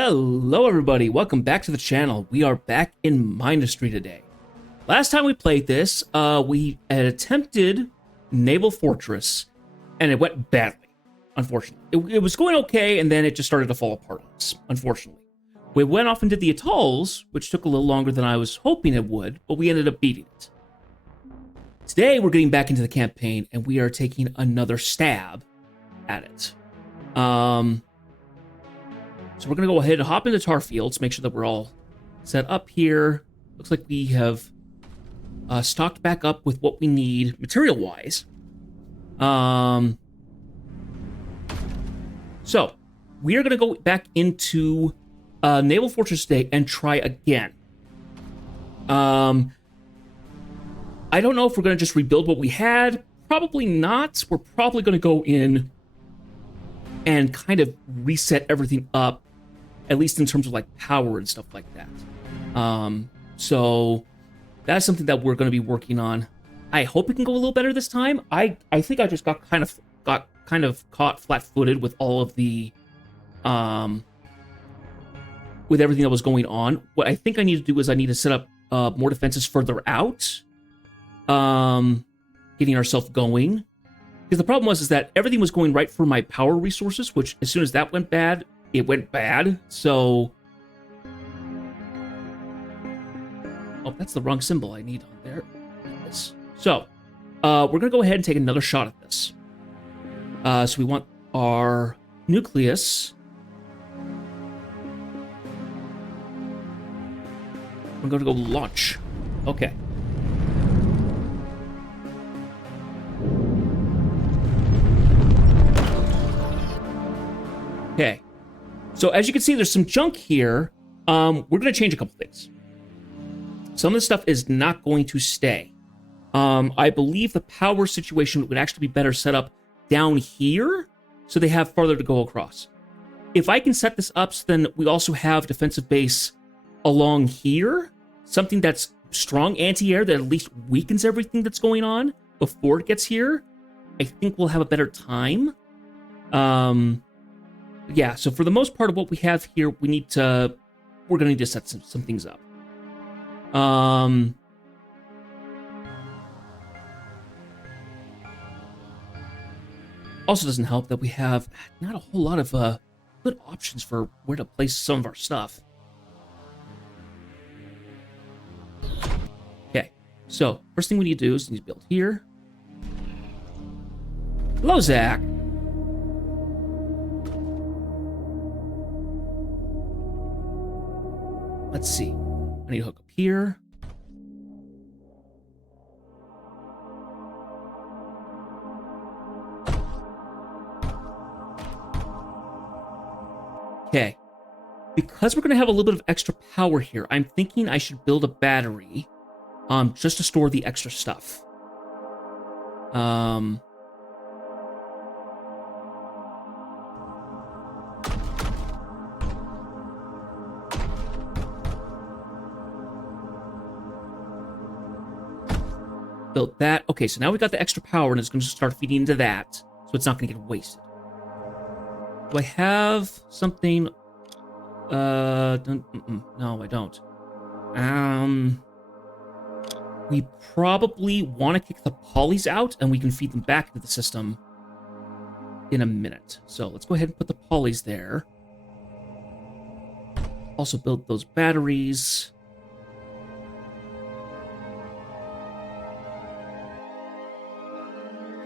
Hello everybody, welcome back to the channel. We are back in Mindustry today. Last time we played this, we had attempted Naval Fortress, and it went badly, unfortunately. It was going okay, and then it just started to fall apart on us, unfortunately. We went off and did the atolls, which took a little longer than I was hoping it would, but we ended up beating it. Today, we're getting back into the campaign, and we are taking another stab at it. So we're going to go ahead and hop into tar fields, make sure that we're all set up here. Looks like we have stocked back up with what we need material-wise. So we are going to go back into Naval Fortress today and try again. I don't know if we're going to just rebuild what we had. Probably not. We're probably going to go in and kind of reset everything up, at least in terms of like power and stuff like that. So that's something that we're going to be working on. I hope it can go a little better this time. I think I just got kind of caught flat-footed with all of the with everything that was going on. What I think I need to do is I need to set up more defenses further out, getting ourselves going. Because the problem was that everything was going right for my power resources, which as soon as that went bad, it went bad. So, oh, that's the wrong symbol I need on there. Yes. So, we're gonna go ahead and take another shot at this. So we want our nucleus. We're gonna go launch. Okay. Okay. So as you can see, there's some junk here. We're going to change a couple things. Some of the stuff is not going to stay. I believe the power situation would actually be better set up down here, so they have farther to go across. If I can set this up, so then we also have defensive base along here, something that's strong anti-air that at least weakens everything that's going on before it gets here, I think we'll have a better time. Yeah, so for the most part of what we have here, we're going to need to set some things up. Also doesn't help that we have not a whole lot of good options for where to place some of our stuff. Okay, so first thing we need to do is we need to build here. Hello, Zach. Let's see. I need to hook up here. Okay. Because we're going to have a little bit of extra power here, I'm thinking I should build a battery just to store the extra stuff. Built that. Okay, so now we got the extra power, and it's going to start feeding into that, so it's not going to get wasted. Do I have something? No, I don't. We probably want to kick the polys out, and we can feed them back into the system in a minute. So let's go ahead and put the polys there. Also build those batteries.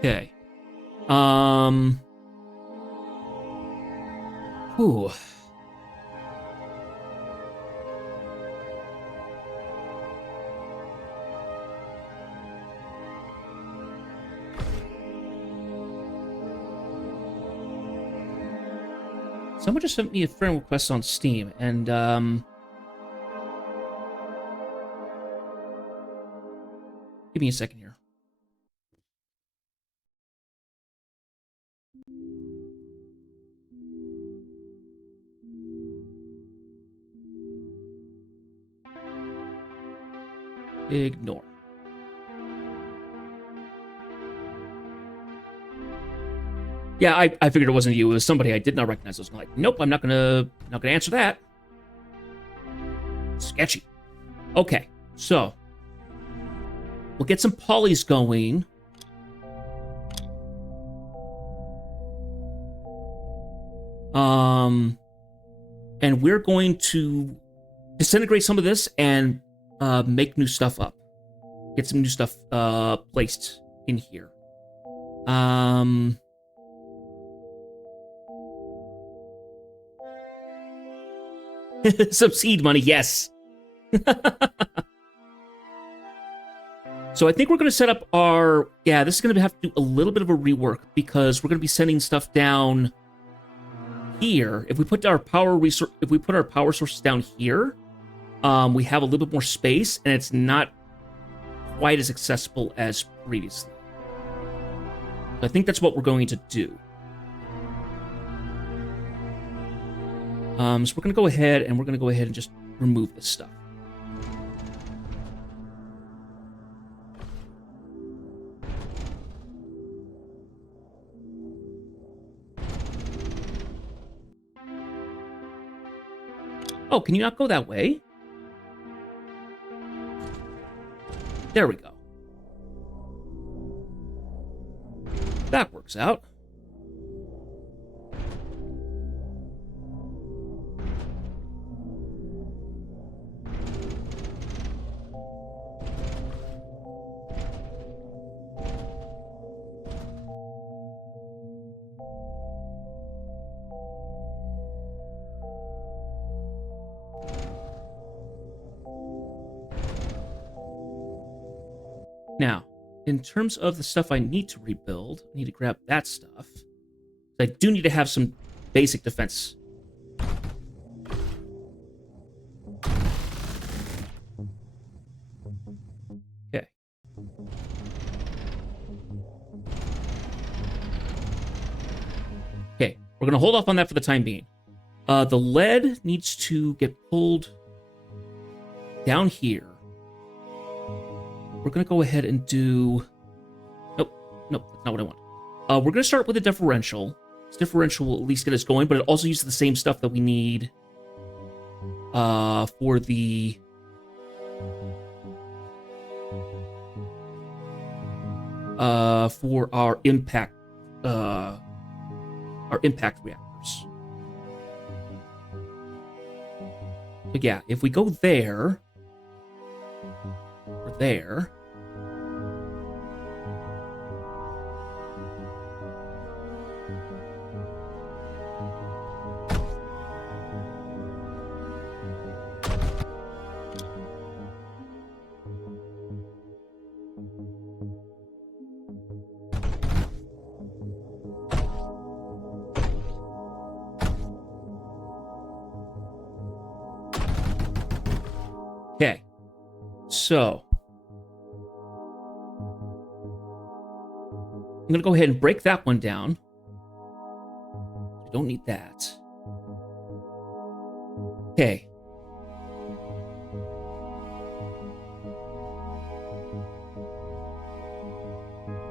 Okay. Ooh. Someone just sent me a friend request on Steam, and give me a second here. Ignore. Yeah, I figured it wasn't you. It was somebody I did not recognize. I was like, nope, I'm not gonna answer that. Sketchy. Okay, so we'll get some polys going. And we're going to disintegrate some of this and make new stuff up. Get some new stuff placed in here. Some seed money, yes. So I think we're going to set up our... Yeah, this is going to have to do a little bit of a rework because we're going to be sending stuff down here. If we put our power resource, if we put our power sources down here, we have a little bit more space, and it's not quite as accessible as previously. So I think that's what we're going to do. So we're going to go ahead and just remove this stuff. Oh, can you not go that way? There we go. That works out. Now, in terms of the stuff I need to rebuild, I need to grab that stuff. I do need to have some basic defense. Okay. Okay, we're going to hold off on that for the time being. The lead needs to get pulled down here. We're going to go ahead and do... Nope, that's not what I want. We're going to start with a differential. This differential will at least get us going, but it also uses the same stuff that we need for the... for our impact reactors. So yeah, if we go there, or there, okay, so I'm going to go ahead and break that one down. I don't need that. Okay.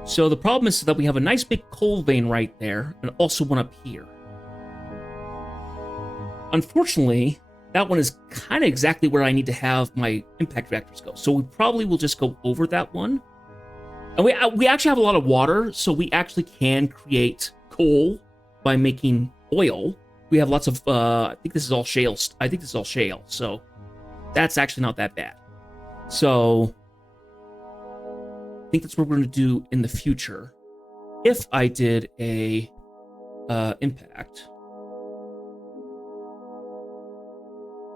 So the problem is that we have a nice big coal vein right there, and also one up here. Unfortunately, that one is kind of exactly where I need to have my impact reactors go. So we probably will just go over that one. And we actually have a lot of water, so we actually can create coal by making oil. We have lots of, I think this is all shale. I think this is all shale, so that's actually not that bad. So I think that's what we're going to do in the future. If I did a impact,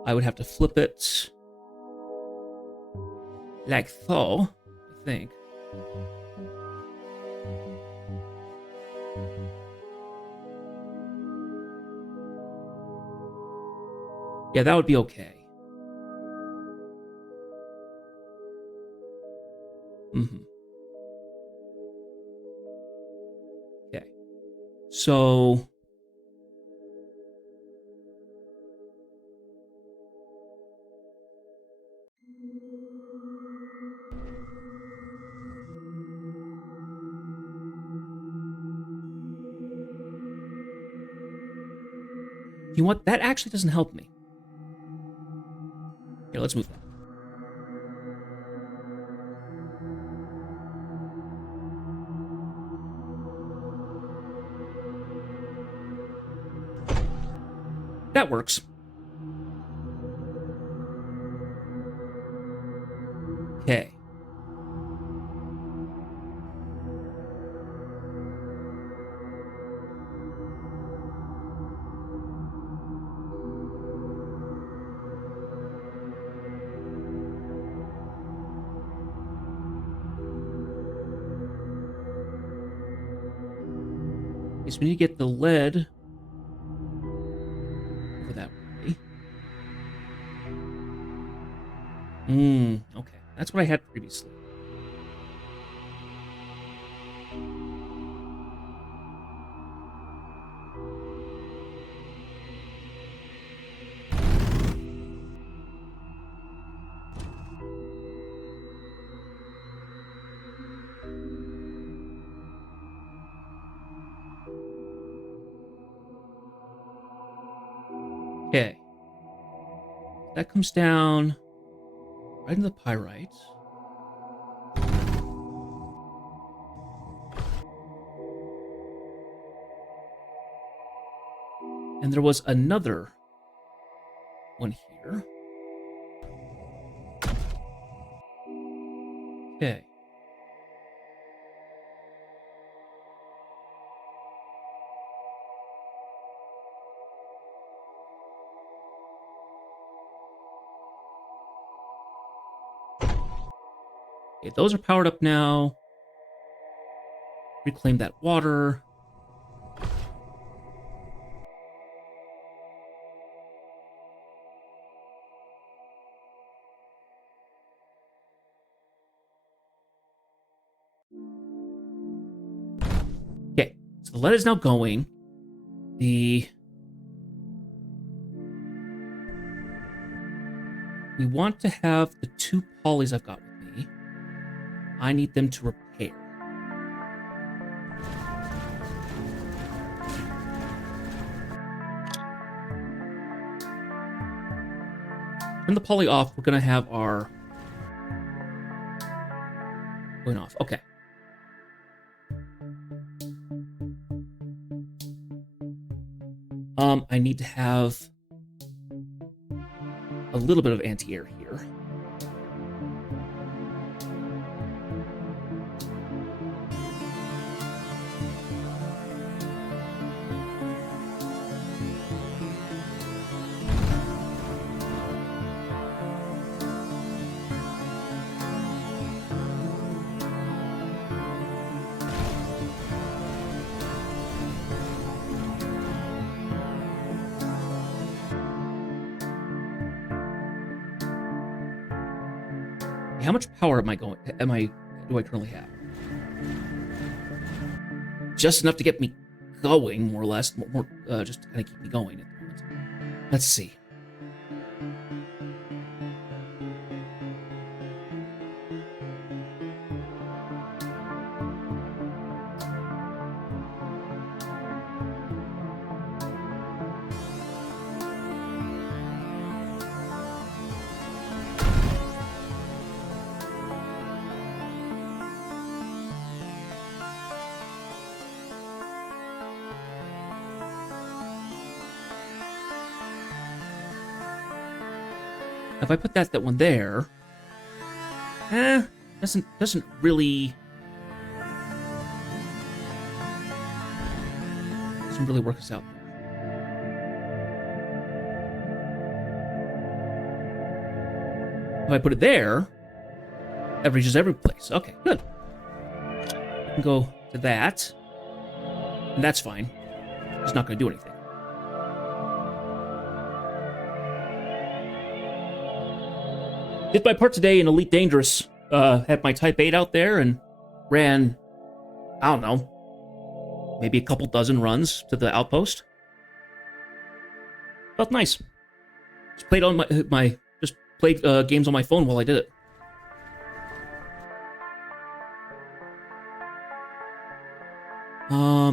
I would have to flip it like so, I think. Yeah, that would be okay. Okay. So You know what? That actually doesn't help me. Here, let's move that. That works. Okay. So we need to get the lead over that way. Okay. That's what I had previously. Okay. That comes down right into the pyrite. And there was another one here. Okay. Okay, those are powered up now. Reclaim that water. Okay, so the lead is now going. We want to have the 2 polys I've got with me. I need them to repair. Turn the poly off. We're going to have our... going off. Okay. I need to have a little bit of anti-air here. How much power do I currently have? Just enough to get me going, more or less. Just to kind of keep me going at the moment. Let's see. If I put that one there, doesn't really work us out there. If I put it there, that reaches every place. Okay, good. I can go to that, and that's fine. It's not going to do anything. Did my part today in Elite Dangerous. Had my Type 8 out there and ran, I don't know, maybe a couple dozen runs to the outpost. Felt nice. Just played on played games on my phone while I did it.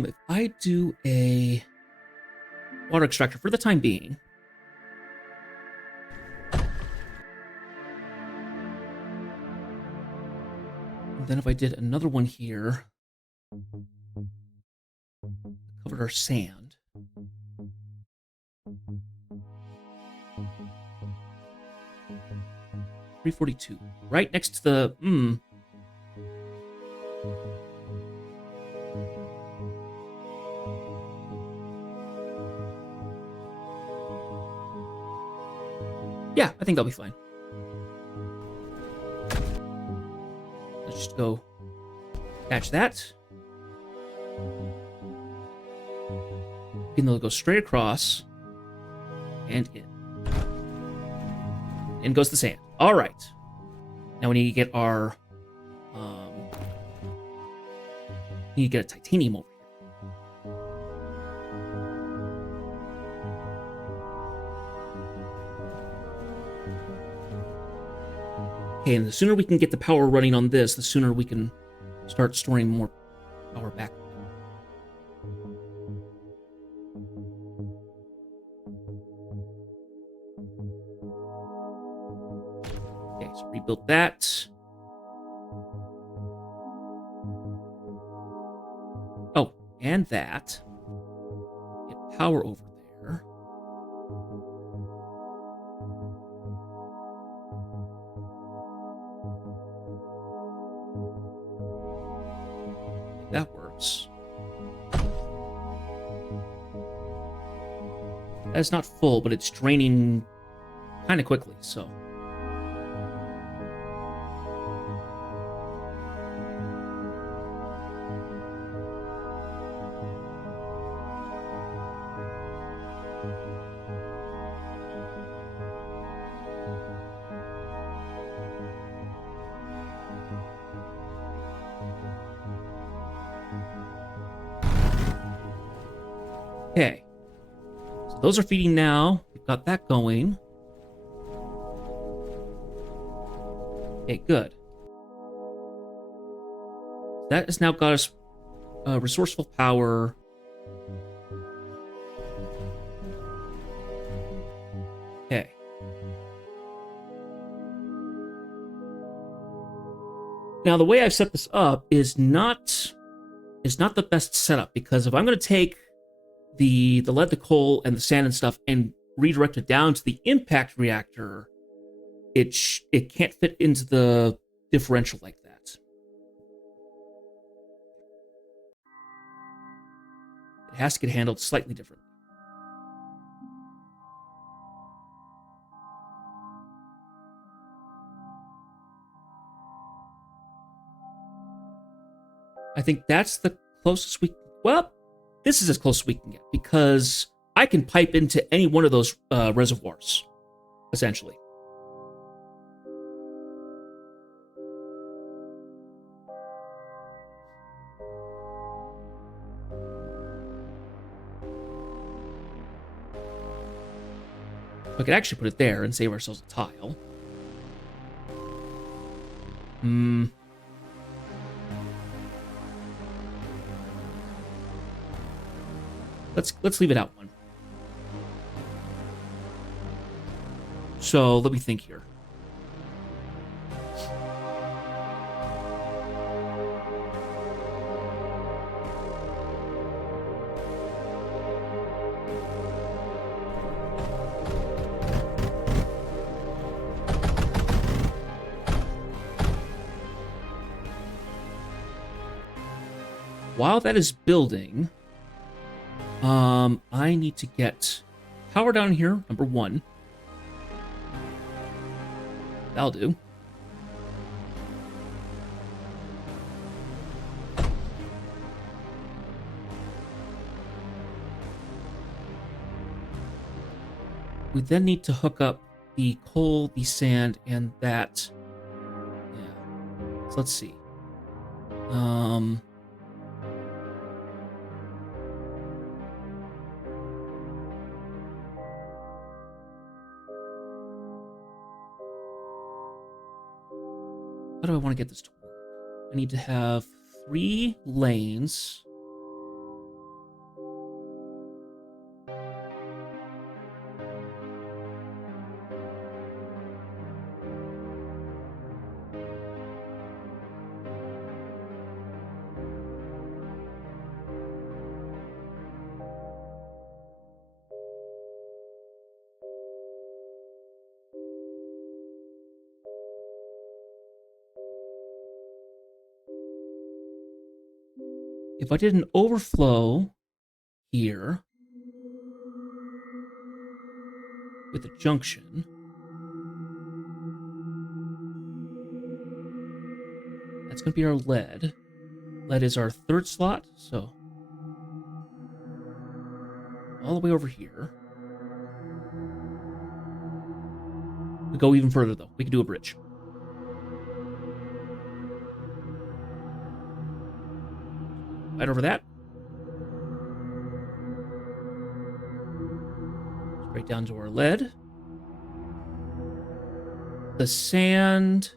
If I do a water extractor for the time being. And then if I did another one here, covered our sand. 342, right next to the Yeah, I think that'll be fine. Let's just go catch that. And they'll go straight across and in. In goes the sand. All right. Now we need to get our need to get a titanium over here. Okay, and the sooner we can get the power running on this, the sooner we can start storing more power back. Okay, so rebuild that. Oh, and that. Get power over there. That works. That's not full, but it's draining kind of quickly, so. Okay, so those are feeding now. We've got that going. Okay, good. That has now got us resourceful power. Okay. Now the way I've set this up is not the best setup, because if I'm going to take the lead, the coal, and the sand and stuff and redirect it down to the impact reactor, it can't fit into the differential like that. It has to get handled slightly differently. I think that's the closest we... Well, this is as close as we can get, because I can pipe into any one of those reservoirs, essentially. We could actually put it there and save ourselves a tile. Let's leave it out one. So let me think here. While that is building, I need to get power down here, number one. That'll do. We then need to hook up the coal, the sand, and that. Yeah. So let's see. How do I want to get this to work? I need to have 3 lanes. if I did an overflow here with a junction, that's going to be our lead. Lead is our third slot, so all the way over here. We go even further, though. We can do a bridge. Right over that. Straight down to our lead. The sand.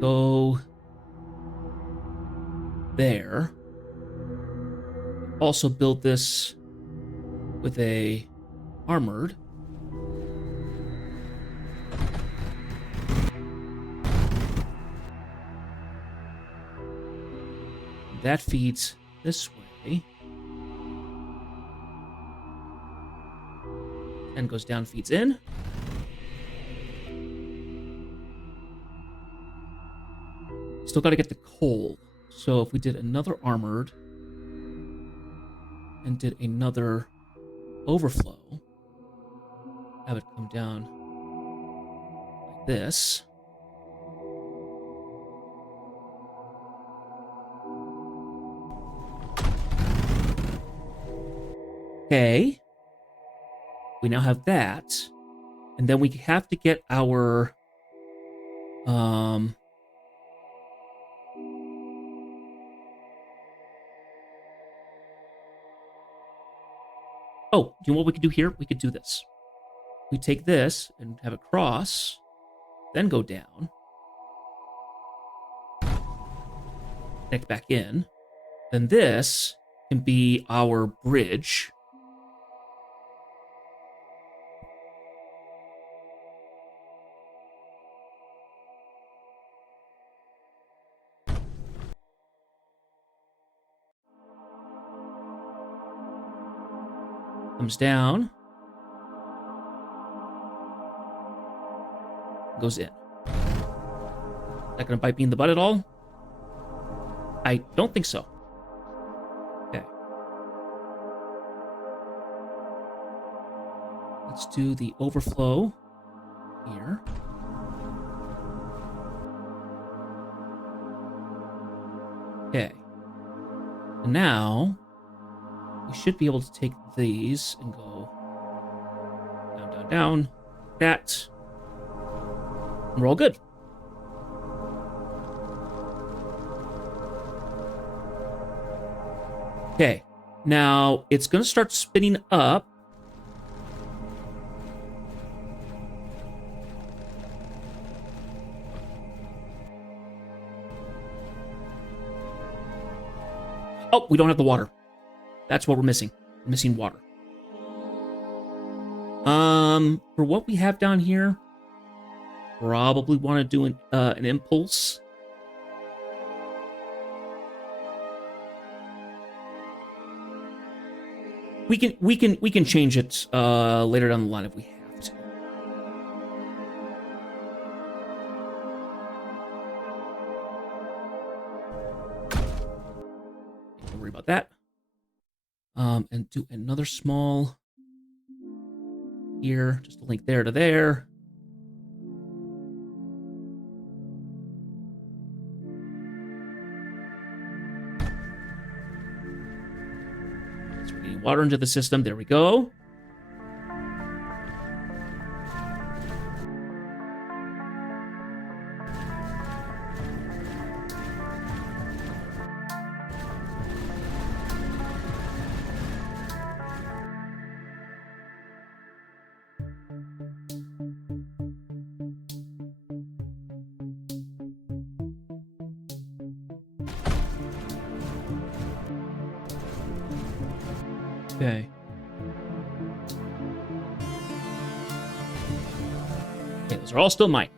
Go there. Also build this with a armored. That feeds this way. And goes down, feeds in. Still got to get the coal. So if we did another armored and did another overflow, have it come down like this. Okay. We now have that. And then we have to get our oh, you know what we could do here? We could do this. We take this and have it cross, then go down, connect back in. Then this can be our bridge. Comes down. Goes in. Is that going to bite me in the butt at all? I don't think so. Okay. Let's do the overflow here. Okay. And now we should be able to take these and go down, down, down. That. And we're all good. Okay. Now it's going to start spinning up. Oh, we don't have the water. That's what we're missing. We're missing water. For what we have down here, probably want to do an impulse. We can change it later down the line if we have to. Don't worry about that. And do another small here, just a link there to there. So we're getting water into the system. There we go. Okay. Okay, those are all still mine.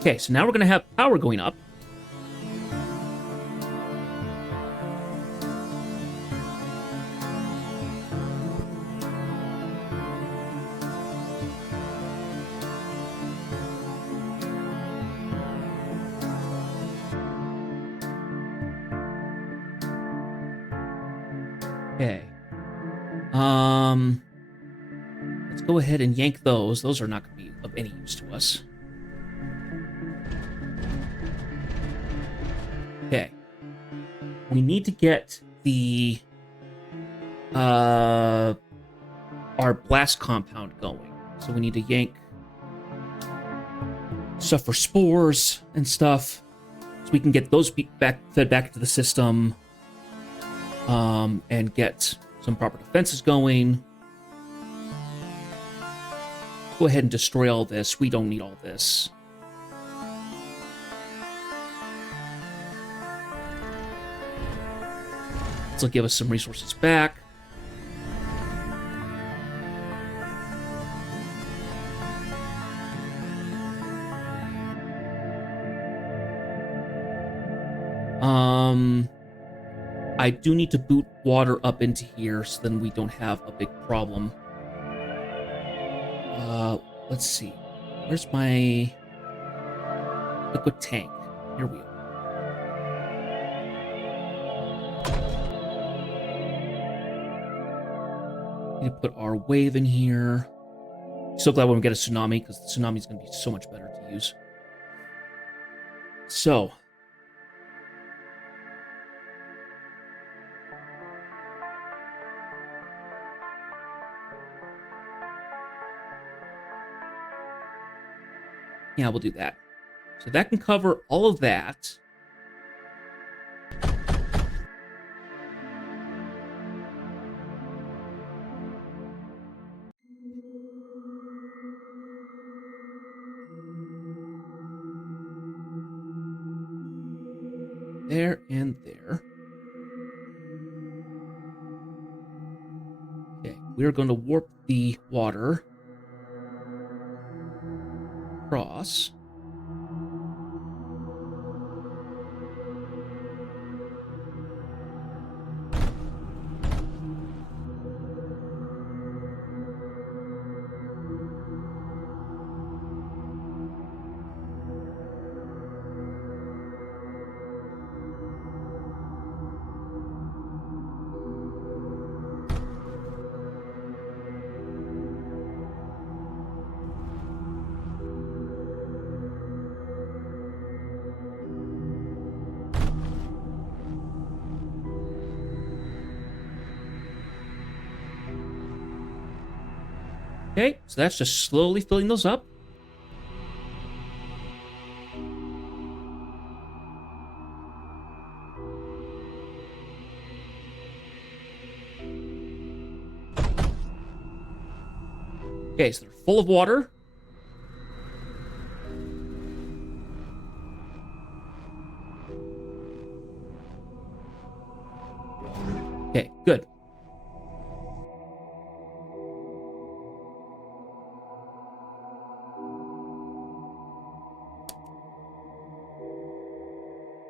Okay, so now we're going to have power going up. Okay. Let's go ahead and yank those. Those are not going to be of any use to us. Okay. We need to get the our blast compound going. So we need to yank stuff for spores and stuff, so we can get those fed back into the system, and get some proper defenses going. Go ahead and destroy all this. We don't need all this. This will give us some resources back. I do need to boot water up into here so then we don't have a big problem. Let's see. Where's my liquid tank? Here we are. Need to put our wave in here. So glad when we get a tsunami, because the tsunami is going to be so much better to use. So. Yeah, we'll do that. So that can cover all of that. There and there. Okay, we're going to warp the water across. Okay, so that's just slowly filling those up. Okay, so they're full of water. Okay, good.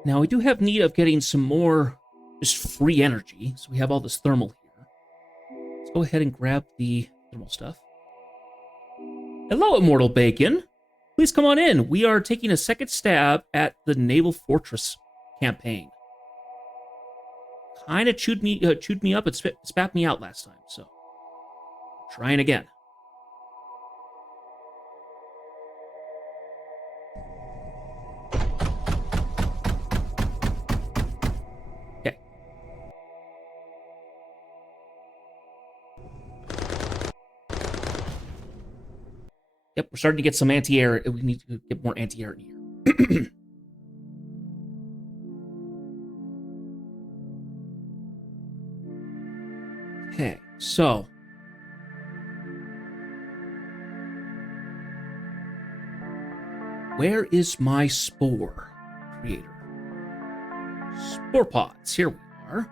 Now, we do have need of getting some more just free energy. So we have all this thermal here. Let's go ahead and grab the thermal stuff. Hello, Immortal Bacon. Please come on in. We are taking a second stab at the Naval Fortress campaign. Kind of chewed me up and spat me out last time, so trying again. Okay. Yep, we're starting to get some anti-air. We need to get more anti-air in here. Okay, so where is my spore creator? Spore pods. Here we are.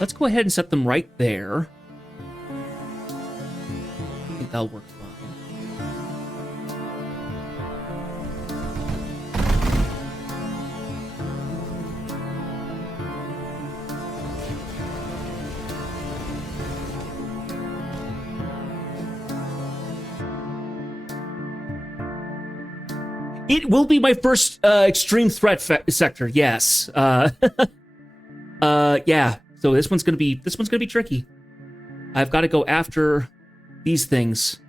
Let's go ahead and set them right there. I think that'll work fine. It will be my first extreme threat sector. Yes. Yeah. So this one's gonna be tricky. I've got to go after these things.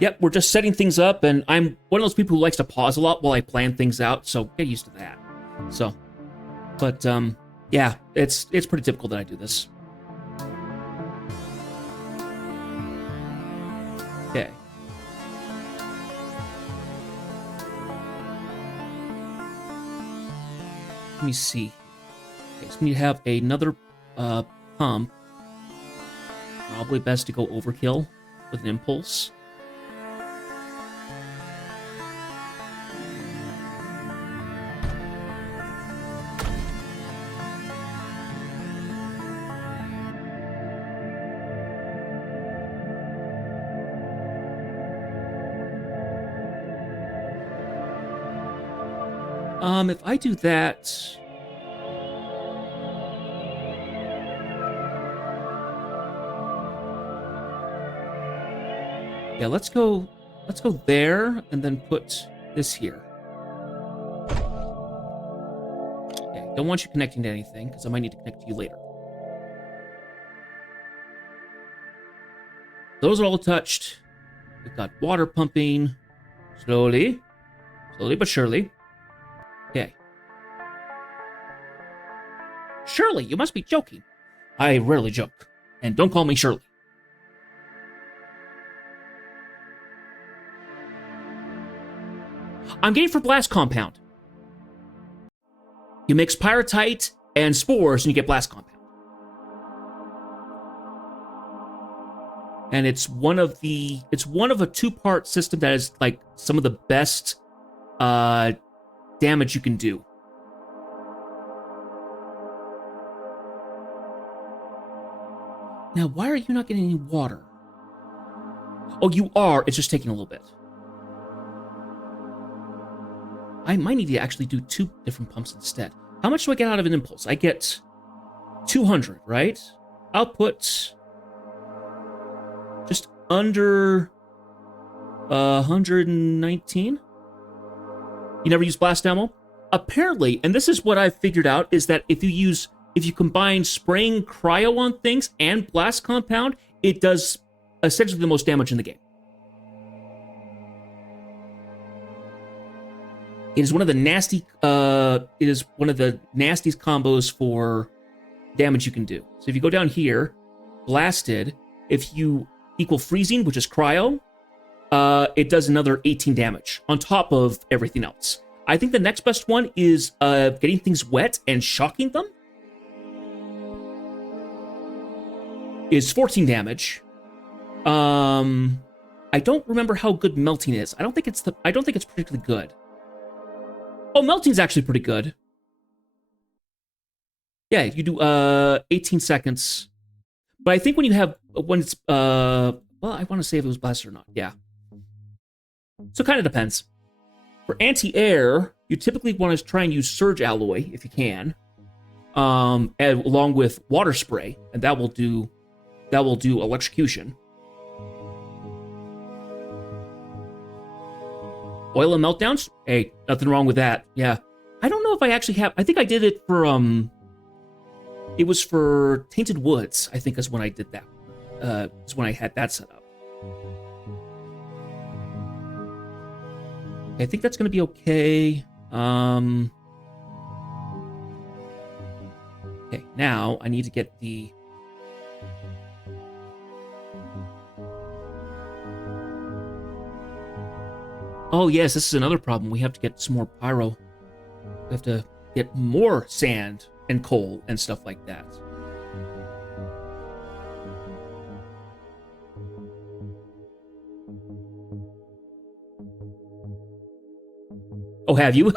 Yep, we're just setting things up, and I'm one of those people who likes to pause a lot while I plan things out. So get used to that. So, but yeah, it's pretty typical that I do this. Okay. Let me see. Okay, so we have another pump. Probably best to go overkill with an impulse. If I do that... Yeah, let's go there, and then put this here. Okay, don't want you connecting to anything, because I might need to connect to you later. Those are all touched. We've got water pumping. Slowly but surely. Okay. Shirley, you must be joking. I rarely joke. And don't call me Shirley. I'm getting for blast compound. You mix pyrite and spores and you get blast compound. And it's one of a two-part system that is like some of the best damage you can do. Now, why are you not getting any water? Oh, you are. It's just taking a little bit. I might need to actually do 2 different pumps instead. How much do I get out of an impulse? I get 200, right? Output just under 119. You never use blast ammo? Apparently, and this is what I've figured out, is that if you combine spraying cryo on things and blast compound, it does essentially the most damage in the game. It is one of the nastiest combos for damage you can do. So if you go down here, blasted, if you equal freezing, which is cryo, it does another 18 damage on top of everything else. I think the next best one is getting things wet and shocking them. Is 14 damage. I don't remember how good melting is. I don't think it's particularly good. Oh, melting's actually pretty good. Yeah, you do 18 seconds. But I think when it's well, I want to say if it was blasted or not. Yeah. So it kind of depends. For anti-air, you typically want to try and use surge alloy if you can. Along with water spray, and that will do electrocution. Oil and meltdowns? Hey, nothing wrong with that. Yeah. I don't know if I actually have... I think I did it for, it was for Tainted Woods, I think is when I did that. Is when I had that set up. I think that's going to be okay. Okay, now I need to get the... Oh, yes, this is another problem. We have to get some more pyro. We have to get more sand and coal and stuff like that. Oh, have you?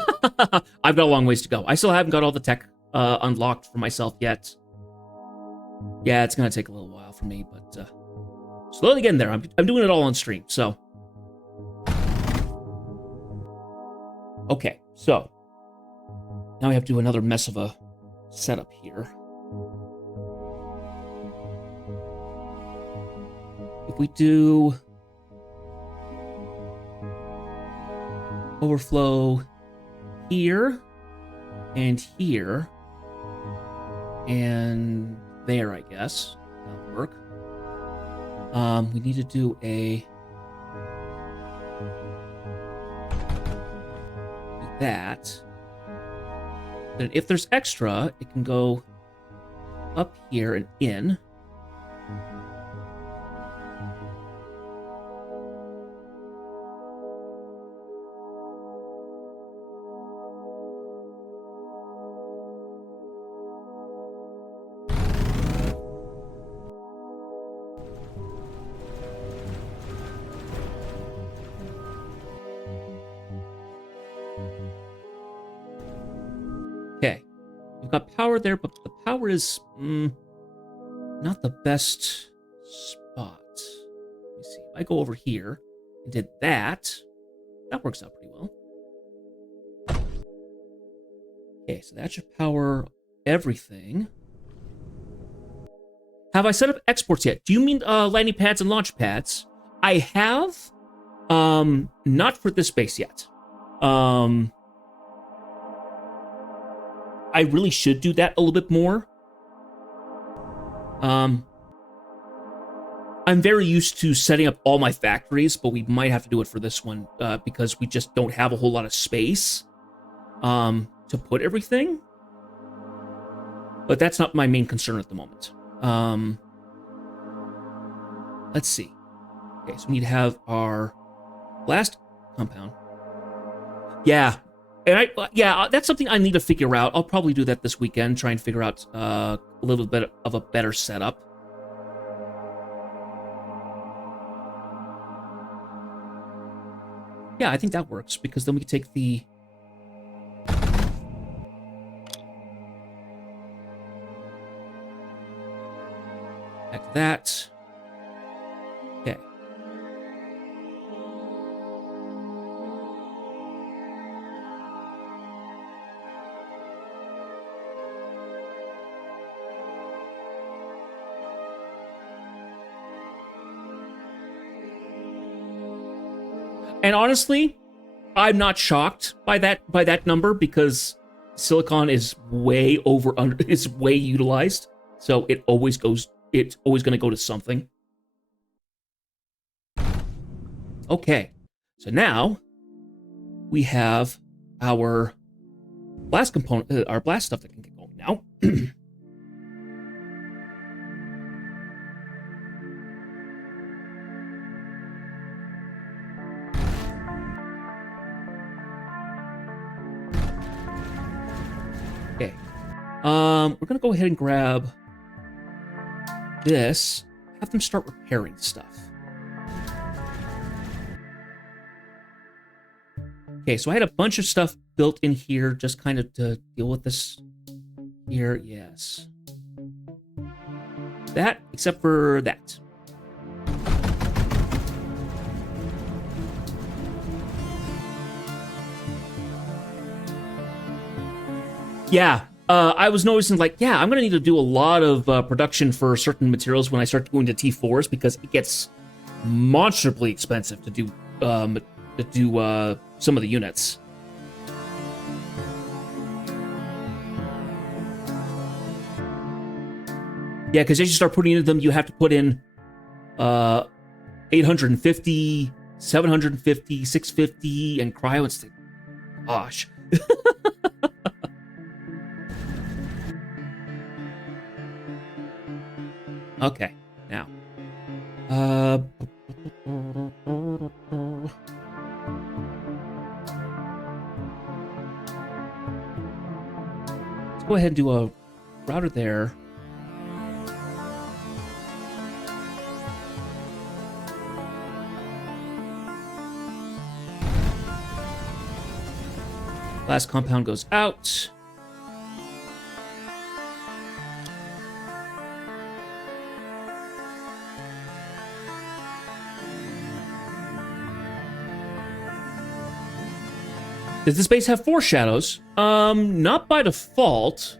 I've got a long ways to go. I still haven't got all the tech unlocked for myself yet. Yeah, it's going to take a little while for me, but slowly getting there. I'm doing it all on stream, so... Okay, so now we have to do another mess of a setup here. If we do... overflow here and here and there, I guess. That'll work. We need to do that. Then if there's extra, it can go up here and in. Okay, we've got power there, but the power is not the best spot. Let me see. If I go over here and did that, that works out pretty well. Okay, so that should power everything. Have I set up exports yet? Do you mean landing pads and launch pads? I have, not for this base yet. I really should do that a little bit more. I'm very used to setting up all my factories, but we might have to do it for this one because we just don't have a whole lot of space to put everything. But that's not my main concern at the moment. Let's see. Okay, so we need to have our blast compound. Yeah. And that's something I need to figure out. I'll probably do that this weekend, try and figure out a little bit of a better setup. Yeah, I think that works, because then we can take the... back to that. Okay. And honestly, I'm not shocked by that number, because silicon is way utilized. So it's always going to go to something. Okay. So now we have our blast component, our blast stuff that can get going now. Okay. We're gonna go ahead and grab this. Have them start repairing stuff. Okay, so I had a bunch of stuff built in here just kind of to deal with this here. Yes. That, except for that. Yeah, I was noticing, like, yeah, I'm going to need to do a lot of production for certain materials when I start going to T4s, because it gets monstrously expensive to do some of the units. Yeah, because as you start putting into them, you have to put in 850, 750, 650, and cryo. It's like, gosh. Okay, now. Let's go ahead and do a router there. Last compound goes out. Does this base have foreshadows? Not by default.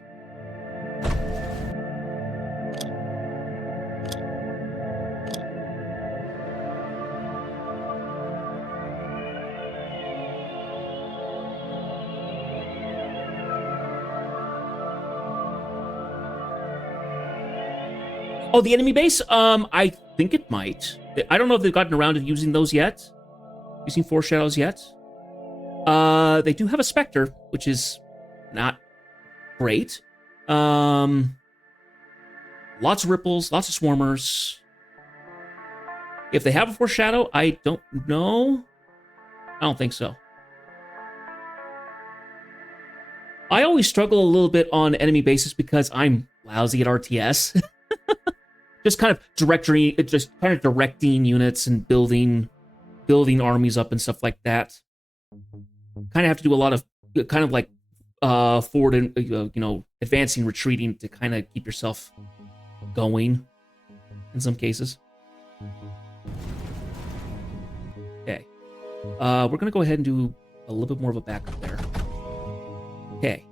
Oh, the enemy base? I think it might. I don't know if they've gotten around to using those yet. Using foreshadows yet. They do have a Spectre, which is not great. Lots of ripples, lots of swarmers. If they have a foreshadow, I don't know. I don't think so. I always struggle a little bit on enemy bases because I'm lousy at RTS. just kind of directing units and building armies up and stuff like that. Kind of have to do a lot of kind of like forward and advancing, retreating to kind of keep yourself going in some cases. Okay. We're gonna go ahead and do a little bit more of a backup there. Okay.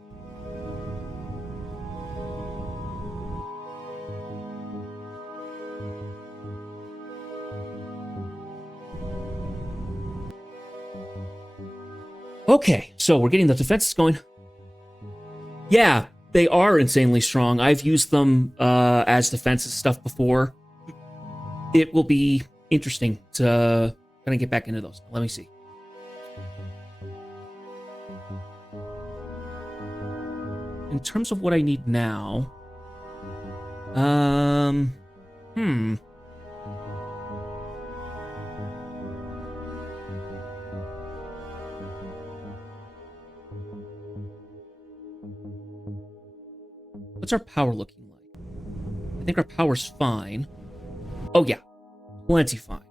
Okay, so we're getting the defenses going. Yeah, they are insanely strong. I've used them as defensive stuff before. It will be interesting to kind of get back into those. Let me see. In terms of what I need now, what's our power looking like? I think our power's fine. Oh yeah, plenty fine.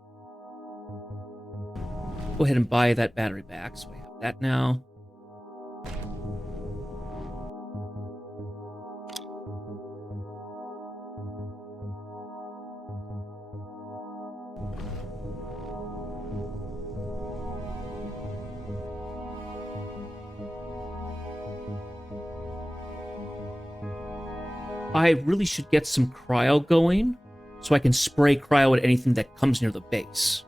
Go ahead and buy that battery back, so we have that now. I really should get some cryo going, so I can spray cryo at anything that comes near the base.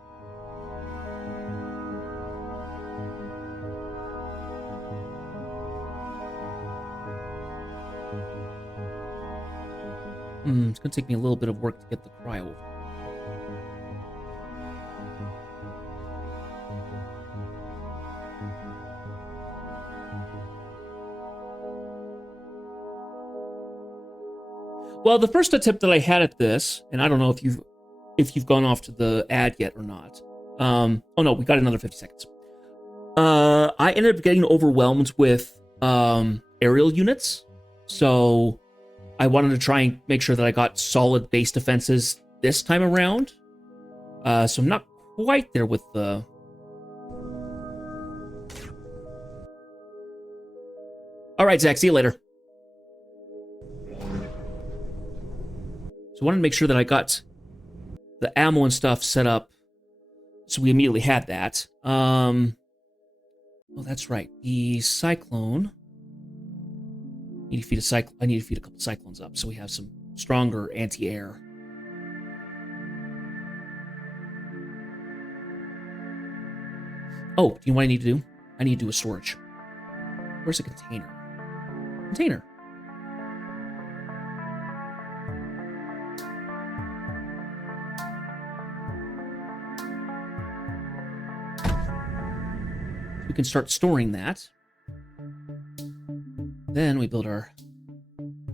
It's going to take me a little bit of work to get the cryo over. Well, the first attempt that I had at this, and I don't know if you've gone off to the ad yet or not. Oh no, we got another 50 seconds. I ended up getting overwhelmed with aerial units, so I wanted to try and make sure that I got solid base defenses this time around. So I'm not quite there with the... All right, Zach, see you later. So I wanted to make sure that I got the ammo and stuff set up, so we immediately had that. Oh, that's right. The cyclone. I need to feed a couple cyclones up, so we have some stronger anti-air. Oh, do you know what I need to do? I need to do a storage. Where's the container? Container. We can start storing that. Then we build our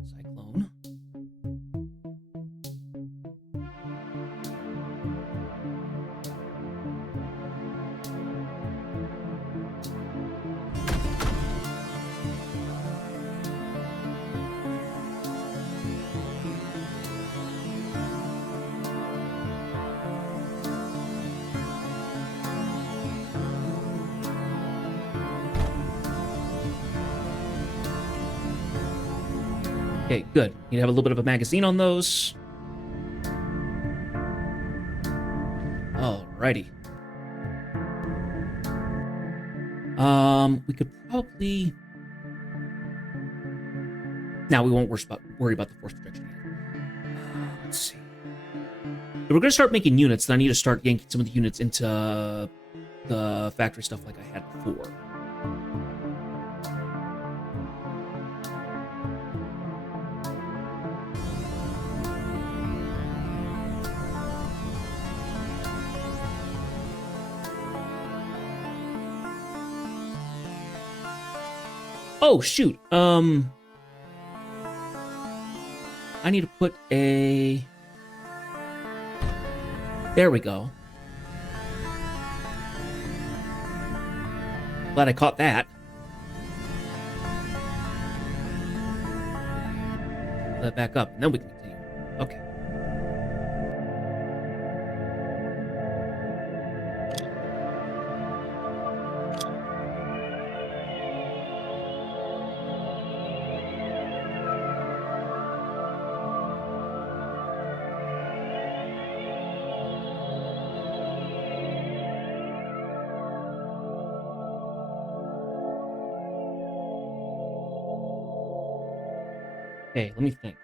cyclone. Okay, good. You have a little bit of a magazine on those. Alrighty. We could probably... Now we won't worry about the force projection yet. Let's see. If we're going to start making units, then I need to start yanking some of the units into the factory stuff like I had before. Oh, shoot. I need to put a... There we go. Glad I caught that. Put that back up, and then we can continue. Okay. Okay, let me think.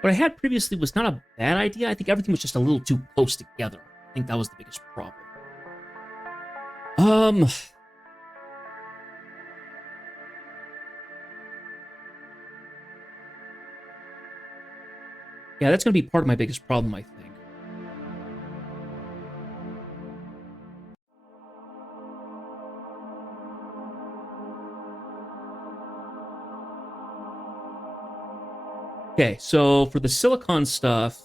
What I had previously was not a bad idea. I think everything was just a little too close together. I think that was the biggest problem. Yeah, that's going to be part of my biggest problem, I think. Okay, so for the silicon stuff,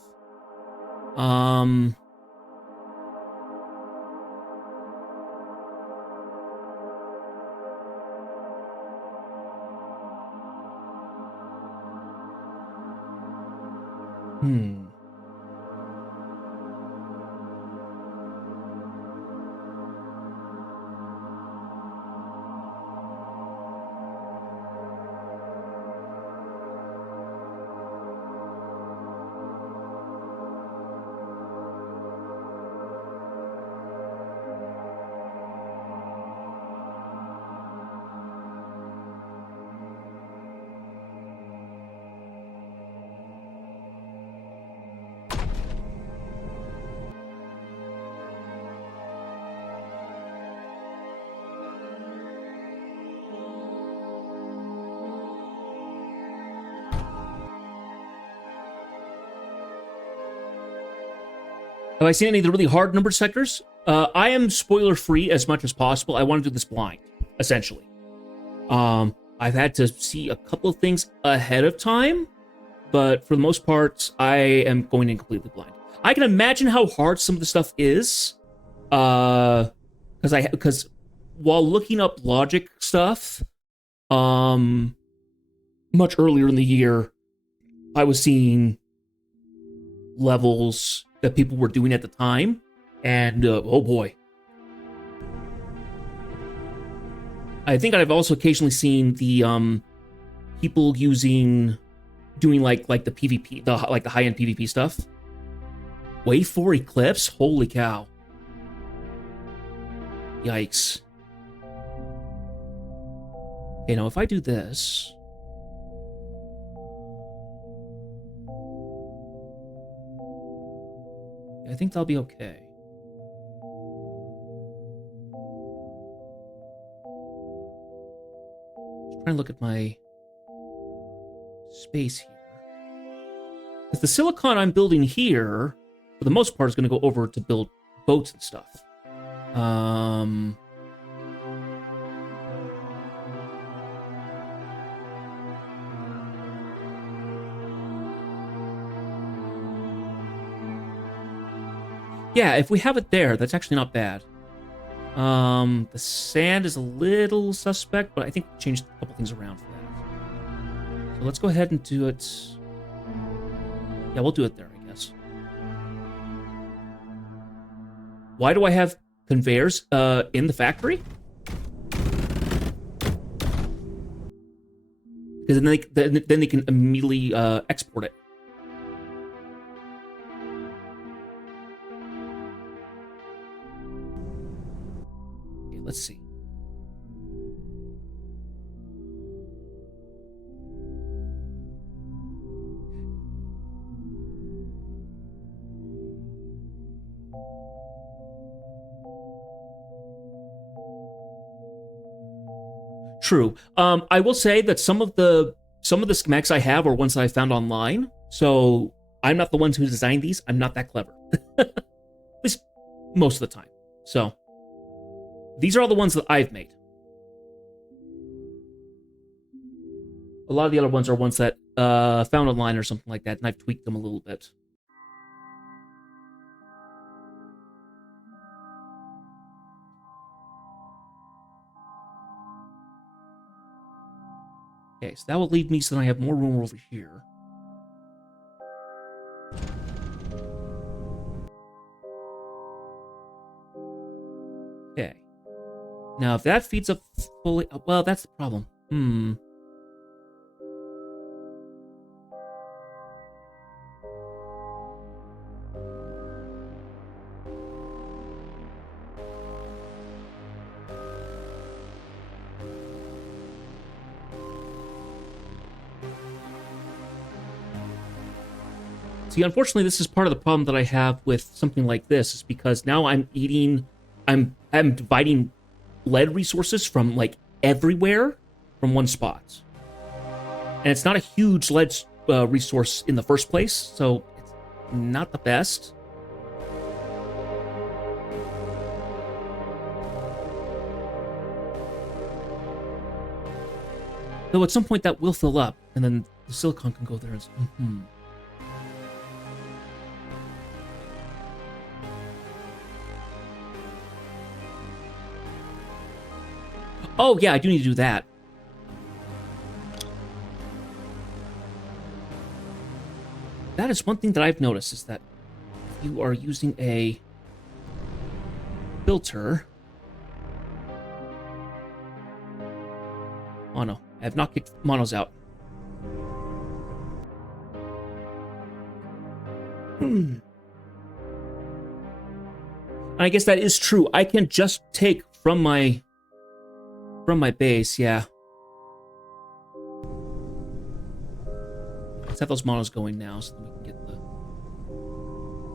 have I seen any of the really hard numbered sectors? I am spoiler free as much as possible. I want to do this blind, essentially. I've had to see a couple of things ahead of time, but for the most part, I am going in completely blind. I can imagine how hard some of the stuff is, because while looking up logic stuff, much earlier in the year, I was seeing levels that people were doing at the time, and oh boy. I think I've also occasionally seen the people doing like the PvP, the high-end PvP stuff. Wave 4 Eclipse? Holy cow. Yikes. Okay, now if I do this, I think that'll be okay. Just trying to look at my space here. Because the silicon I'm building here, for the most part, is going to go over to build boats and stuff. Yeah, if we have it there, that's actually not bad. The sand is a little suspect, but I think we changed a couple things around for that. So let's go ahead and do it. Yeah, we'll do it there, I guess. Why do I have conveyors in the factory? Because then they can immediately export it. Okay, let's see. True. I will say that some of the schematics I have are ones that I found online. So I'm not the ones who designed these. I'm not that clever. At least most of the time. So These are all the ones that I've made. A lot of the other ones are ones that found online or something like that, and I've tweaked them a little bit. Okay, so that will leave me so that I have more room over here. Okay. Now, if that feeds up fully... Well, that's the problem. See, unfortunately, this is part of the problem that I have with something like this, is because now I'm dividing lead resources from, like, everywhere from one spot. And it's not a huge lead resource in the first place, so it's not the best. Though at some point that will fill up, and then the silicon can go there and... Oh, yeah, I do need to do that. That is one thing that I've noticed, is that if you are using a filter... Mono. I have not kicked monos out. And I guess that is true. I can just take from my base, yeah. Let's have those monos going now so that we can get the...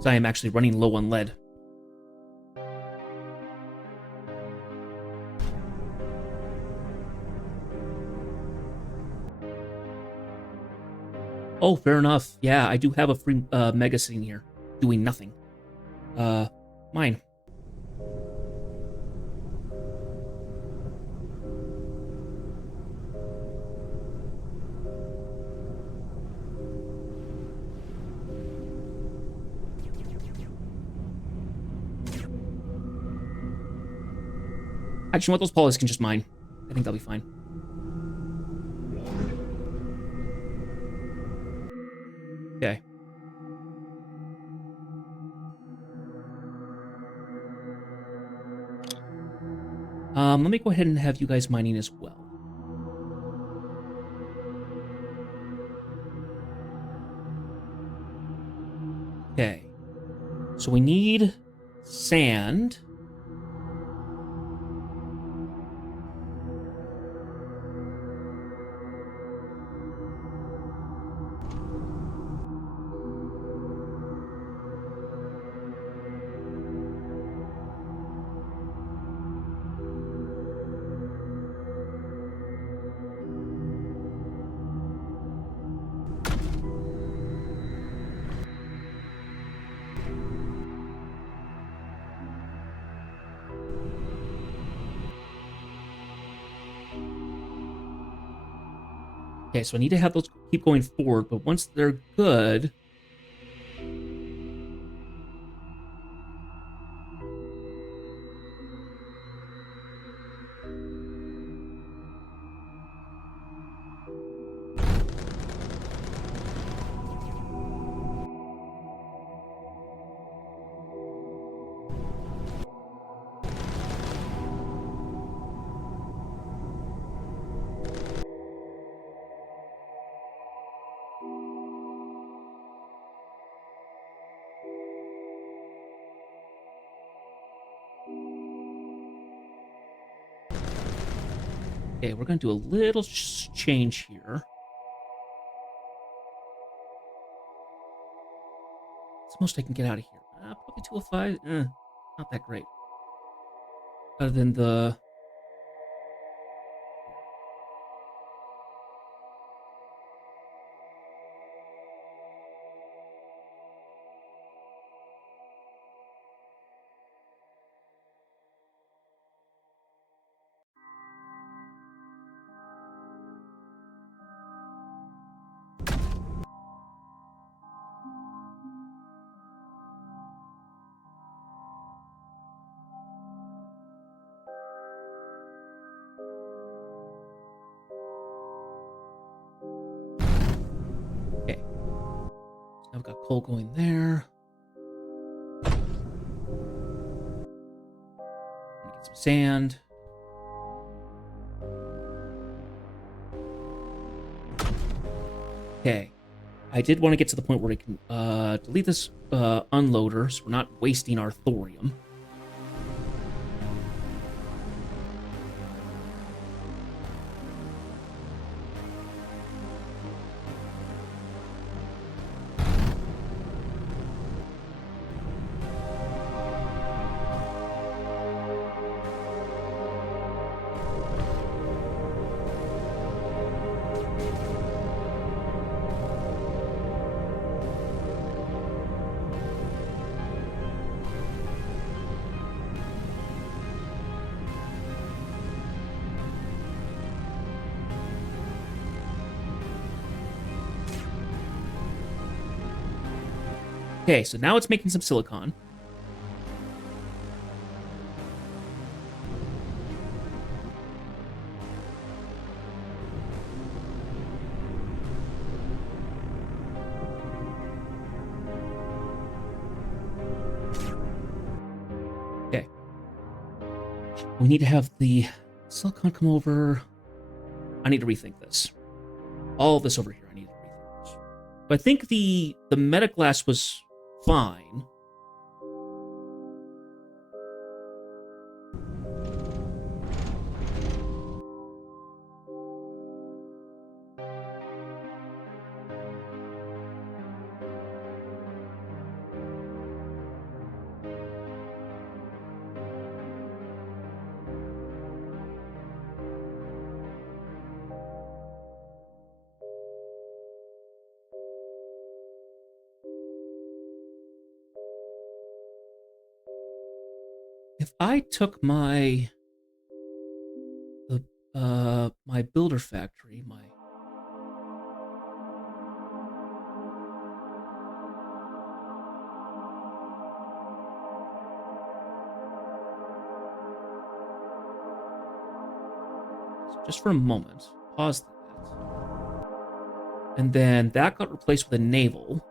So I am actually running low on lead. Oh, fair enough. Yeah, I do have a free mega sitting here, doing nothing. Mine. Actually, what those polys can just mine. I think they'll be fine. Okay. Let me go ahead and have you guys mining as well. Okay. So we need sand. Okay, so I need to have those keep going forward, but once they're good... Okay, we're going to do a little change here. It's the most I can get out of here. Probably 205. Not that great. Other than the... I've got coal going there. Get some sand. Okay. I did want to get to the point where I can delete this unloader so we're not wasting our thorium. Okay, so now it's making some silicon. Okay. We need to have the silicon come over. I need to rethink this. All this over here, I need to rethink this. But I think the metaglass was fine. If I took my my builder factory, my just for a moment, pause that, and then that got replaced with a naval.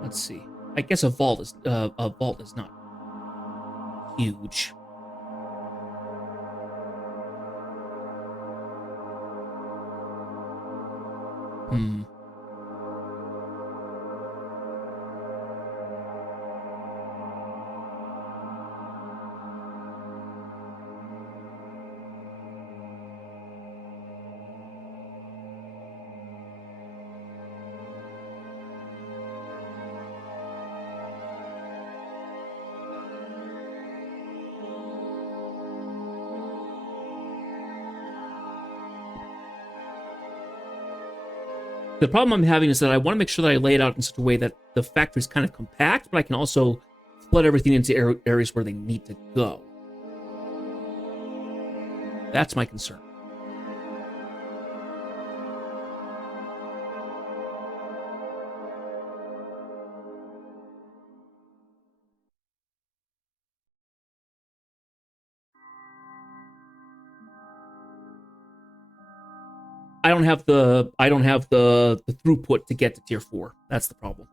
Let's see. I guess a vault is not huge. Hmm. The problem I'm having is that I want to make sure that I lay it out in such a way that the factory is kind of compact, but I can also flood everything into areas where they need to go. That's my concern. I don't have the throughput to get to tier 4. That's the problem.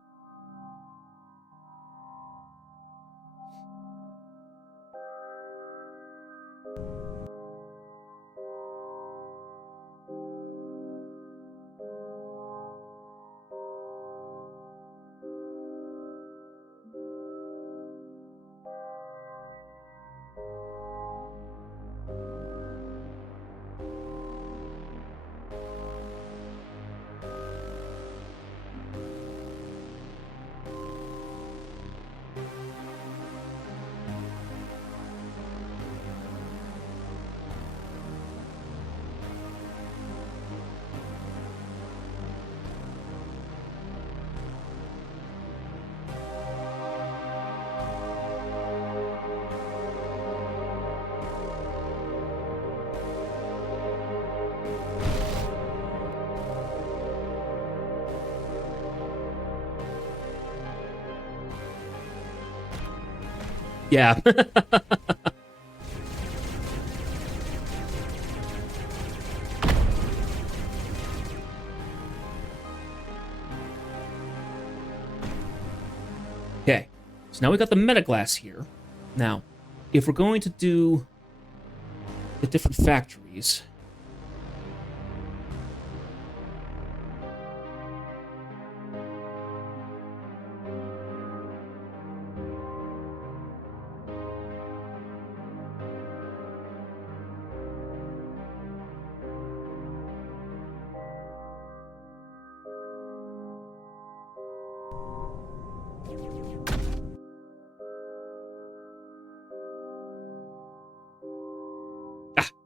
Yeah. So now we got the metaglass here. Now, if we're going to do the different factories...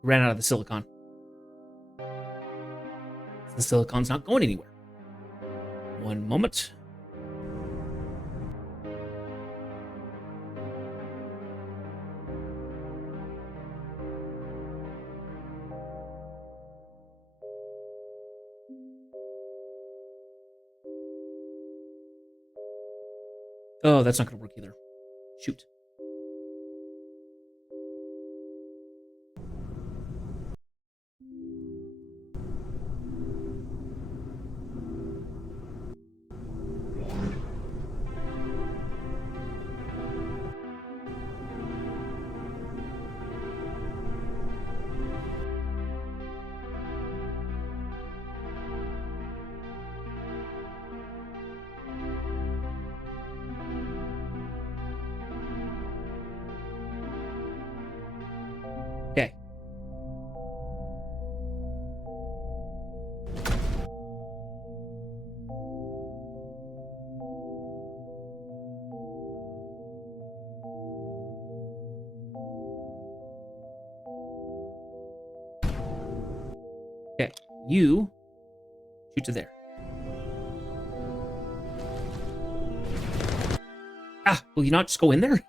ran out of the silicon. The silicon's not going anywhere. One moment. Oh, that's not going to work either. Shoot. Okay. Okay, you shoot to there. Ah, will you not just go in there?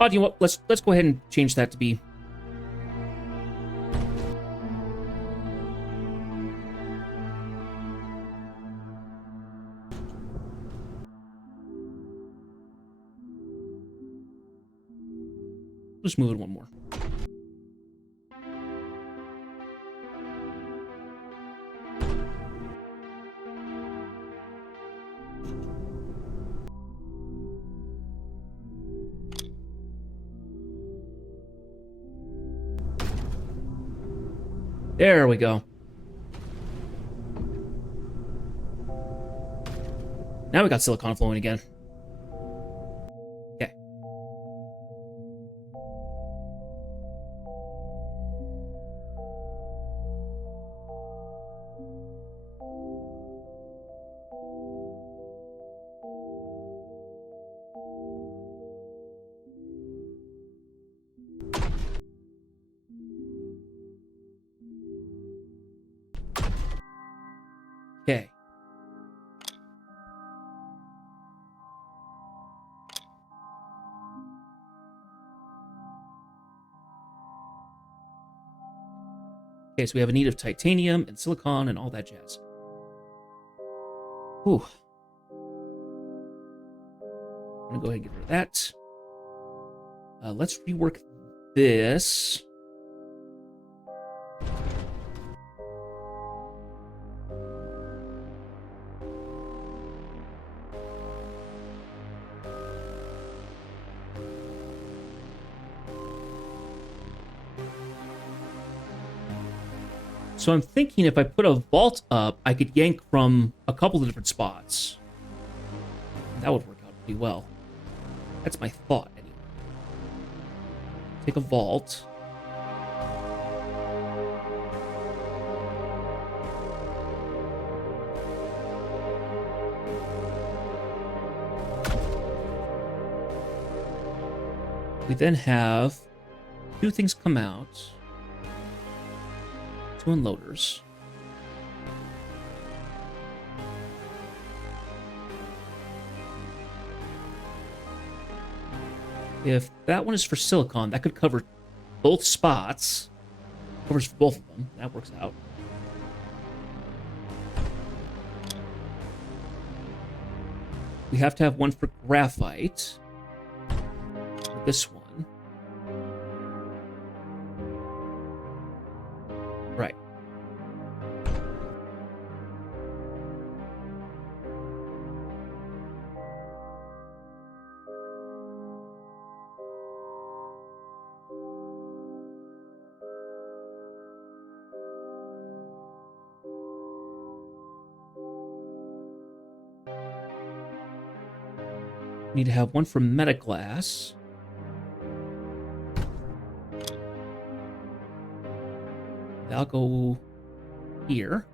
Oh, do you know what? Let's go ahead and change that to be. Just move it one more. There we go. Now we got silicon flowing again. Okay. Okay. Okay, so we have a need of titanium and silicon and all that jazz. Whew. I'm gonna go ahead and get rid of that. Let's rework this. So I'm thinking if I put a vault up, I could yank from a couple of different spots. That would work out pretty well. That's my thought, anyway. Take a vault. We then have two things come out. Two unloaders. If that one is for silicon, that could cover both spots. Covers for both of them. That works out. We have to have one for graphite. This one. Right. Need to have one for metaglass. That'll go here.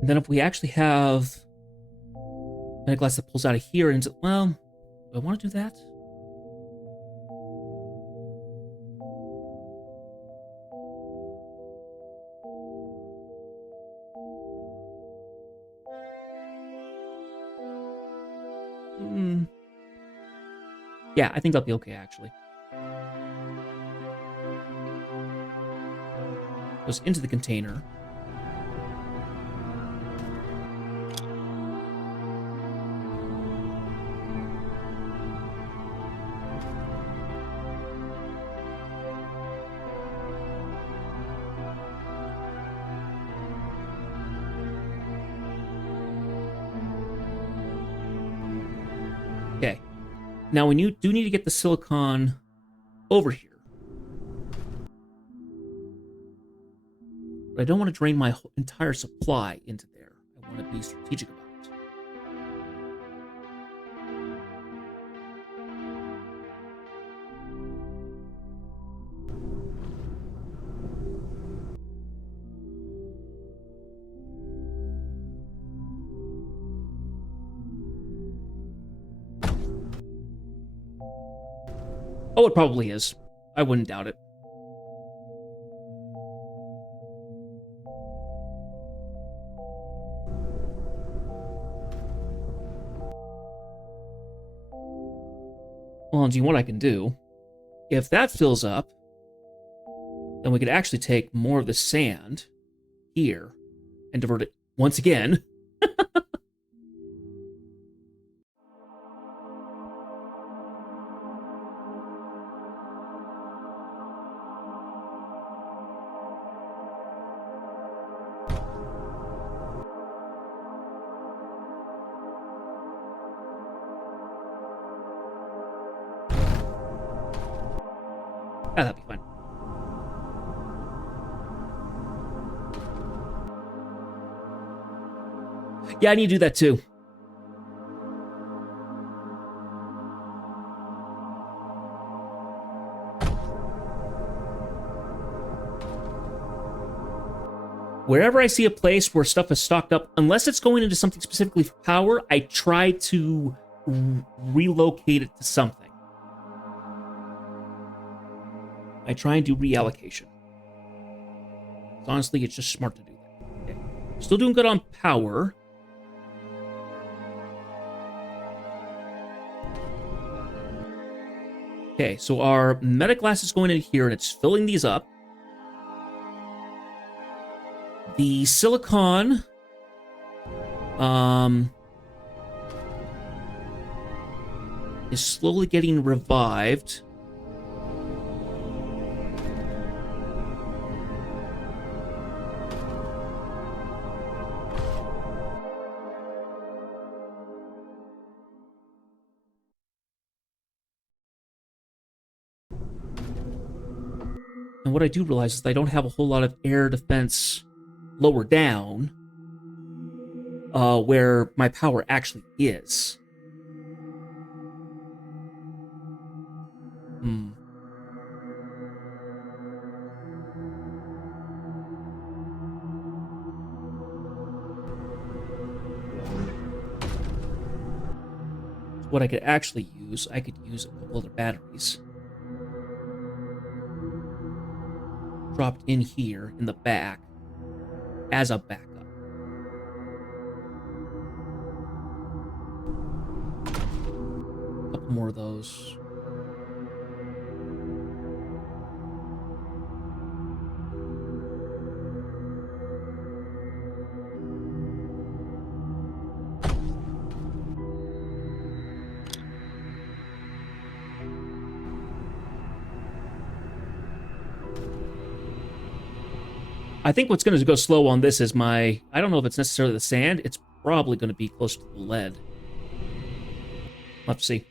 And then if we actually have metaglass that pulls out of here, and well, do I want to do that? Yeah, I think that'll be okay, actually. Goes into the container. Okay. Now, when you do need to get the silicon over here, but I don't want to drain my entire supply into there. I want to be strategic about it. Oh, it probably is. I wouldn't doubt it. Well, do you know what I can do? If that fills up, then we could actually take more of the sand here and divert it once again. Ah, that'd be fine. Yeah, I need to do that too. Wherever I see a place where stuff is stocked up, unless it's going into something specifically for power, I try to relocate it to something. I try and do reallocation. Honestly, it's just smart to do that. Okay. Still doing good on power. Okay, so our metaglass is going in here and it's filling these up. The silicon is slowly getting revived. And what I do realize is that I don't have a whole lot of air defense lower down. where my power actually is. Hmm. What I could actually use, I could use a couple other batteries. Dropped in here in the back as a backup. A couple more of those. I think what's going to go slow on this is I don't know if it's necessarily the sand. It's probably going to be close to the lead. We'll have to see.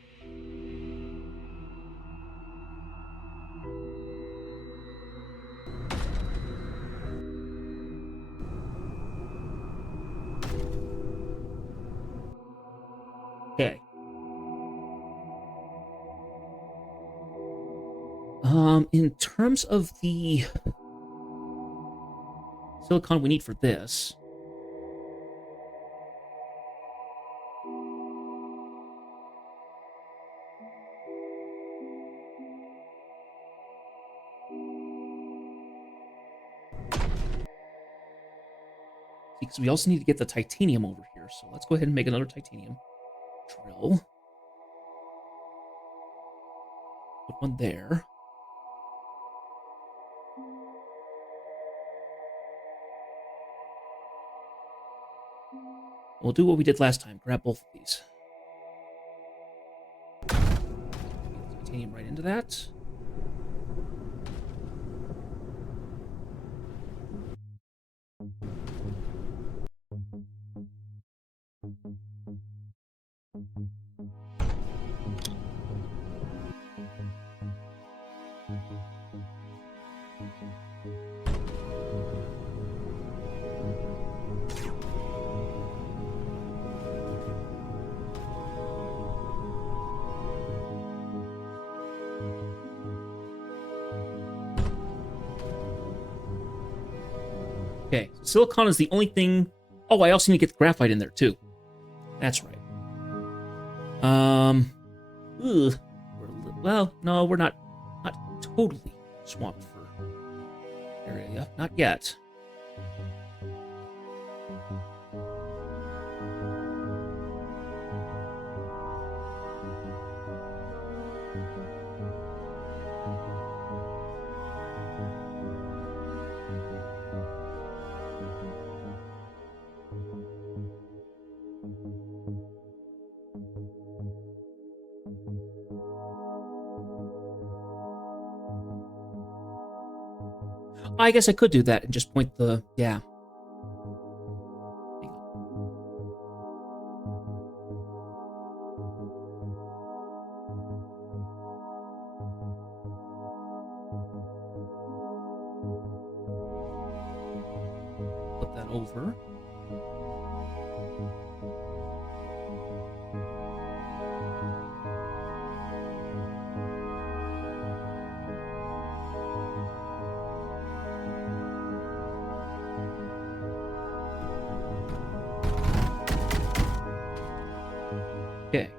Okay. In terms of the silicon we need for this, because we also need to get the titanium over here. So let's go ahead and make another titanium drill. Put one there. We'll do what we did last time. Grab both of these. Titanium right into that. Okay, silicon is the only thing. Oh, I also need to get the graphite in there too. That's right. Ugh. Well, no, we're not totally swamped for area. Not yet. I guess I could do that and just point the... Yeah. Flip that over. Okay.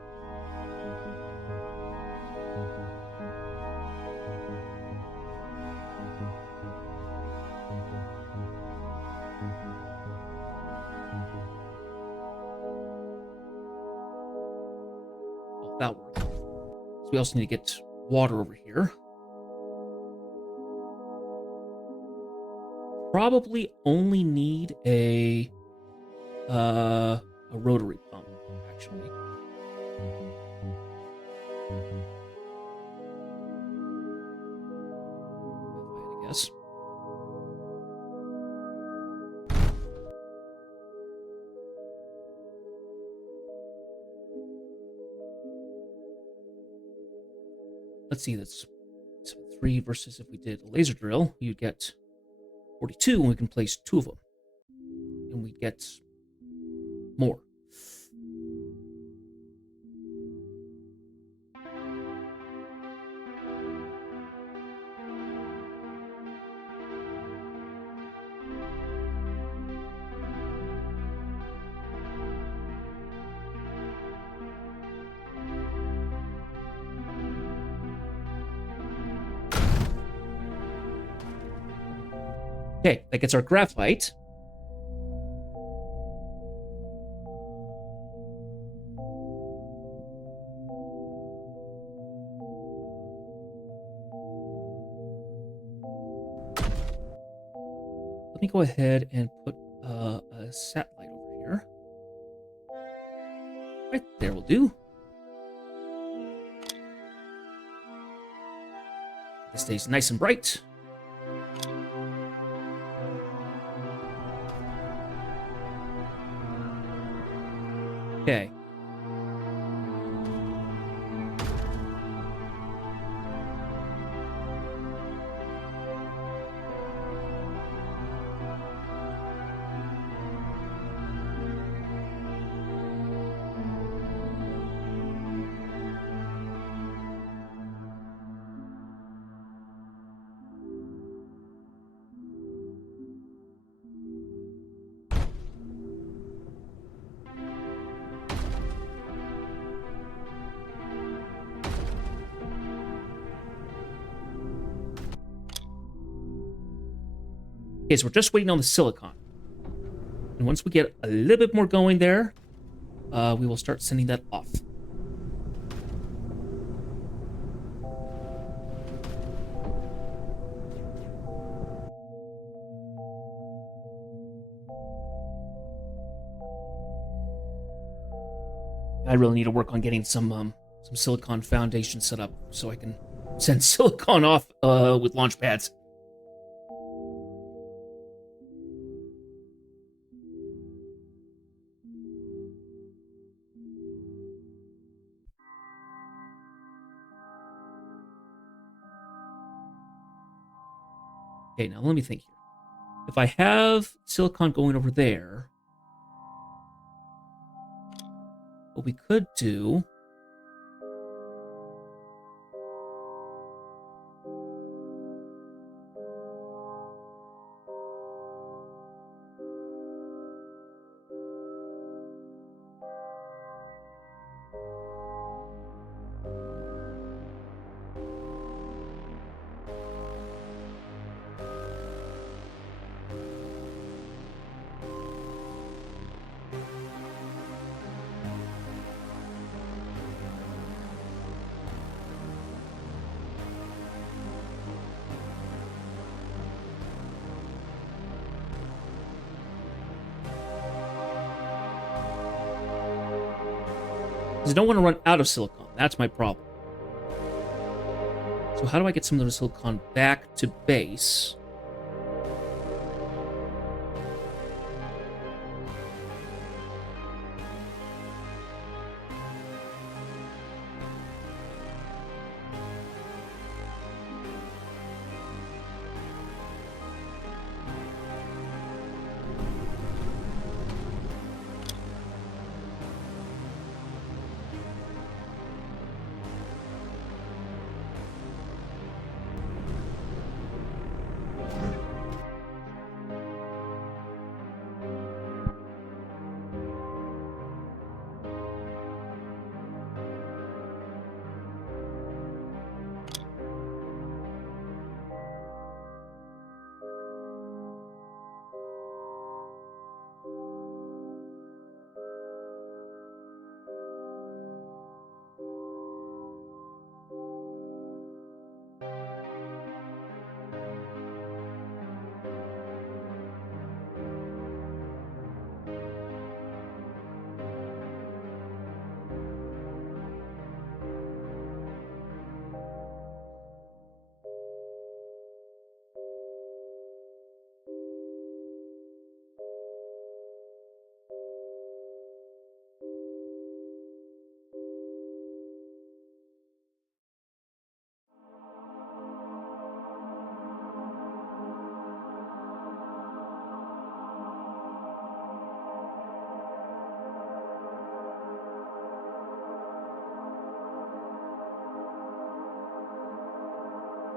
Oh, that worked. So we also need to get water over here. Probably only need a rotary pump, actually. I guess. Let's see, that's 3 versus if we did a laser drill, you'd get 42, and we can place 2 of them. And we get more. Okay, that gets our graphite. Let me go ahead and put a satellite over here. Right there will do. This stays nice and bright. Okay. Okay, so we're just waiting on the silicon. And once we get a little bit more going there, we will start sending that off. I really need to work on getting some silicon foundation set up so I can send silicon off with launch pads. Okay, now let me think here. If I have silicon going over there, what we could do... Because I don't want to run out of silicon. That's my problem. So how do I get some of the silicon back to base?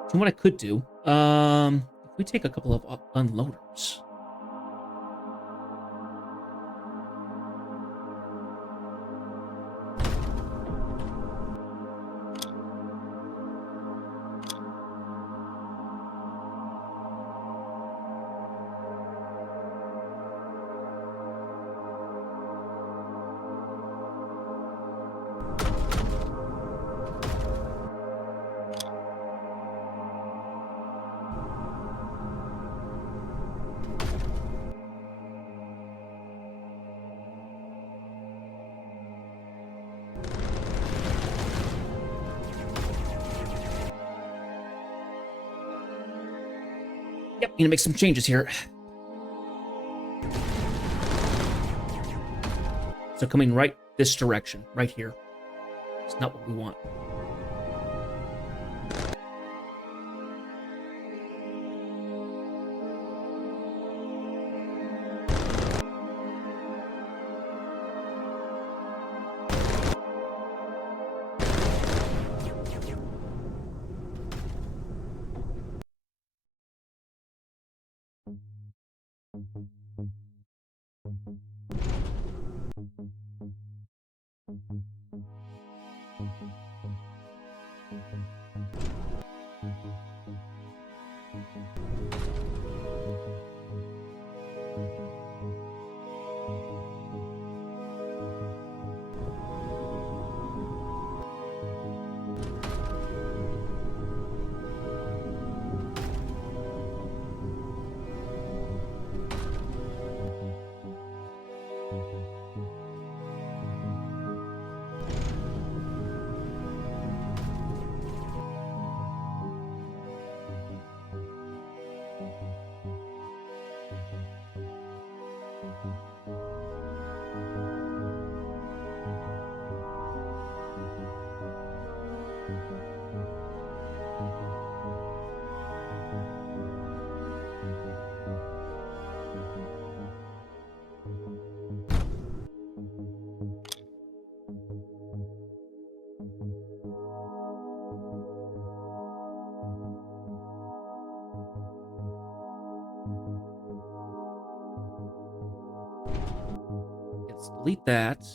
So what I could do, if we take a couple of unloaders. Yep, need to make some changes here. So coming right this direction, right here. It's not what we want. Let's delete that.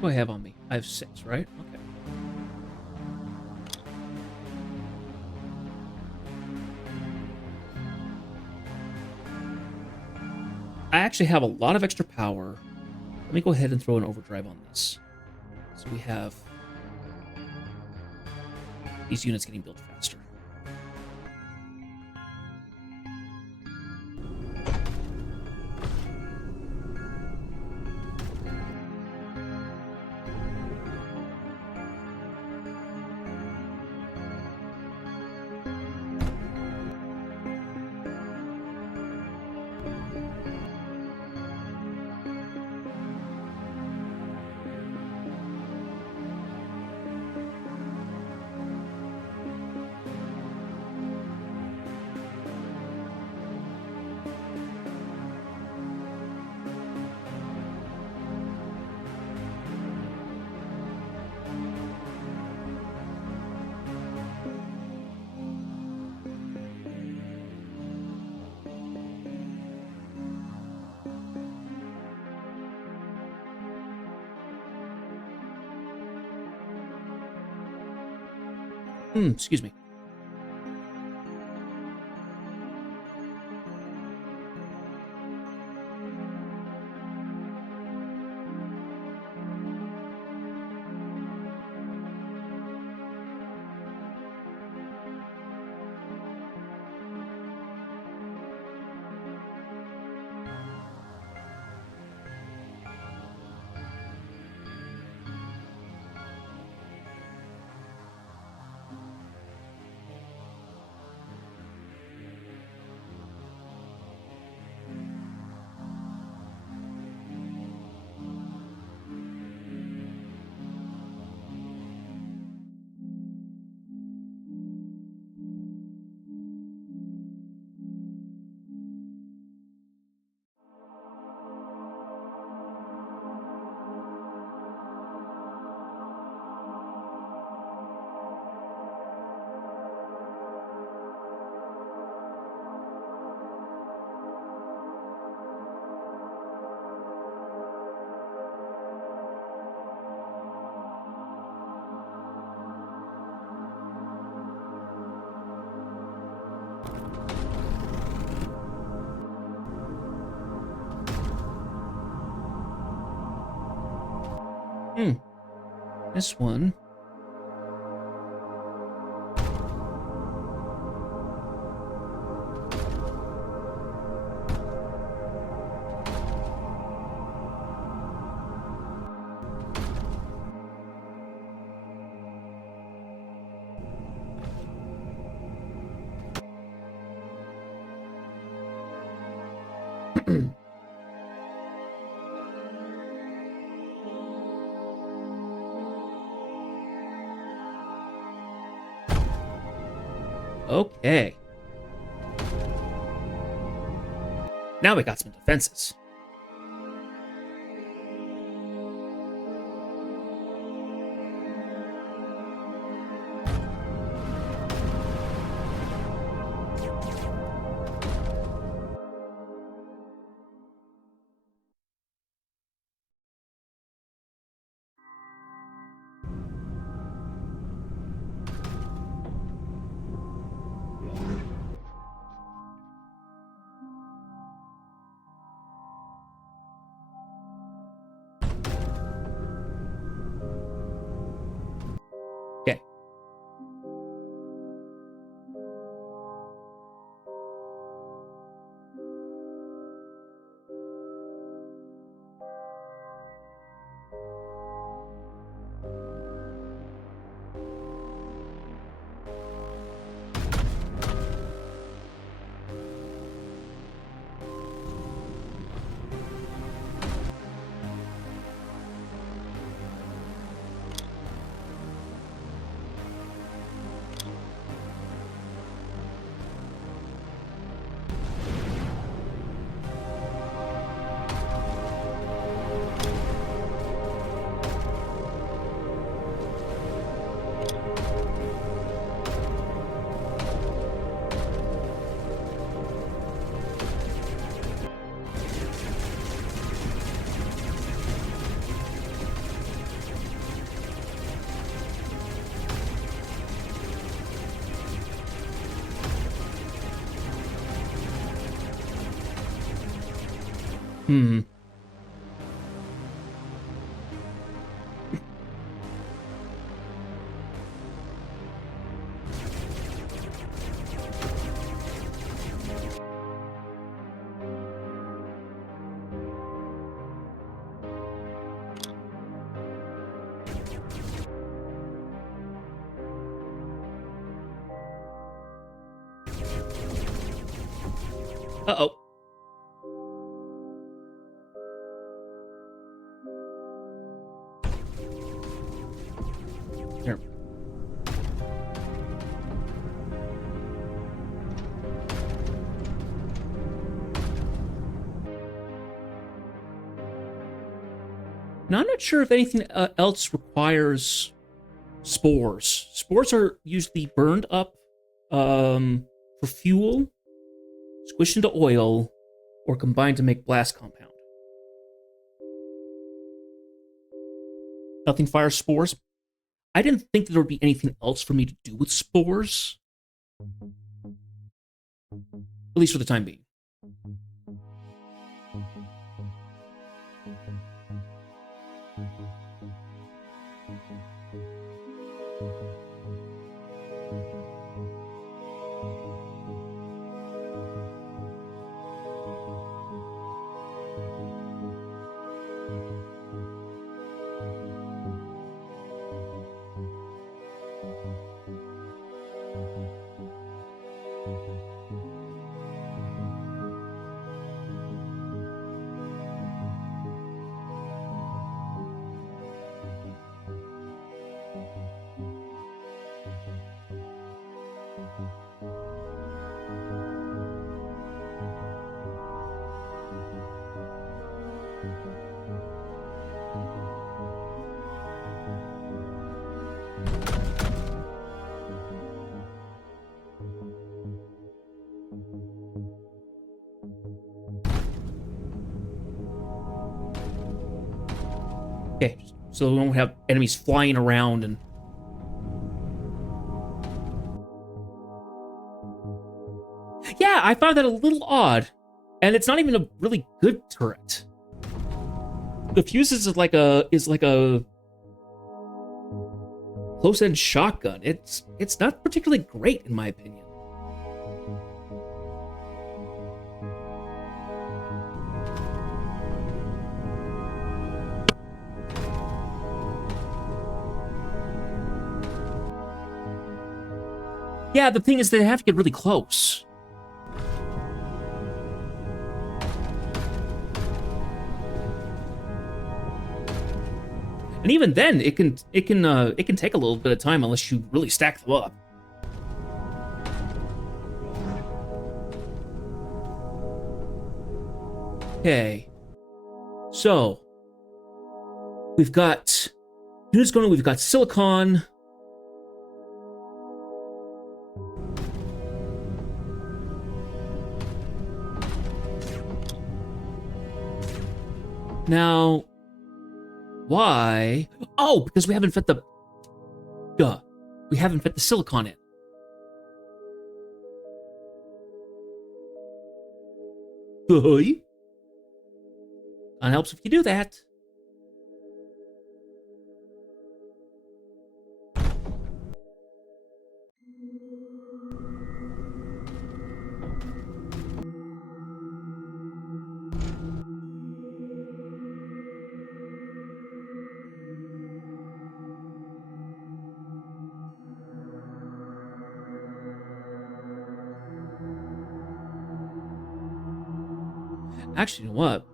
What do I have on me? I have 6, right? Okay. I actually have a lot of extra power. Let me go ahead and throw an overdrive on this. So we have these units getting built faster. Excuse me. This one. Okay. Now we got some defenses. Okay. Hmm. Uh-oh. Here. Now, I'm not sure if anything else requires spores. Spores are usually burned up for fuel, squished into oil, or combined to make blast compound. Nothing fires spores. I didn't think there would be anything else for me to do with spores, at least for the time being. Okay, so we don't have enemies flying around and... Yeah, I found that a little odd. And it's not even a really good turret. The fuses is like a close-end shotgun. It's not particularly great in my opinion. Yeah, the thing is they have to get really close. And even then, it can take a little bit of time unless you really stack them up. Okay, so we've got units going. We've got silicon. Now, why? Oh, because we haven't fit the... Duh. We haven't fit the silicon in. Kind of helps if you do that. Actually, you know what?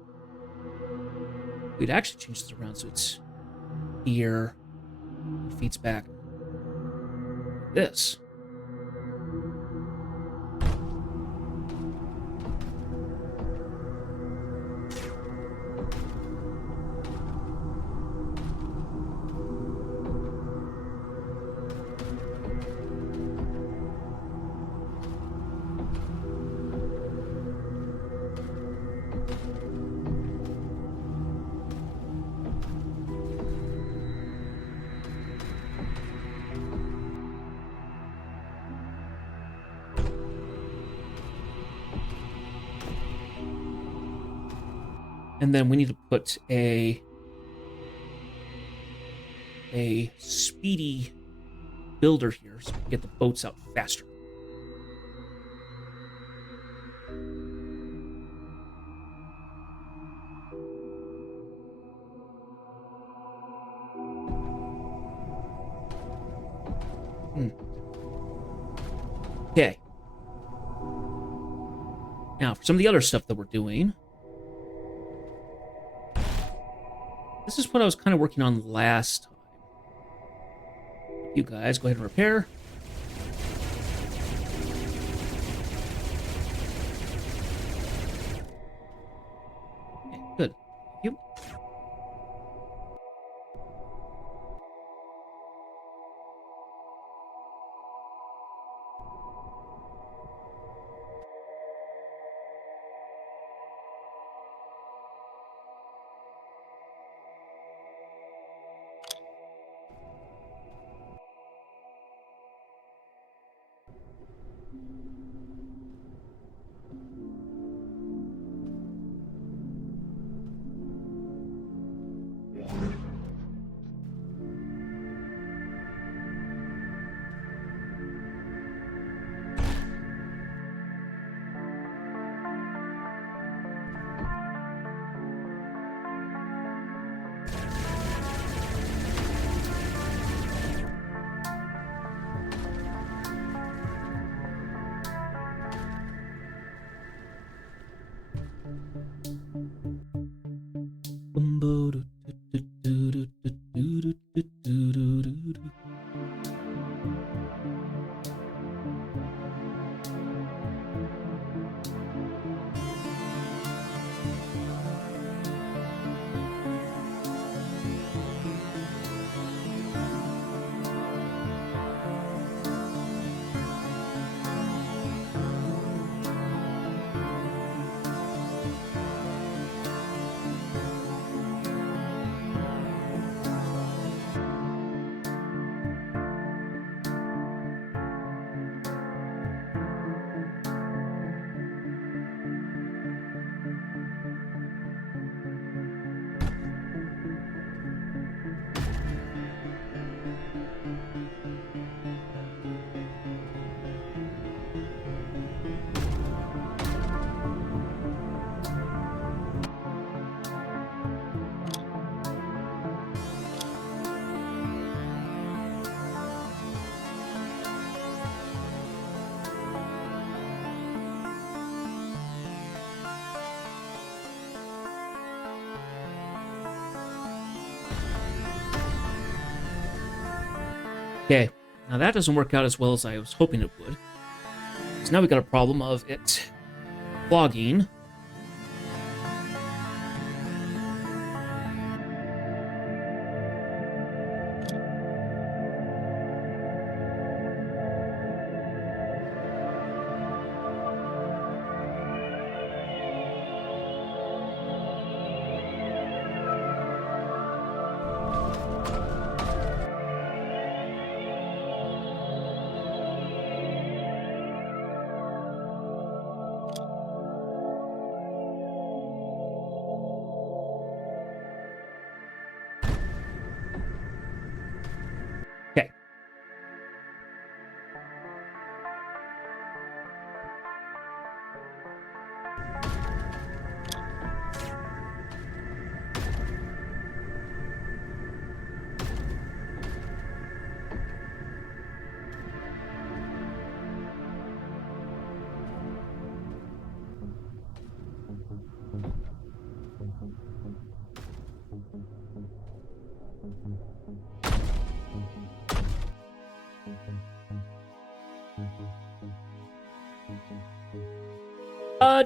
We'd actually change this around so it's here. It feeds back. This. And then we need to put a speedy builder here so we can get the boats out faster. Okay. Now, for some of the other stuff that we're doing, this is what I was kind of working on last time. You guys, go ahead and repair. Okay, good. Thank you. Okay, now that doesn't work out as well as I was hoping it would. So now we got a problem of it clogging. Okay.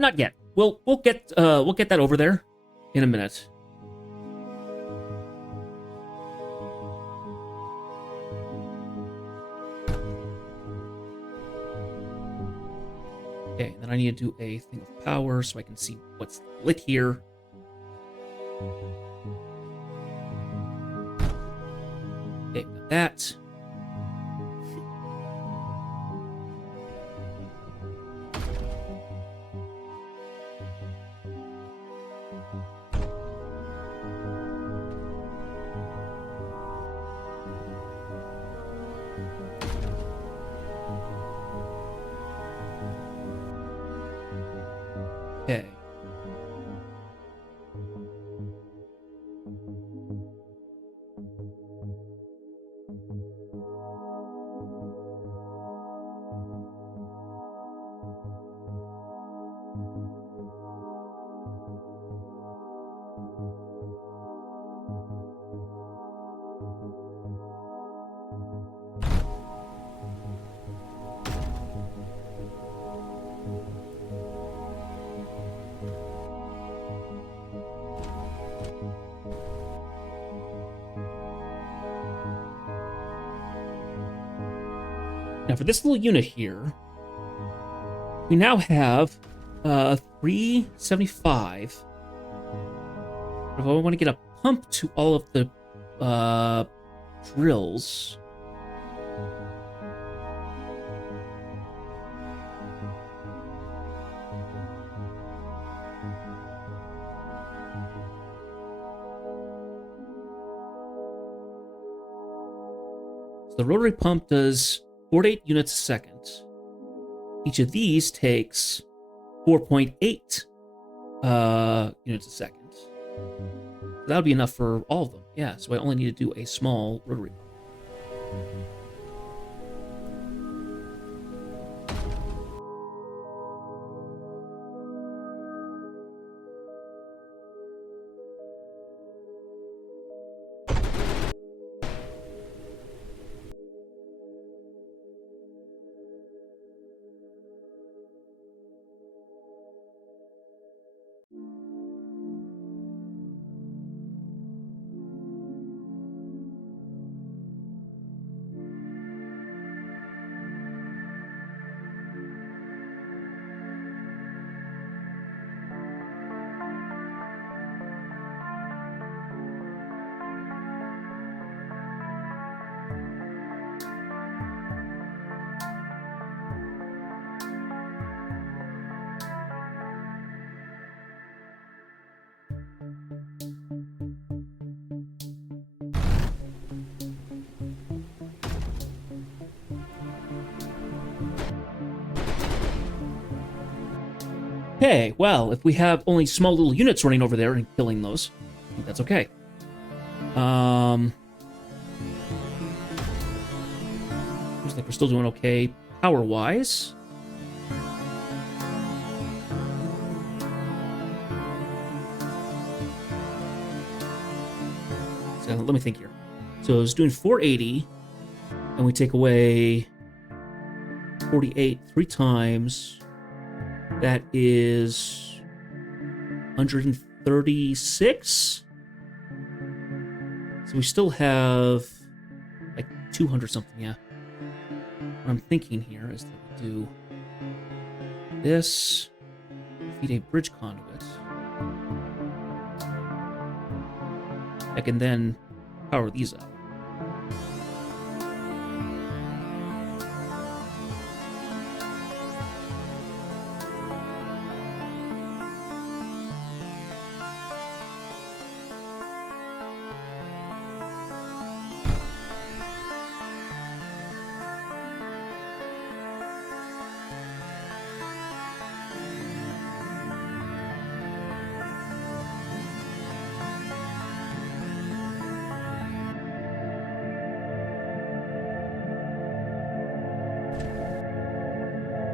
Not yet. We'll get that over there in a minute. Okay, then I need to do a thing of power so I can see what's lit here. Okay, got that. Okay. Now for this little unit here, we now have 375. If I want to get a pump to all of the drills. So the rotary pump does 4 to 8 units a second. Each of these takes 4.8 units a second. That would be enough for all of them. Yeah, so I only need to do a small rotary pump. Okay, well, if we have only small little units running over there and killing those, I think that's okay. Looks like we're still doing okay power-wise. So let me think here. So I was doing 480. And we take away 48 3 times. That is 136. So we still have like 200 something, yeah. What I'm thinking here is that we do this, feed a bridge conduit. I can then power these up.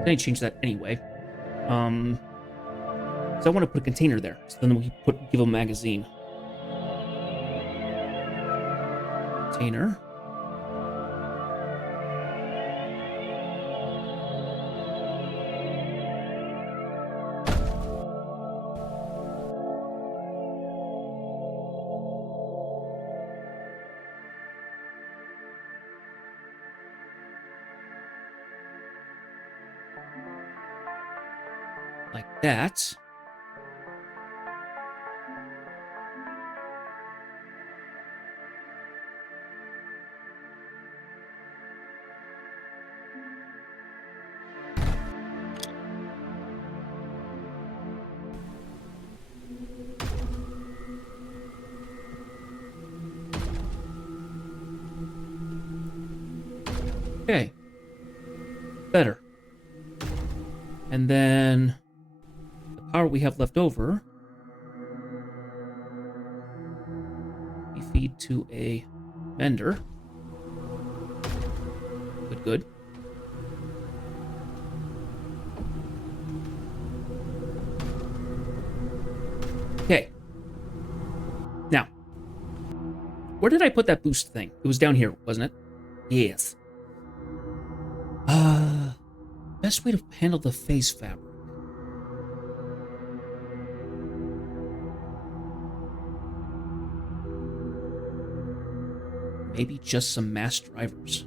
I change that anyway. So I want to put a container there. So then we give a magazine. Container. Like that. Okay. Better. And then the power we have left over, we feed to a vendor. Good, good. Okay. Now, where did I put that boost thing? It was down here, wasn't it? Yes. Best way to handle the phase fabric. Maybe just some mass drivers.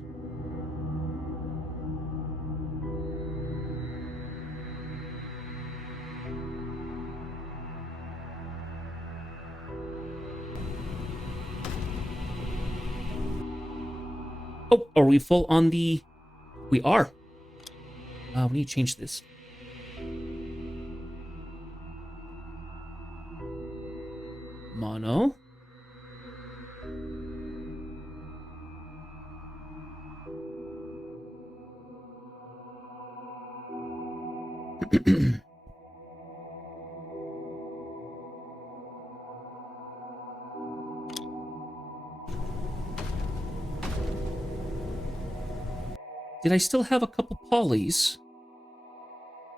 Oh, are we full on the... We are. We need to change this. Mono. Did I still have a couple polys?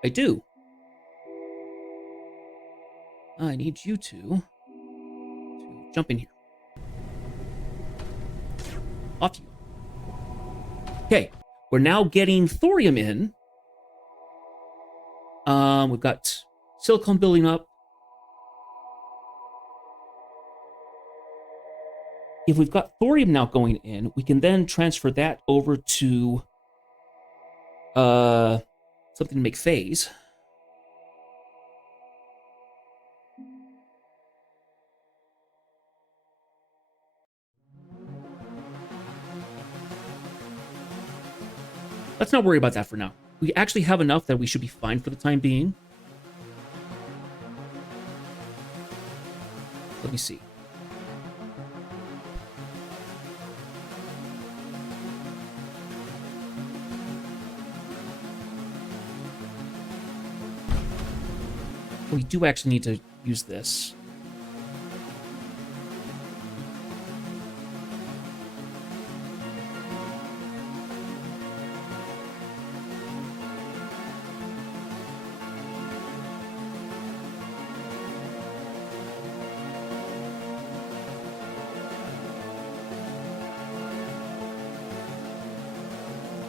I do. I need you to jump in here. Off you go. Okay, we're now getting thorium in. We've got silicon building up. If we've got thorium now going in, we can then transfer that over to something to make phase. Let's not worry about that for now. We actually have enough that we should be fine for the time being. Let me see. We do actually need to use this.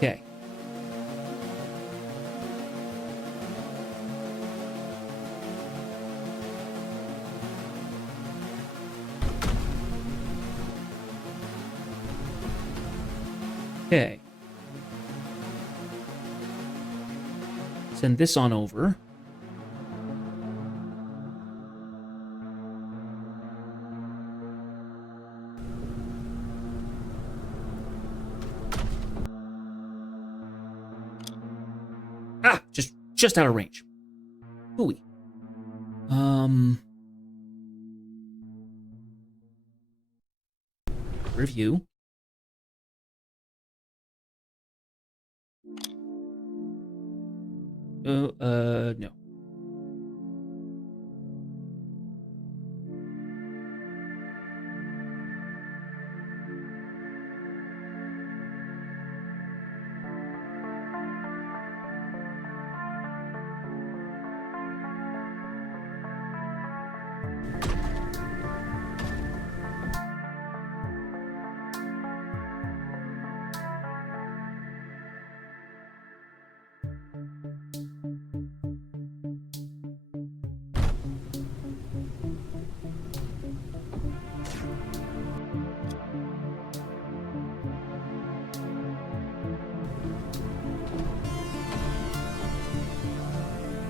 Okay. Okay. Send this on over. Ah, just out of range. Hooey. Review. No.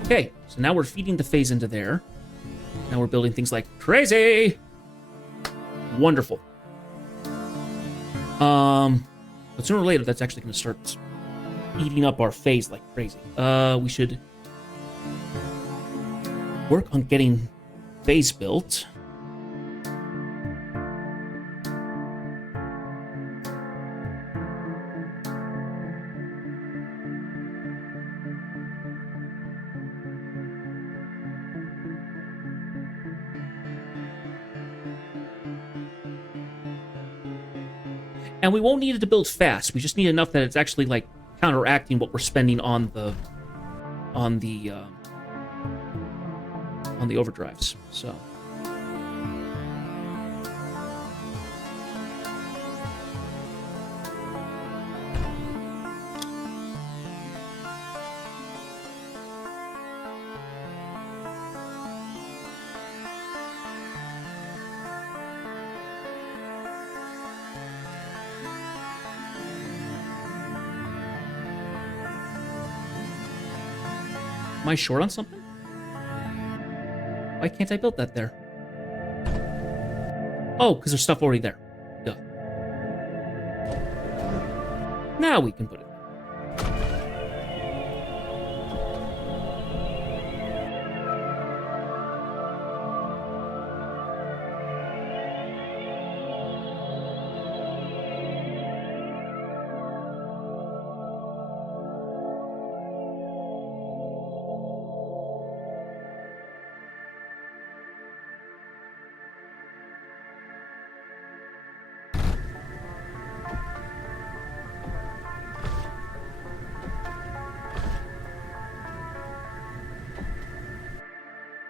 Okay, so now we're feeding the phase into there. Now we're building things like crazy. Wonderful. But sooner or later, that's actually going to start eating up our phase like crazy. We should work on getting phase built. And we won't need it to build fast. We just need enough that it's actually like counteracting what we're spending on the overdrives. So am I short on something? Why can't I build that there? Oh, because there's stuff already there. Duh. Now we can put it.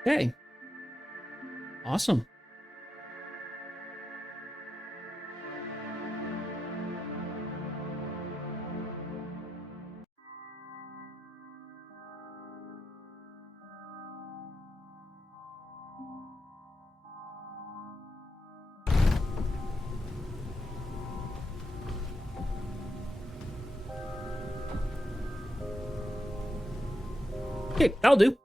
Okay. Awesome. Okay, that'll do.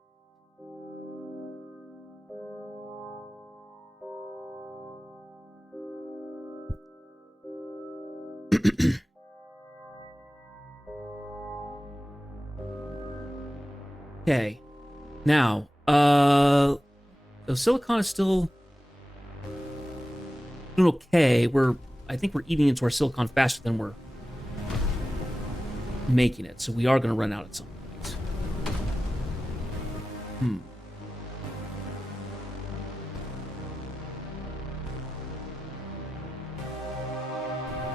Okay. Now, so silicon is still doing okay. I think we're eating into our silicon faster than we're making it, so we are going to run out at some point.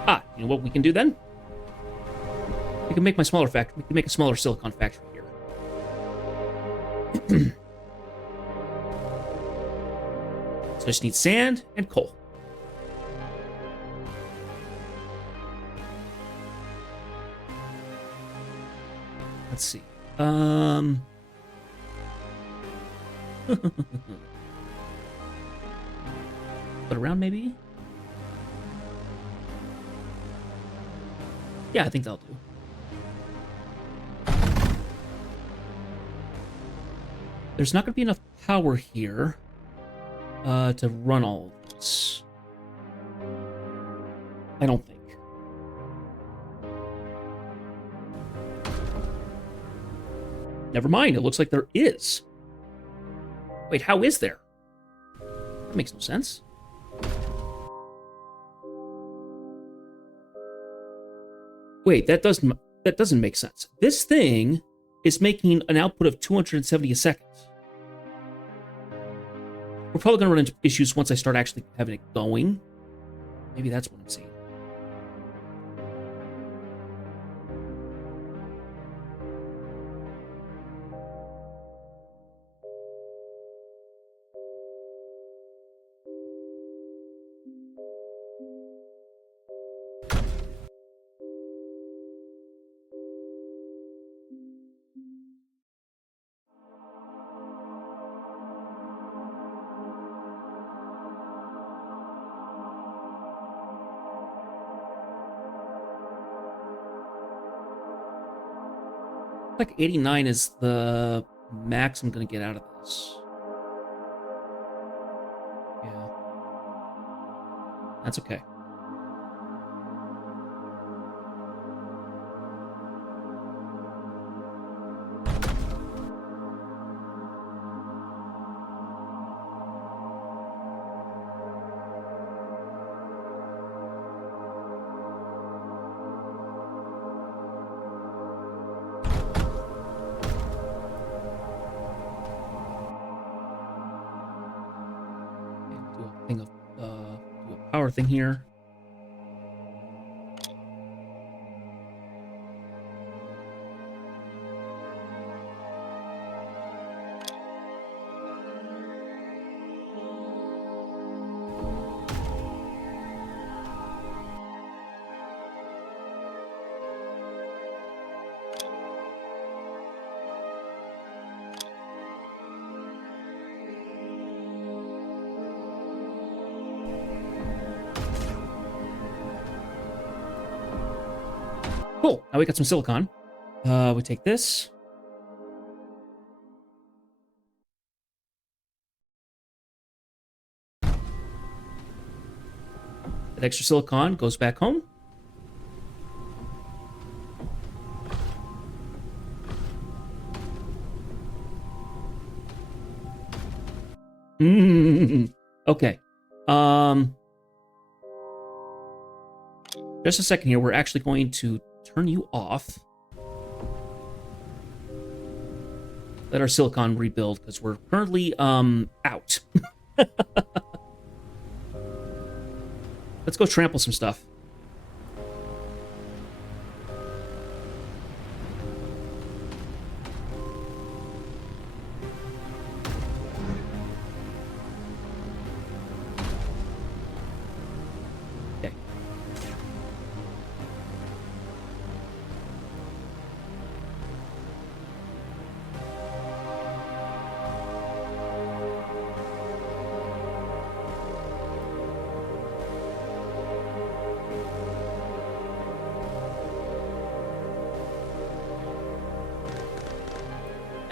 Ah, you know what we can do then? We can make my smaller factory. We can make a smaller silicon factory here. So I just need sand and coal. Let's see. Put around maybe? Yeah, I think that'll do. There's not going to be enough power here to run all of this. I don't think. Never mind, it looks like there is. Wait, how is there? That makes no sense. Wait, that doesn't make sense. This thing is making an output of 270 a second. We're probably going to run into issues once I start actually having it going. Maybe that's what I'm seeing. Like 89 is the max I'm going to get out of this. Yeah. That's okay. Do a power thing here. Cool. Now we got some silicon. We take this. That extra silicon goes back home. Okay. Just a second here. We're actually going to turn you off. Let our silicon rebuild because we're currently out. Let's go trample some stuff. Okay.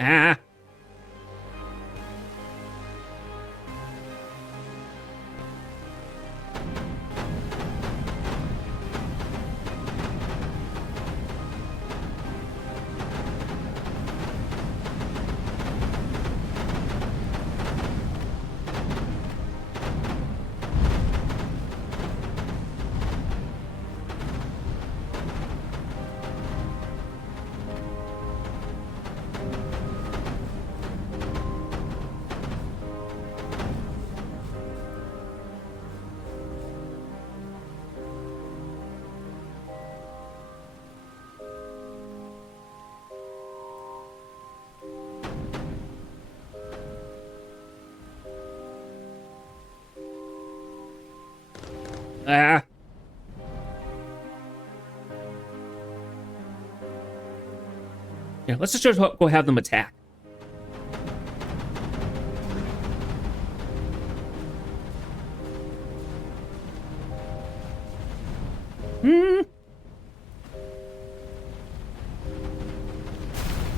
Ah. Ah. Yeah, let's just go have them attack.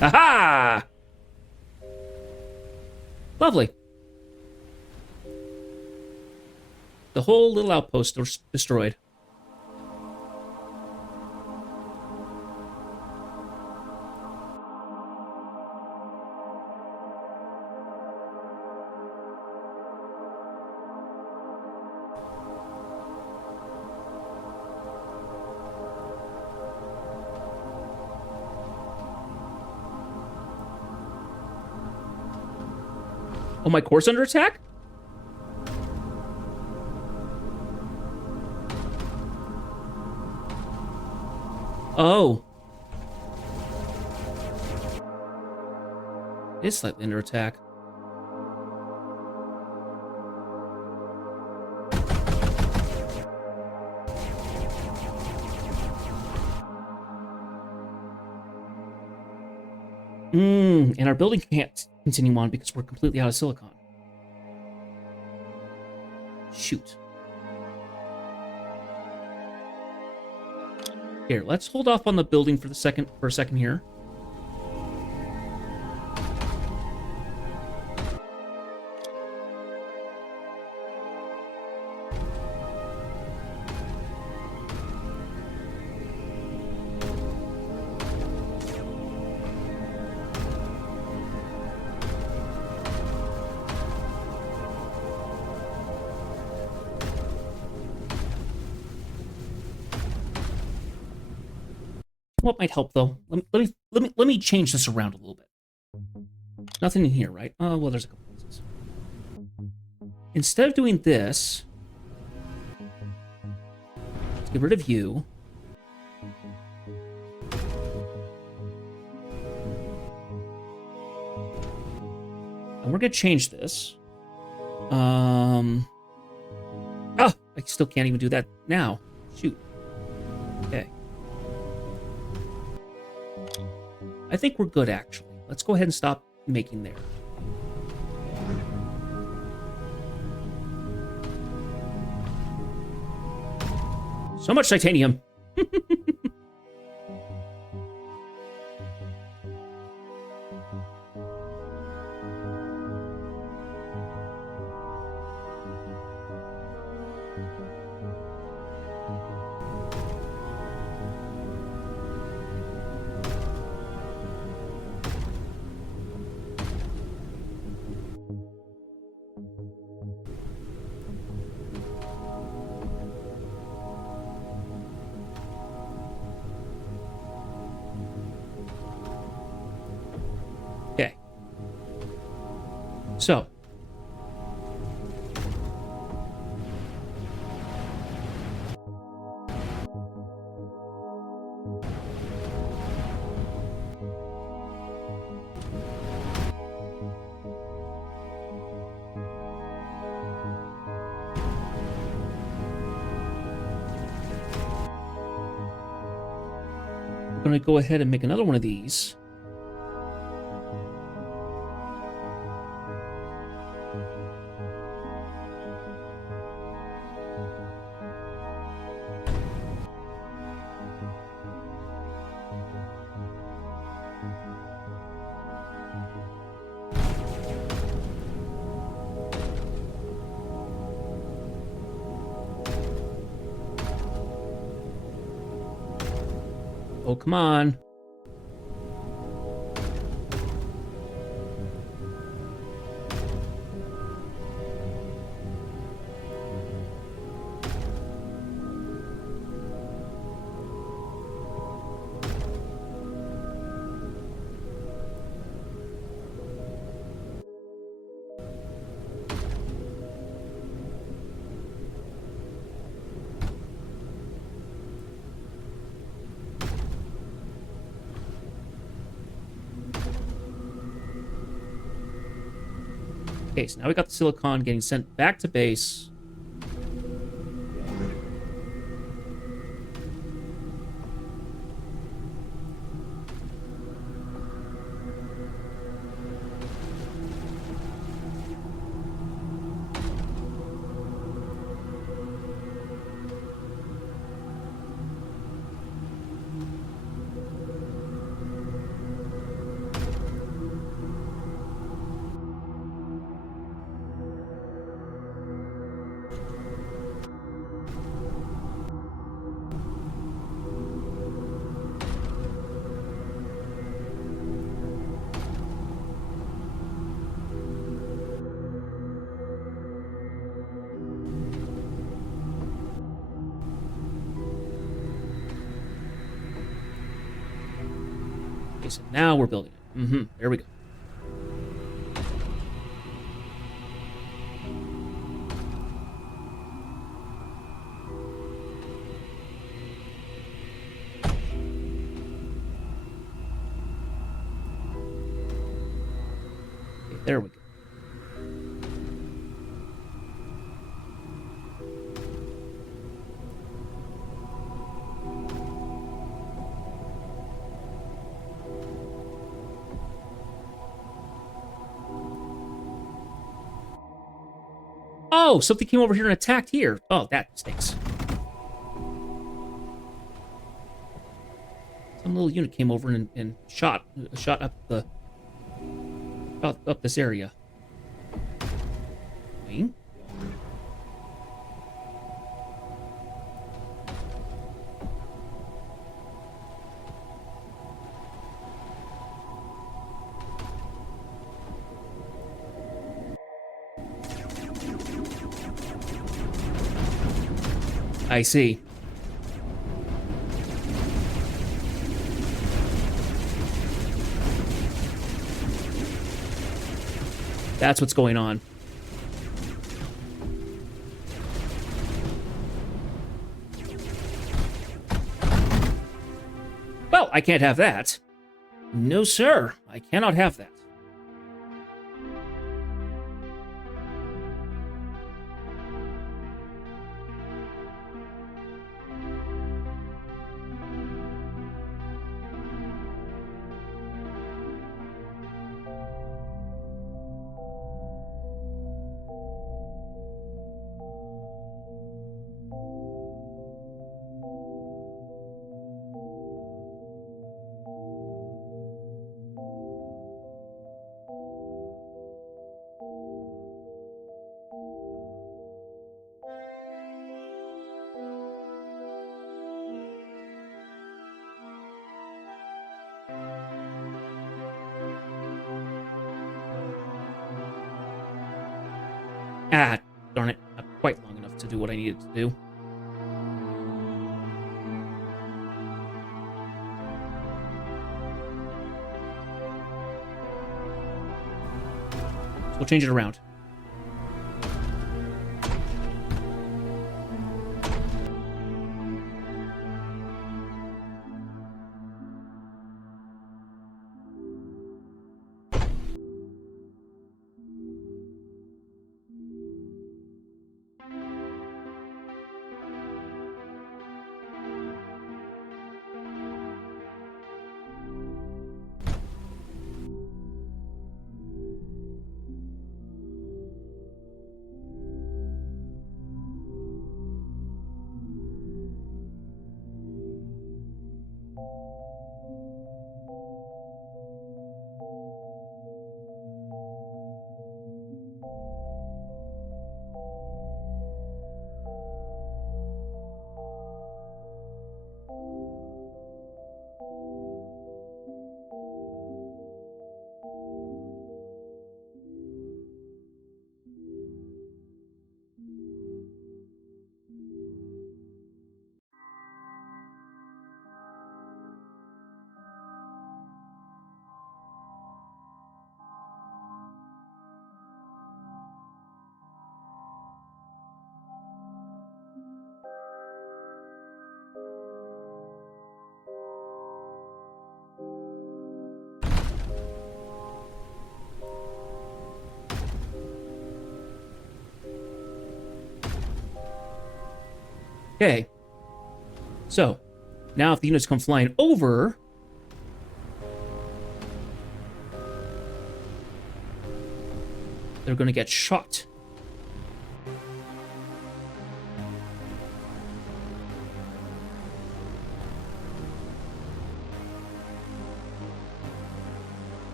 Aha! Lovely. The whole little outpost was destroyed. Oh, my core's under attack? Oh. It is slightly under attack. And our building can't continue on because we're completely out of silicon. Shoot. Here, let's hold off on the building for a second here. What might help though? Let me change this around a little bit. Nothing in here, right? Oh well, there's a couple places. Instead of doing this, let's get rid of you. And we're gonna change this. Oh, I still can't even do that now. Shoot. Okay. I think we're good, actually. Let's go ahead and stop making there. So much titanium. Okay. So. We're going to go ahead and make another one of these. Oh, come on. Okay, so now we got the silicon getting sent back to base. Okay, so now we're building it. There we go. Okay, there we go. Oh, something came over here and attacked here. Oh, that stinks. Some little unit came over and shot up this area. Wing. I see. That's what's going on. Well, I can't have that. No, sir. I cannot have that. Ah, darn it. Not quite long enough to do what I needed to do. So we'll change it around. Okay. So, now if the units come flying over, they're going to get shot.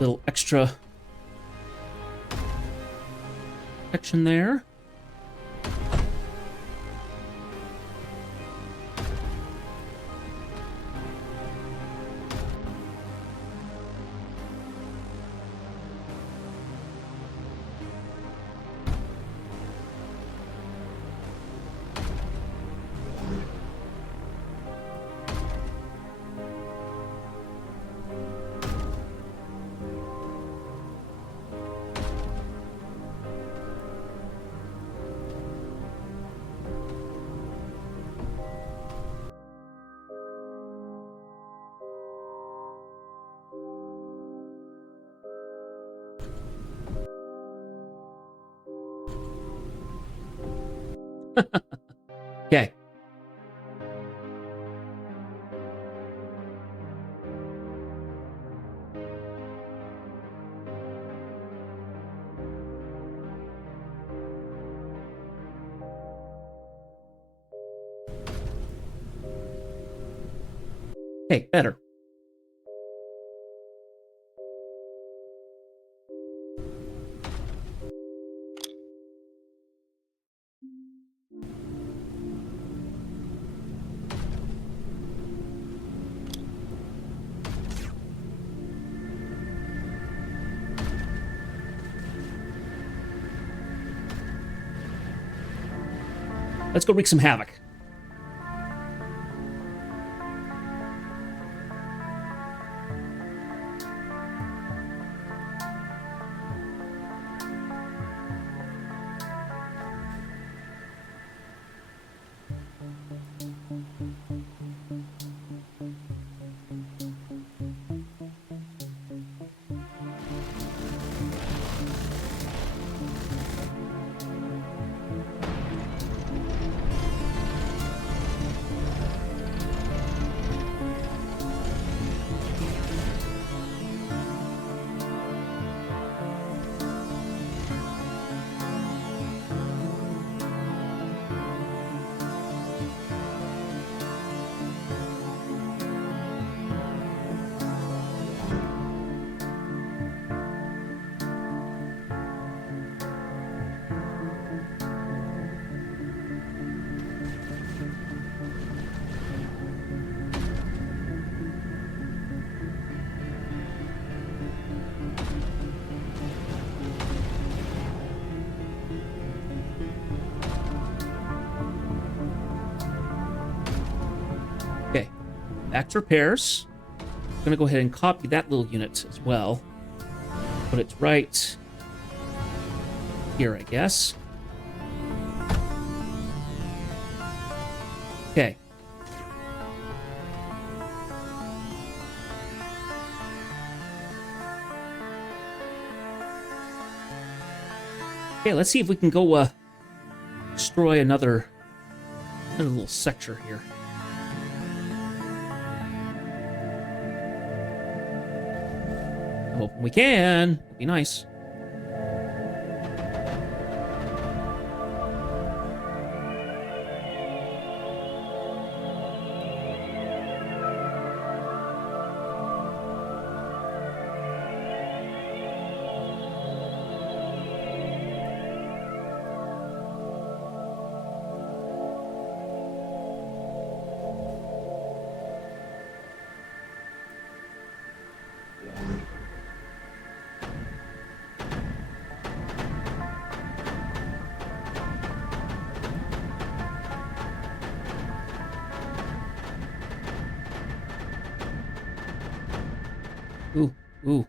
Little extra protection there. Okay. Okay, better. Let's go wreak some havoc. Okay, back to repairs. I'm gonna go ahead and copy that little unit as well. Put it right here, I guess. Okay. Okay, let's see if we can go destroy another little sector here. I'm hoping we can. It'd be nice. Ooh, ooh.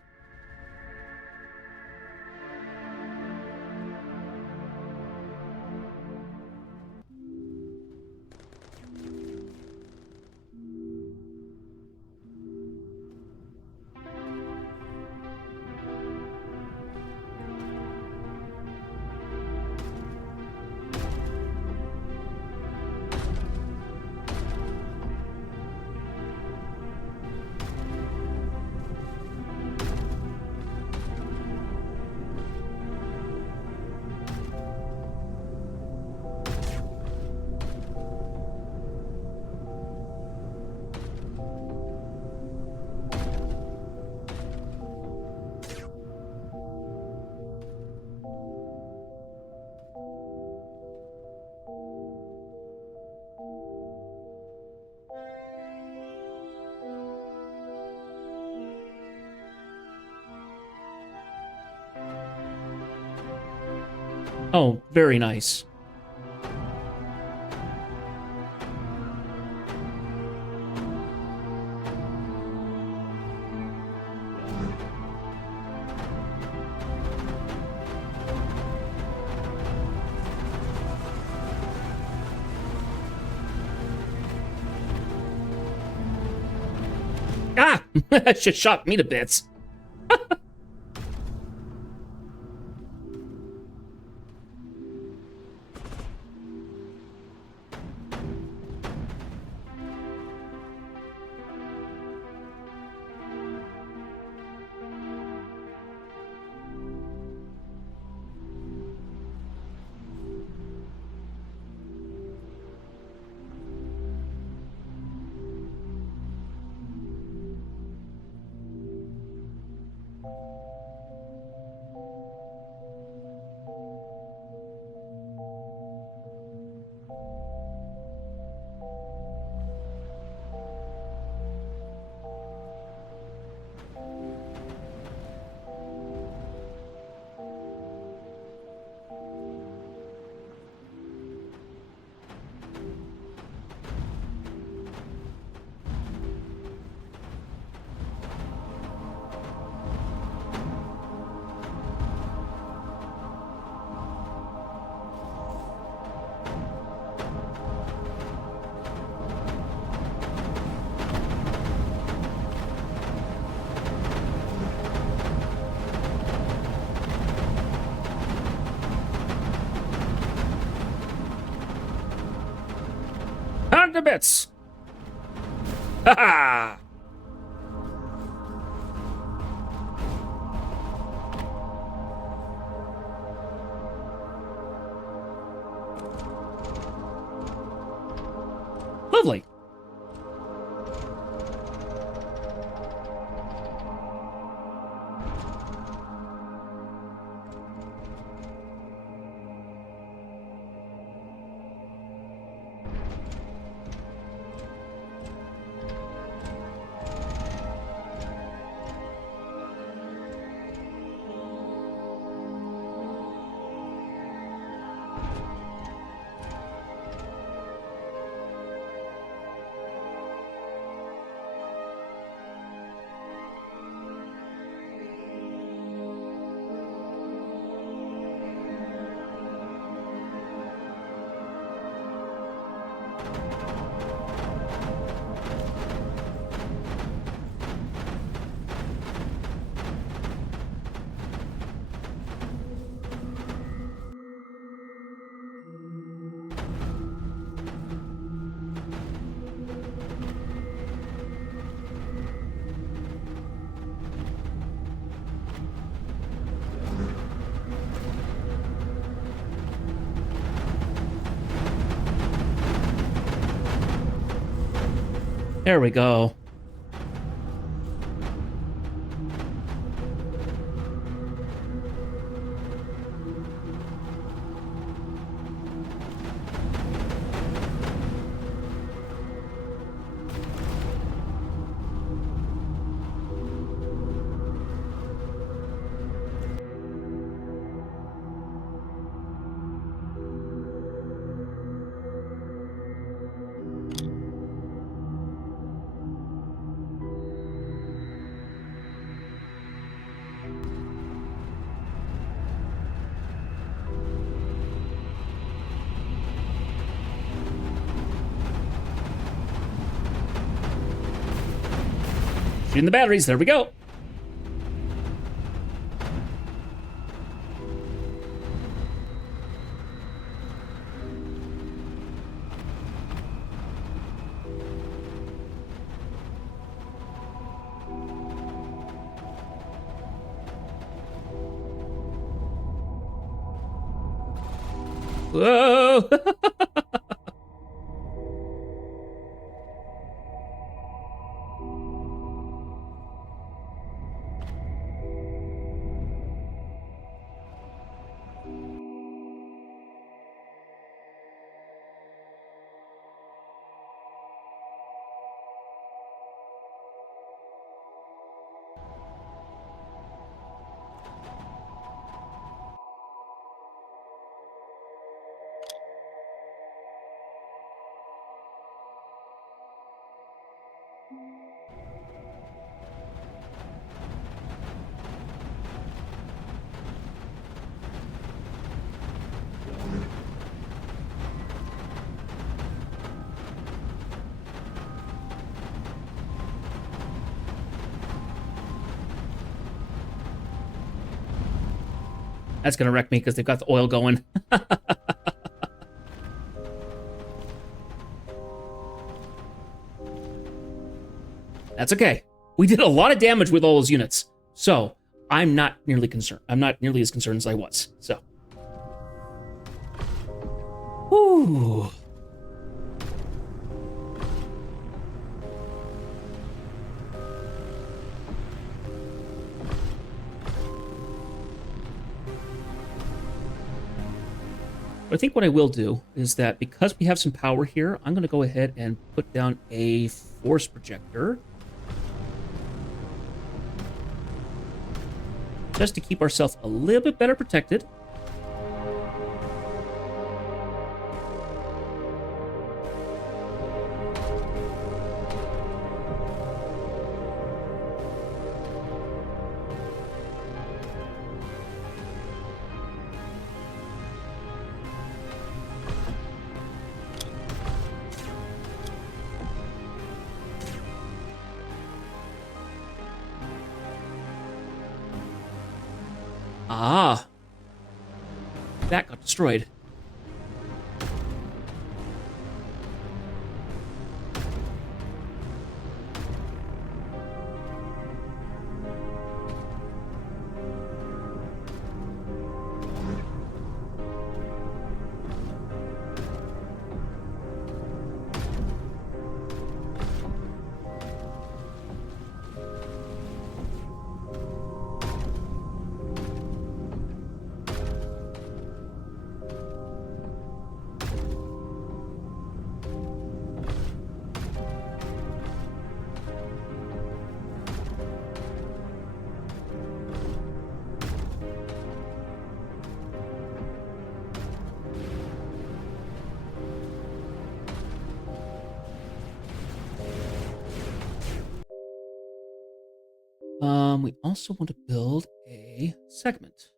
Oh, very nice. Ah! That shit shot me to bits. gone to bits. Ha ha! Lovely. There we go. Shooting the batteries. There we go. Whoa! That's gonna wreck me because they've got the oil going. That's okay. We did a lot of damage with all those units, so I'm not nearly concerned. I'm not nearly as concerned as I was. So, whew. I think what I will do is that because we have some power here, I'm going to go ahead and put down a force projector. Just to keep ourselves a little bit better protected. Ah. That got destroyed. We also want to build a segment.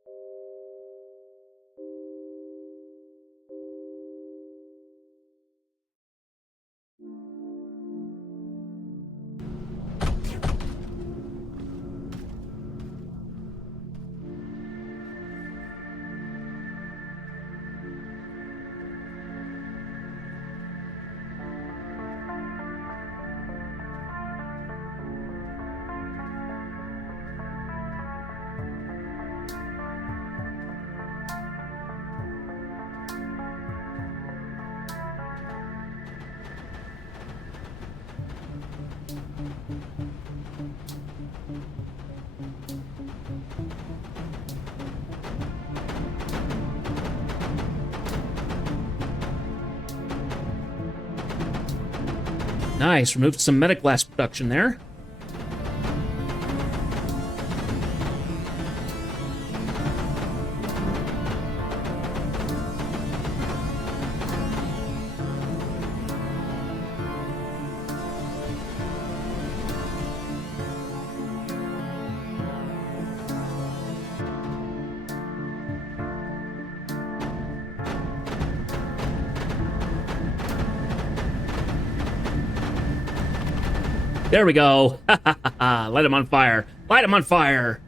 Nice, removed some metaglass production there. There we go. Light him on fire. Light him on fire.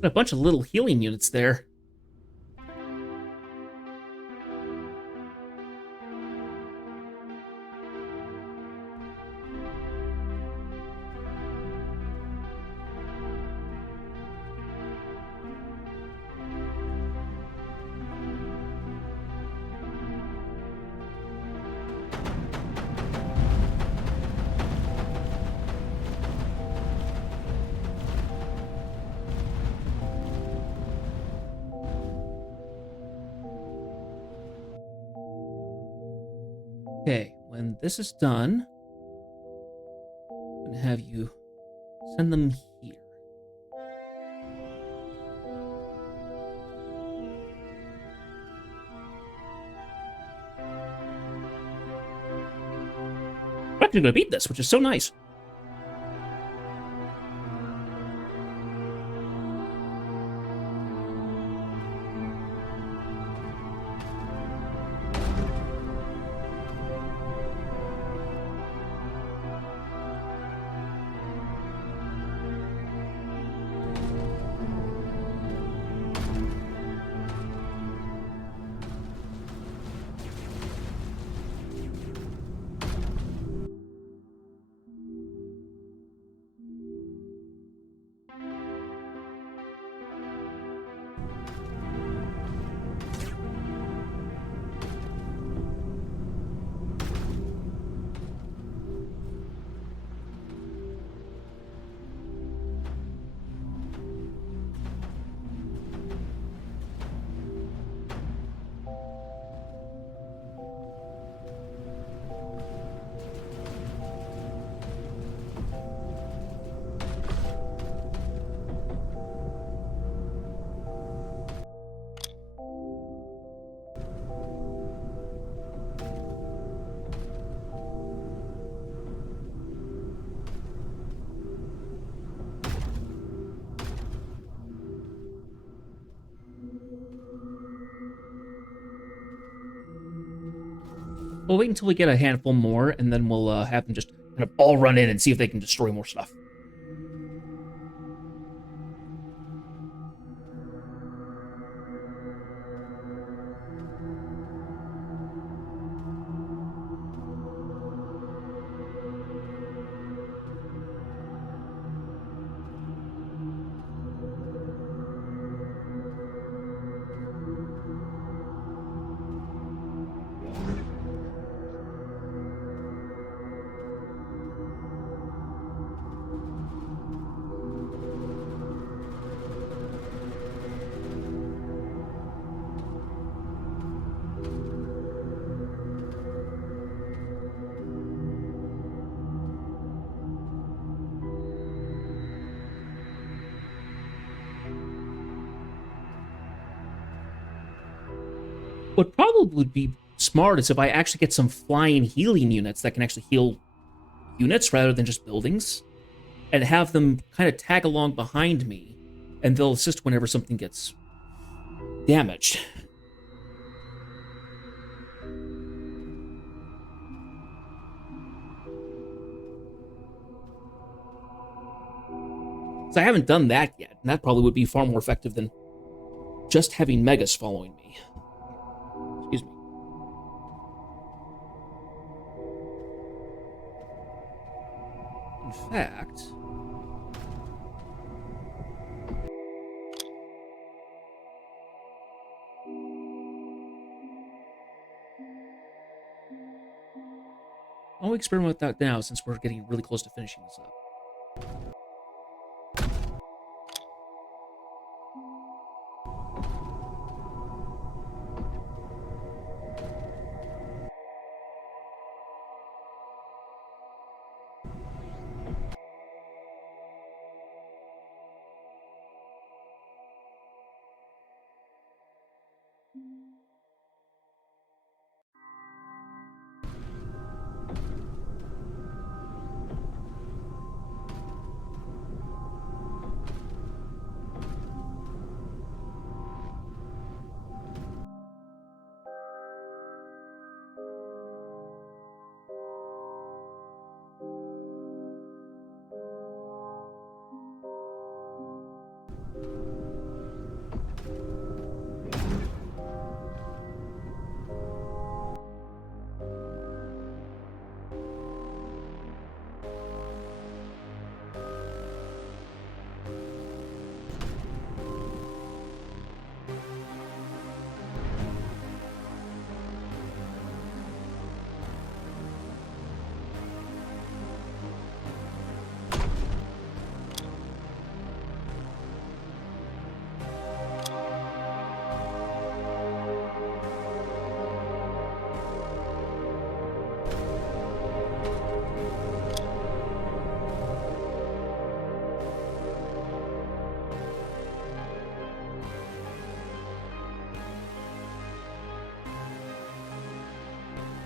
A bunch of little healing units there. Okay, when this is done, I'm going to have you send them here. We're actually going to beat this, which is so nice. We'll wait until we get a handful more, and then we'll have them just kind of all run in and see if they can destroy more stuff. What probably would be smart is if I actually get some flying healing units that can actually heal units rather than just buildings, and have them kind of tag along behind me, and they'll assist whenever something gets damaged. So I haven't done that yet, and that probably would be far more effective than just having megas following me. Excuse me. In fact, I'll experiment with that now since we're getting really close to finishing this up.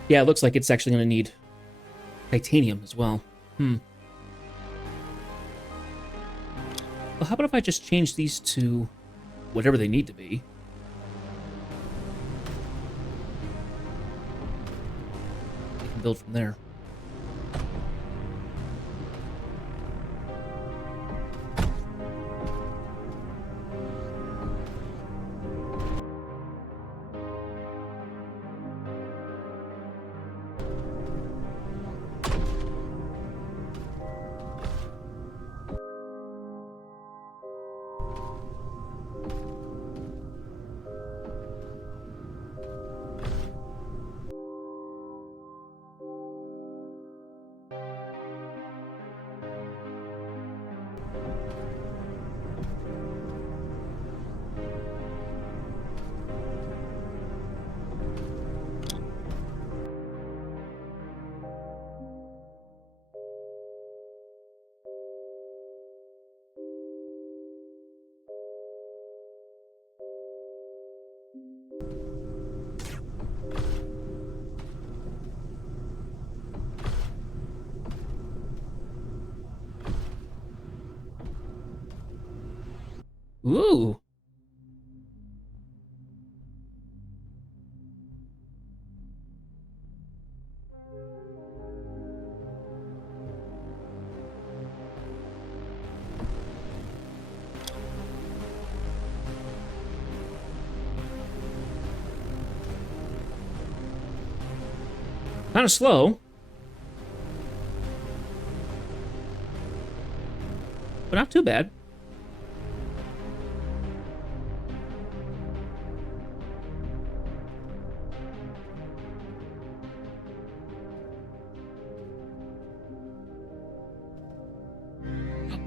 Yeah, it looks like it's actually going to need titanium as well. Well, how about if I just change these to whatever they need to be? We can build from there. Ooh. Kind of slow. But not too bad.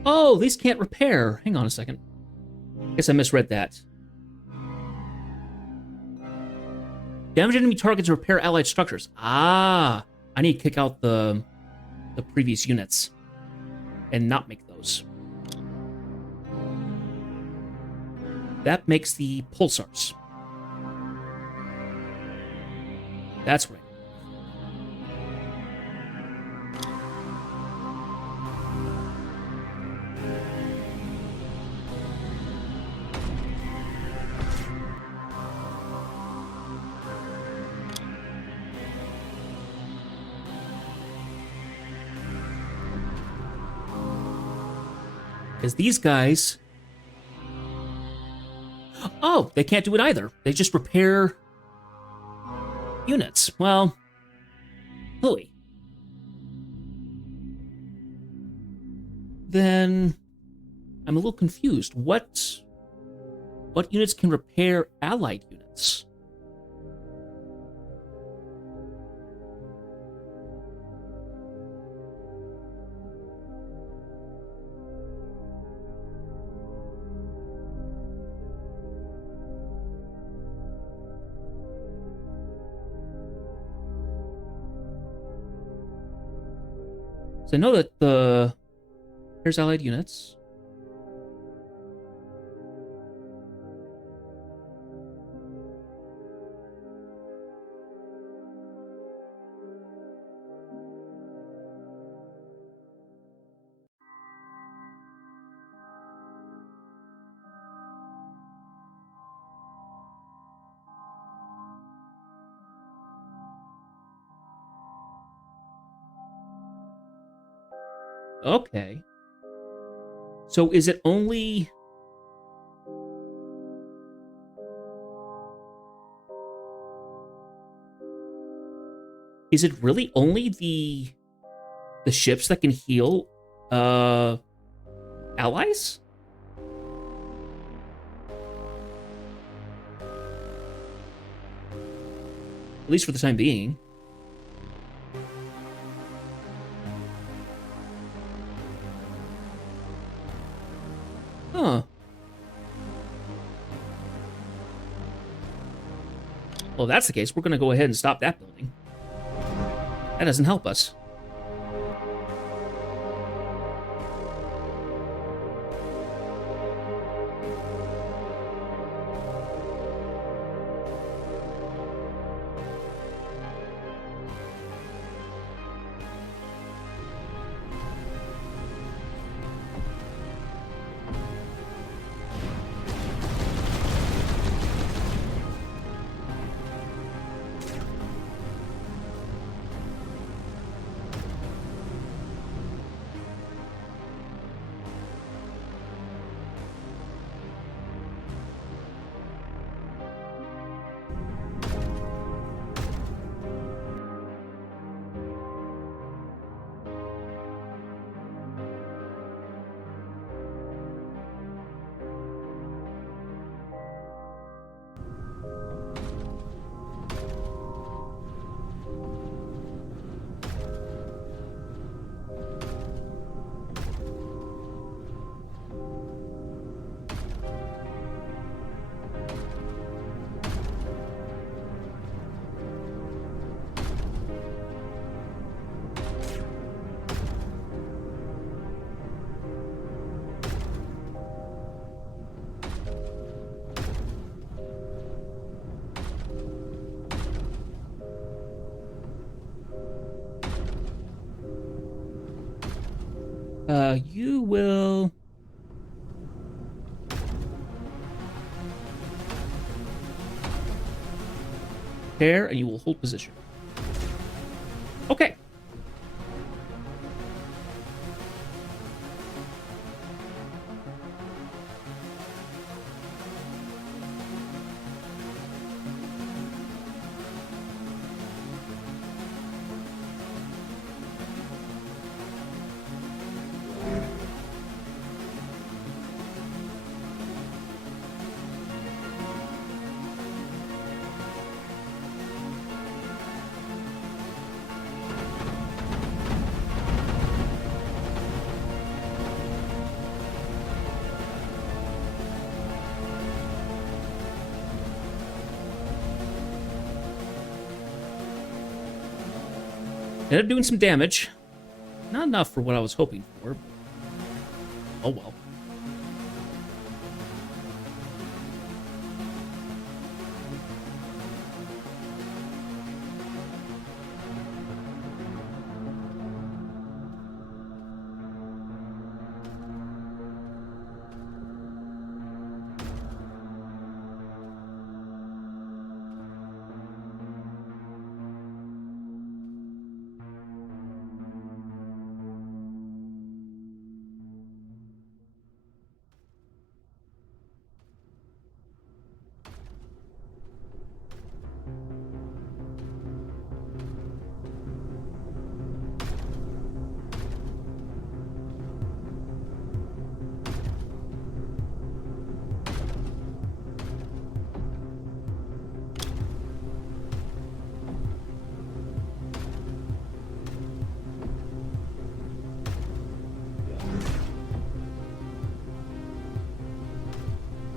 Oh, these can't repair. Hang on a second. Guess I misread that. Damage enemy targets repair allied structures. Ah, I need to kick out the previous units and not make those. That makes the pulsars. That's right. Because these guys... Oh, they can't do it either. They just repair units. Well, hooey. Then I'm a little confused. What units can repair allied units? So I know that there's allied units. Okay. So is it only... Is it really only the ships that can heal allies? At least for the time being. Huh. Well, if that's the case, we're going to go ahead and stop that building. That doesn't help us. You will... Pair, and you will hold position. Okay. Ended up doing some damage. Not enough for what I was hoping for. But oh well.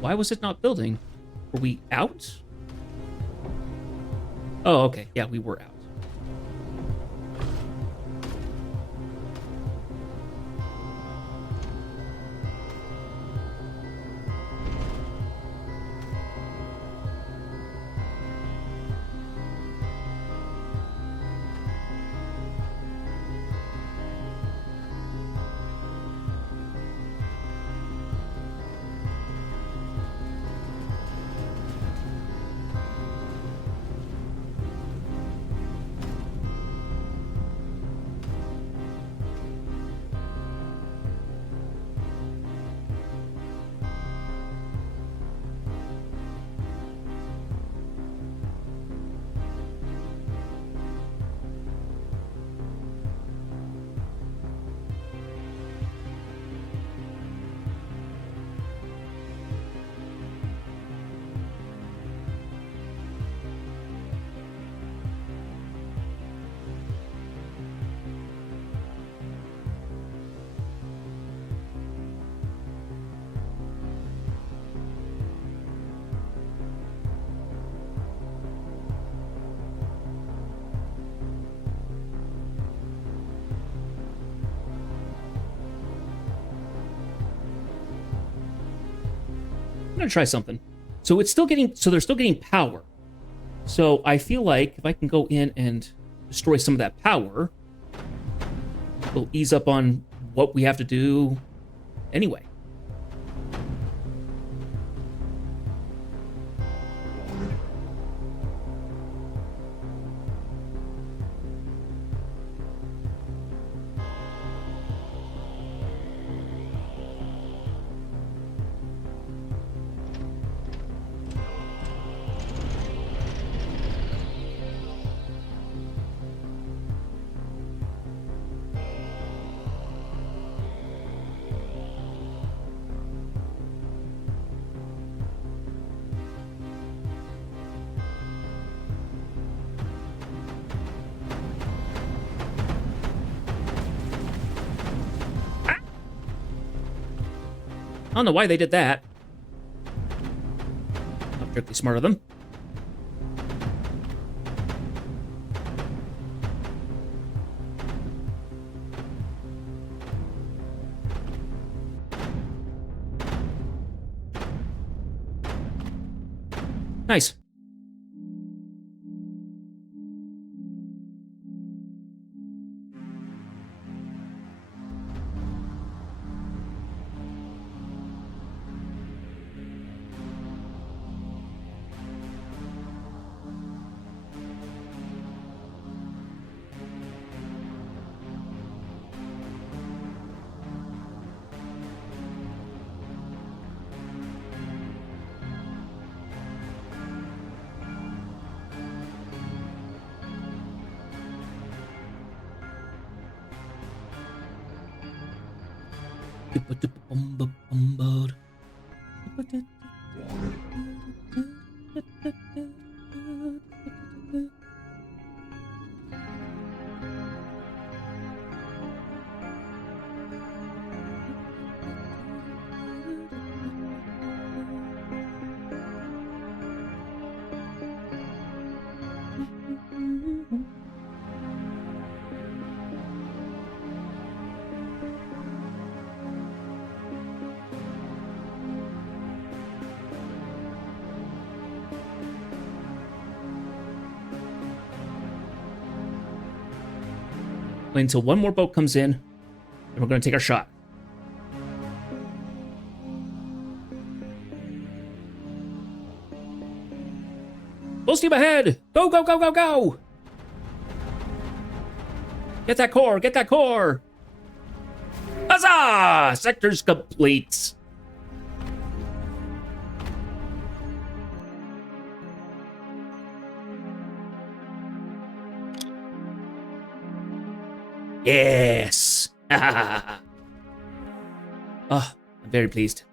Why was it not building? Were we out? Oh, okay. Yeah, we were out. I'm gonna try something. So it's still getting, so they're still getting power. So I feel like if I can go in and destroy some of that power, it'll ease up on what we have to do anyway. I don't know why they did that. Not particularly smart of them. Nice. until one more boat comes in, and we're going to take our shot. Full steam ahead! Go, go, go, go, go! Get that core! Get that core! Huzzah! Sector's complete. Yes! Oh, I'm very pleased.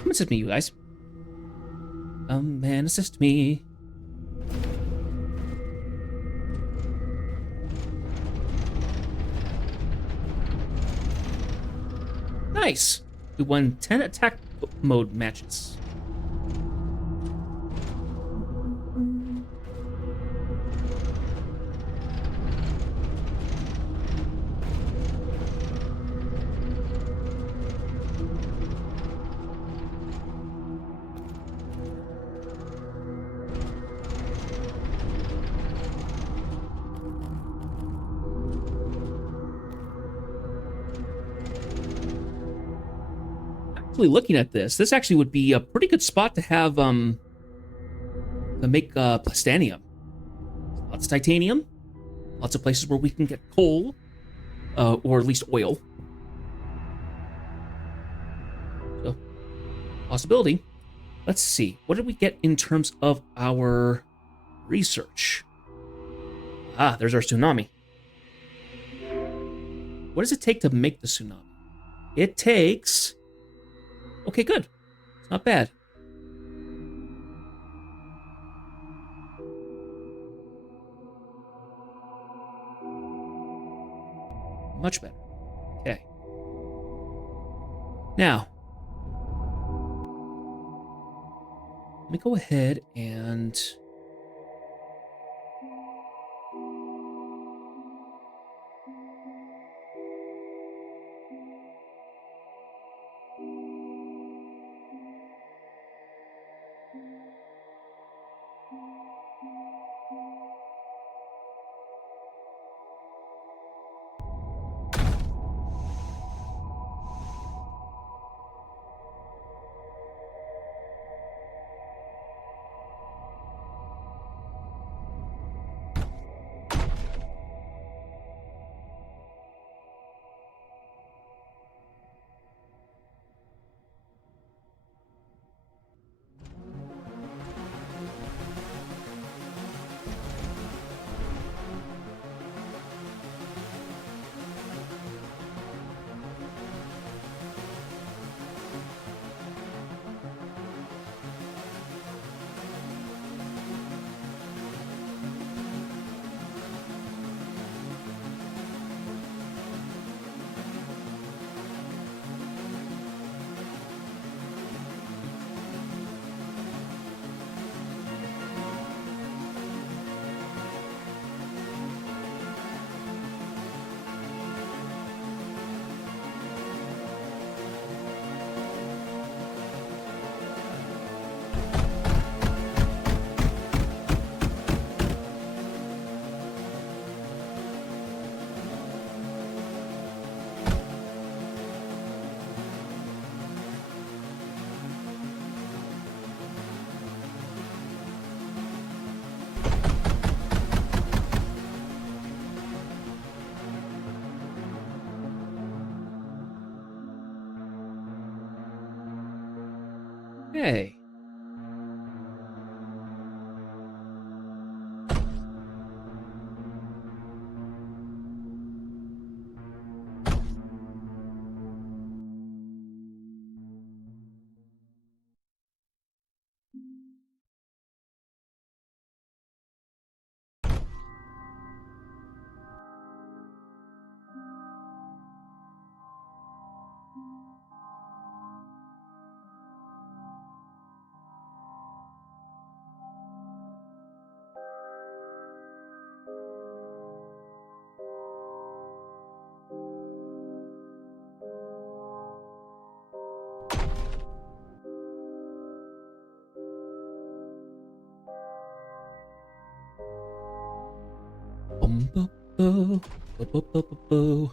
Come assist me, you guys. Man, assist me. Nice. We won 10 attack mode matches. Looking at this actually would be a pretty good spot to have to make plastanium. Lots of titanium, lots of places where we can get coal, or at least oil. So, possibility. Let's see, what did we get in terms of our research? Ah, there's our tsunami. What does it take to make the tsunami? It takes... Okay, good. It's not bad. Much better. Okay. Now, let me go ahead and... Okay. Boo, boo, boo, boo, boo, boo.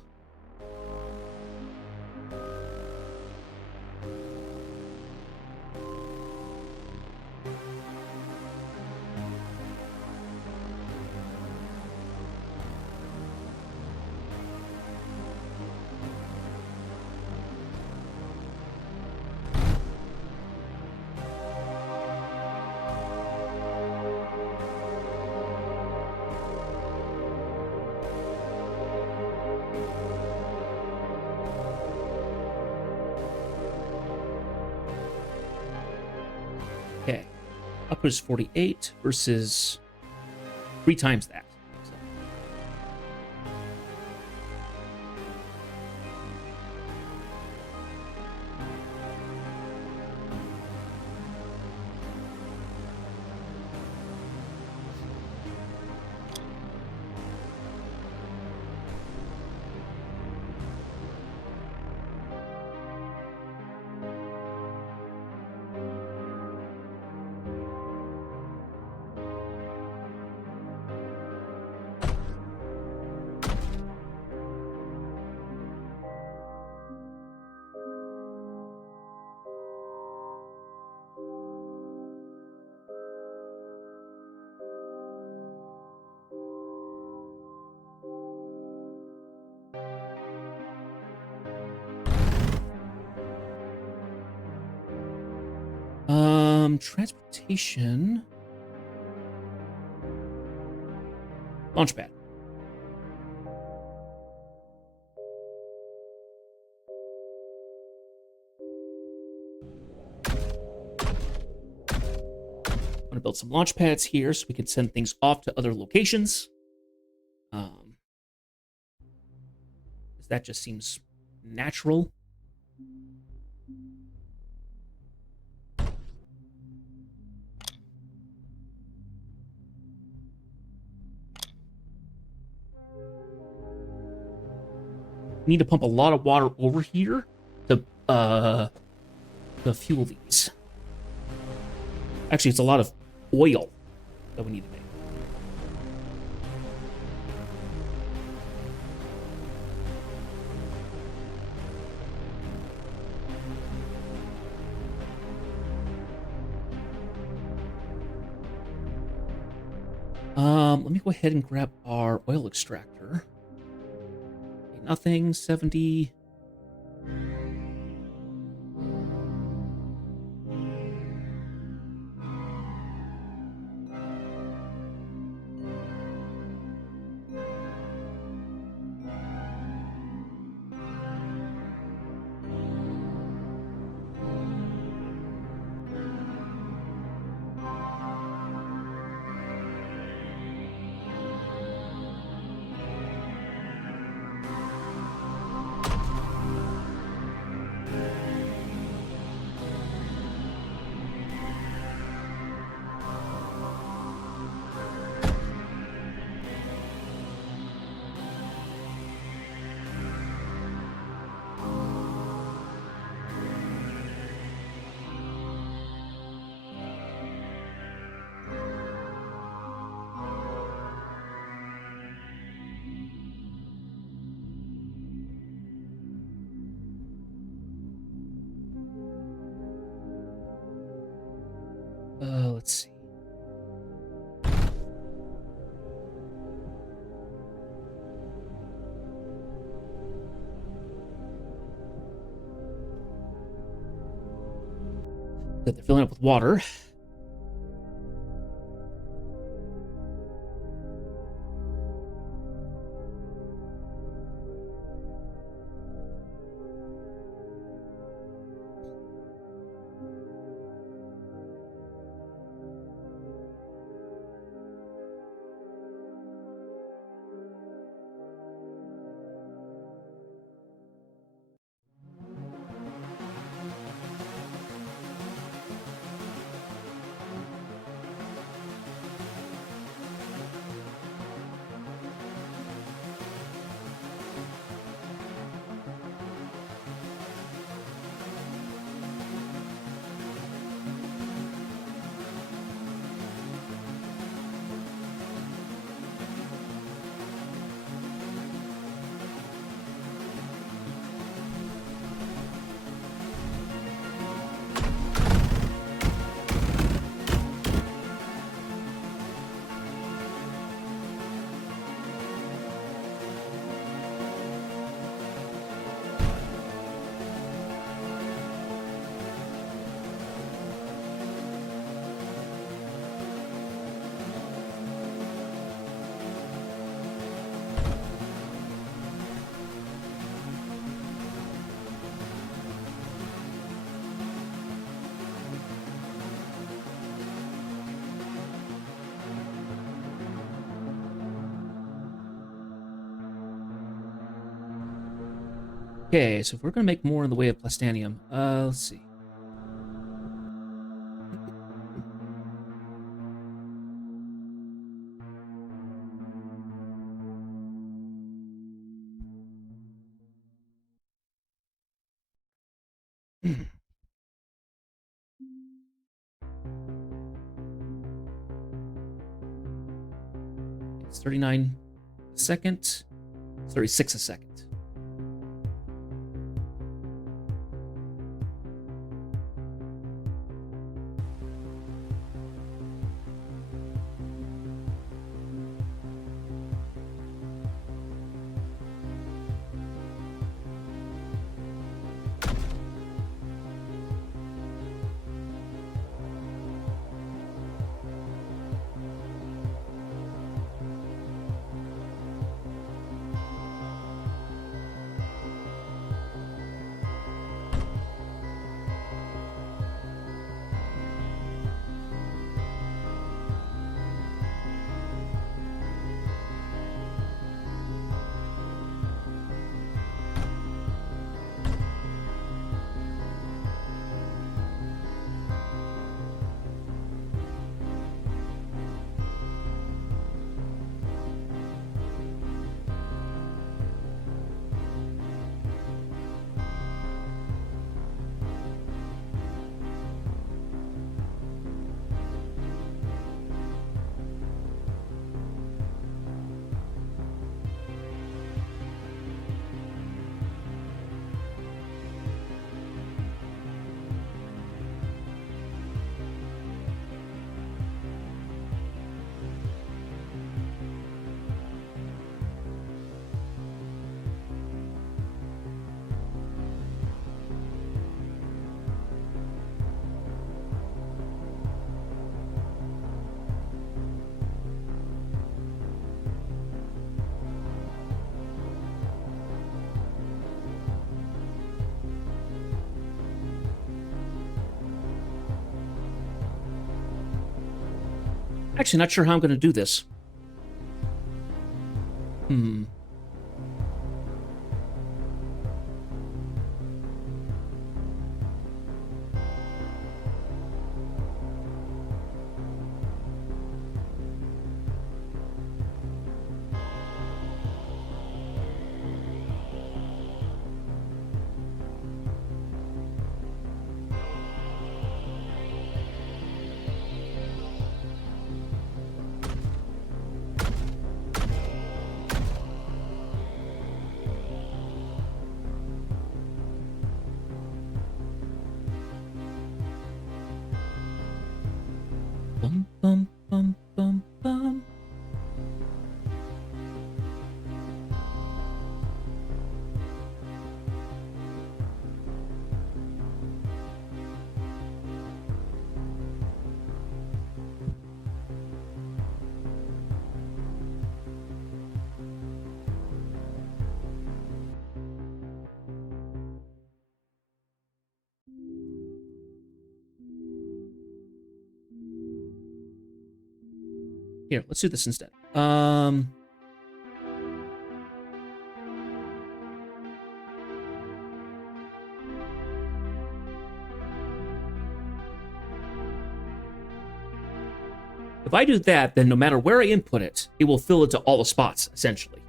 Okay. Upper is 48 versus 3 times that. Transportation. Launchpad. I'm gonna build some launch pads here so we can send things off to other locations. That just seems natural. Need to pump a lot of water over here to fuel these. Actually, it's a lot of oil that we need to make. Let me go ahead and grab our oil extractor. Okay, nothing, 70. Let's see. Good, they're filling up with water. Okay, so if we're gonna make more in the way of plastanium, let's see. It's 39 a second. It's 36 a second. Actually, not sure how I'm gonna do this. Hmm. Bum, bum, bum, bum, bum. Here, let's do this instead. If I do that, then no matter where I input it, it will fill it to all the spots, essentially.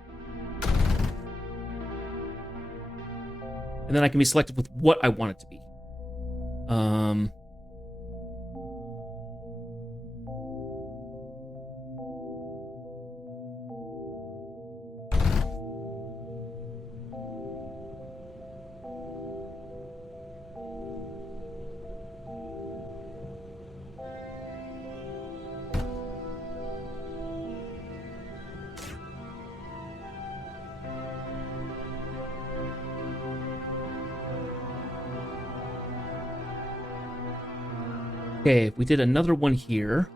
And then I can be selective with what I want it to be. Okay, if we did another one here.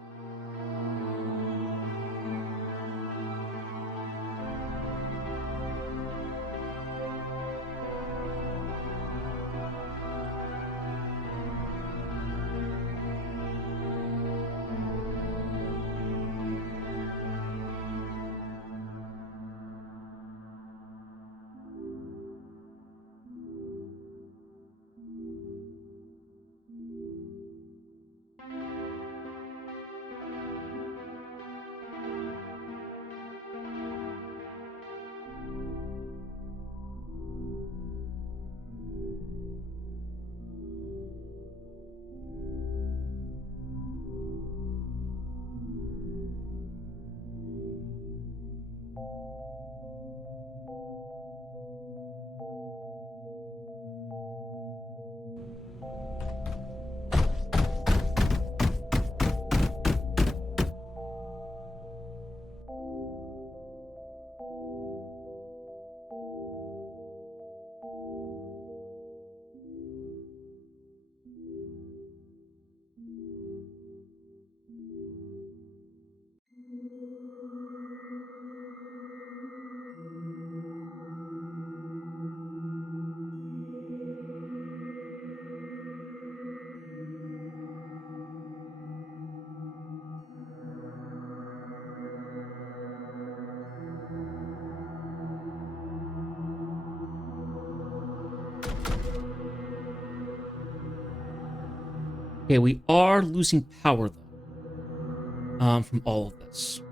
Okay, we are losing power, though, from all of this.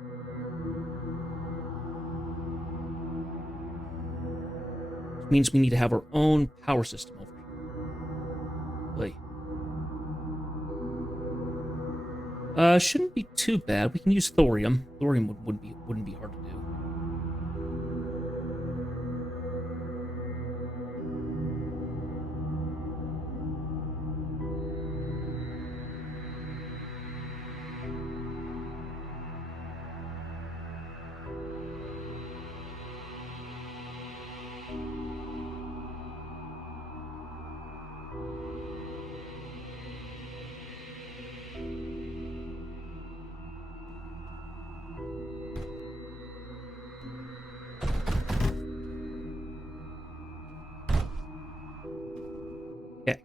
Which means we need to have our own power system over here. Shouldn't be too bad. We can use thorium. Thorium wouldn't be hard to do. Okay.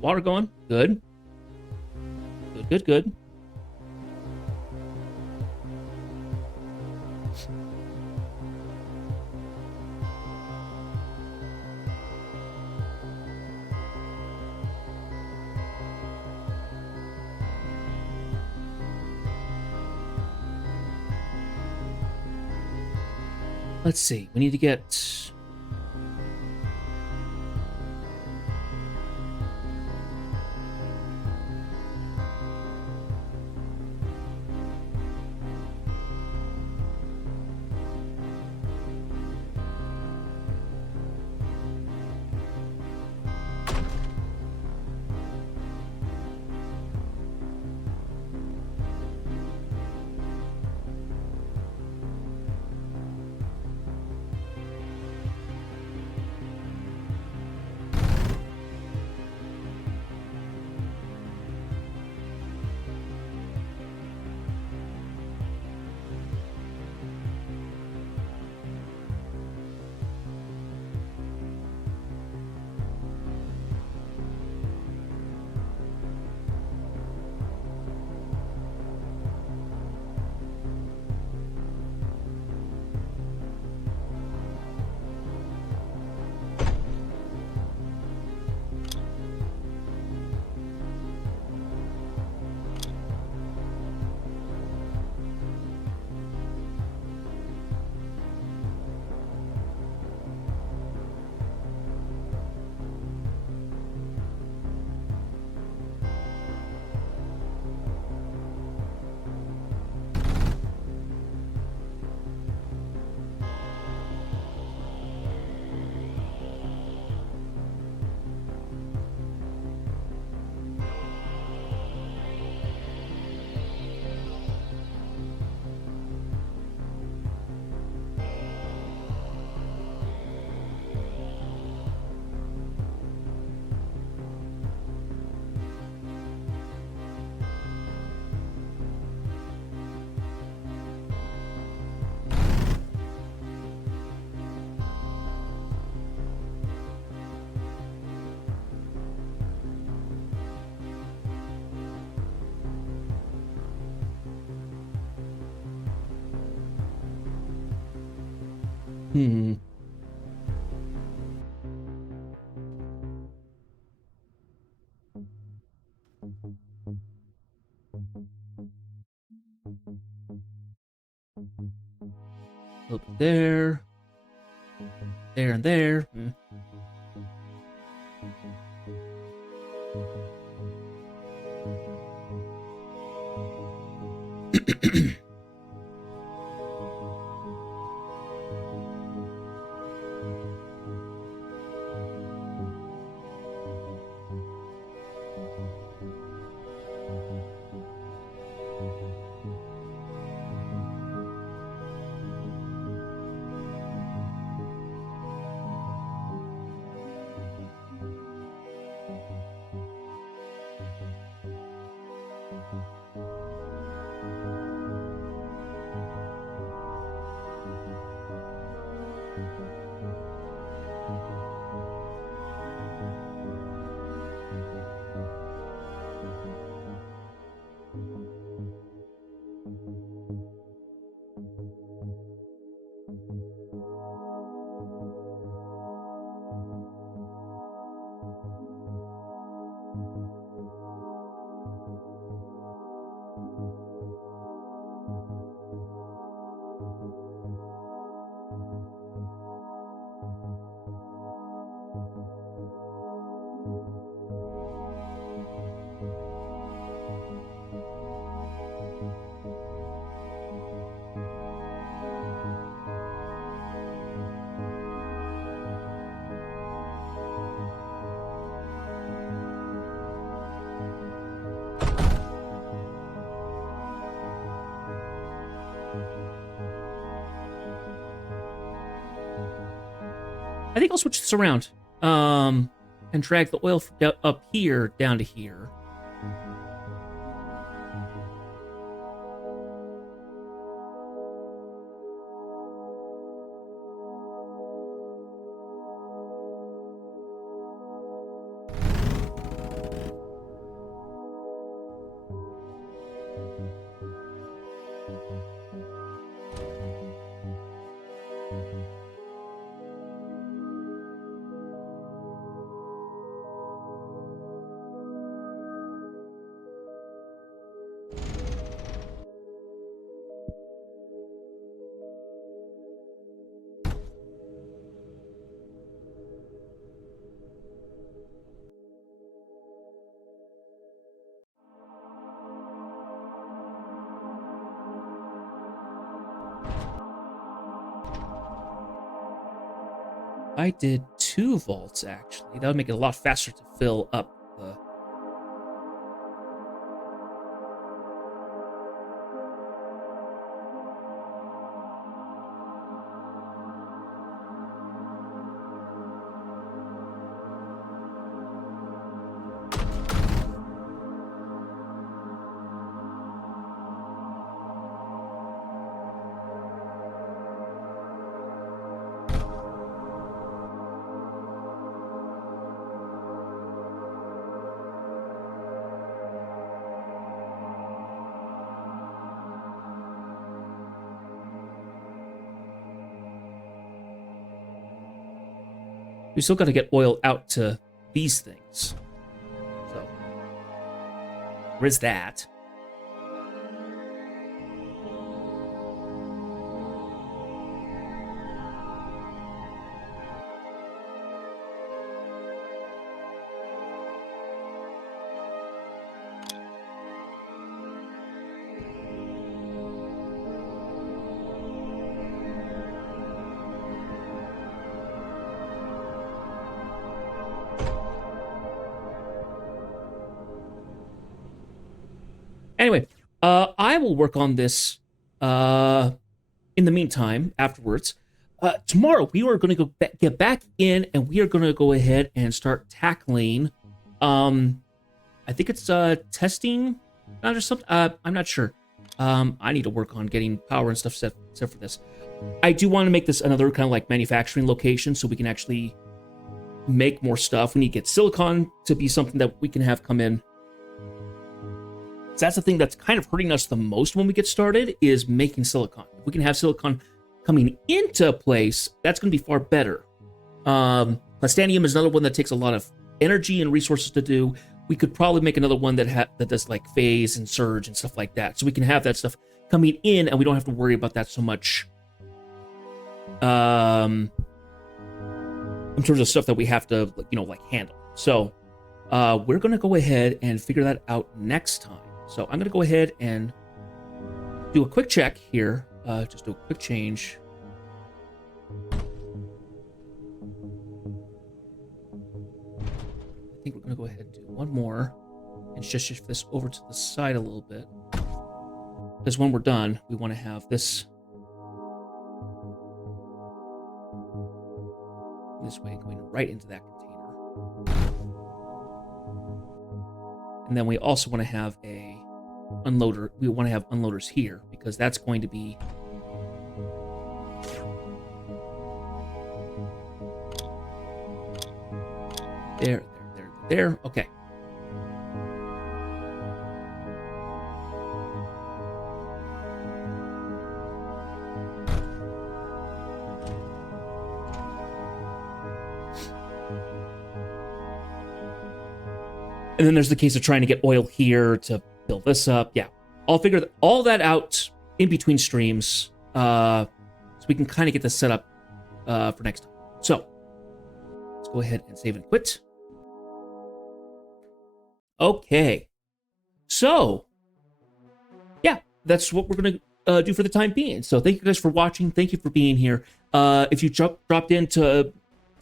Water going. Good. Good, good, good. Let's see. We need to get... Hmm. A little bit there. There and there. I think I'll switch this around. And drag the oil up here down to here. I did 2 vaults, actually. That would make it a lot faster to fill up the... We still got to get oil out to these things. So, where's that? Anyway, I will work on this in the meantime, afterwards. Tomorrow, we are going to get back in, and we are going to go ahead and start tackling, I think it's testing, or something. I'm not sure. I need to work on getting power and stuff set for this. I do want to make this another kind of like manufacturing location so we can actually make more stuff. We need to get silicon to be something that we can have come in. So that's the thing that's kind of hurting us the most when we get started, is making silicon. If we can have silicon coming into place, that's going to be far better. Plastanium is another one that takes a lot of energy and resources to do. We could probably make another one that does like phase and surge and stuff like that. So we can have that stuff coming in, and we don't have to worry about that so much. In terms of stuff that we have to, like handle. So we're going to go ahead and figure that out next time. So I'm going to go ahead and do a quick check here. Just do a quick change. I think we're going to go ahead and do one more and just shift this over to the side a little bit. Because when we're done, we want to have this way going right into that container. And then we also want to have a unloader. We want to have unloaders here because that's going to be there. Okay. And then there's the case of trying to get oil here to build this up. Yeah, I'll figure all that out in between streams, so we can kind of get this set up for next time. So let's go ahead and save and quit. Okay, so yeah, that's what we're gonna do for the time being. So thank you guys for watching. Thank you for being here. If you dropped in to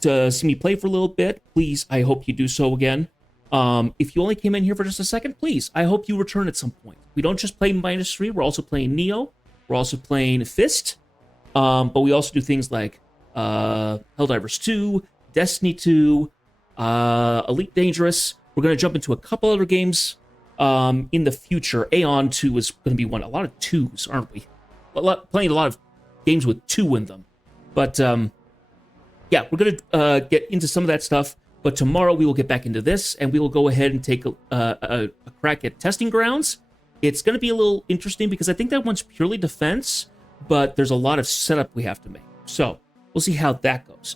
see me play for a little bit, please, I hope you do so again. If you only came in here for just a second, please, I hope you return at some point. We don't just play Mindustry, we're also playing Neo, we're also playing Fist, but we also do things like Helldivers 2, Destiny 2, Elite Dangerous. We're going to jump into a couple other games in the future. Aeon 2 is going to be one. A lot of 2s, aren't we? Playing a lot of games with 2 in them. But, yeah, we're going to get into some of that stuff. But tomorrow we will get back into this, and we will go ahead and take a crack at Testing Grounds. It's going to be a little interesting because I think that one's purely defense, but there's a lot of setup we have to make. So we'll see how that goes.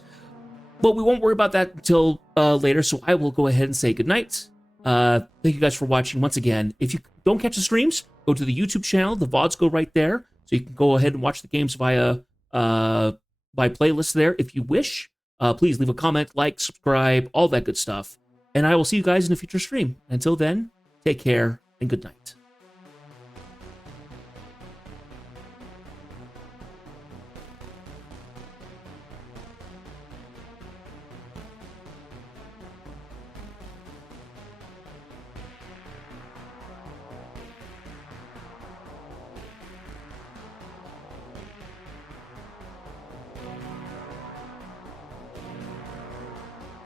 But we won't worry about that until later, so I will go ahead and say goodnight. Thank you guys for watching once again. If you don't catch the streams, go to the YouTube channel. The VODs go right there, so you can go ahead and watch the games via by playlist there if you wish. Please leave a comment, like, subscribe, all that good stuff. And I will see you guys in a future stream. Until then, take care and good night.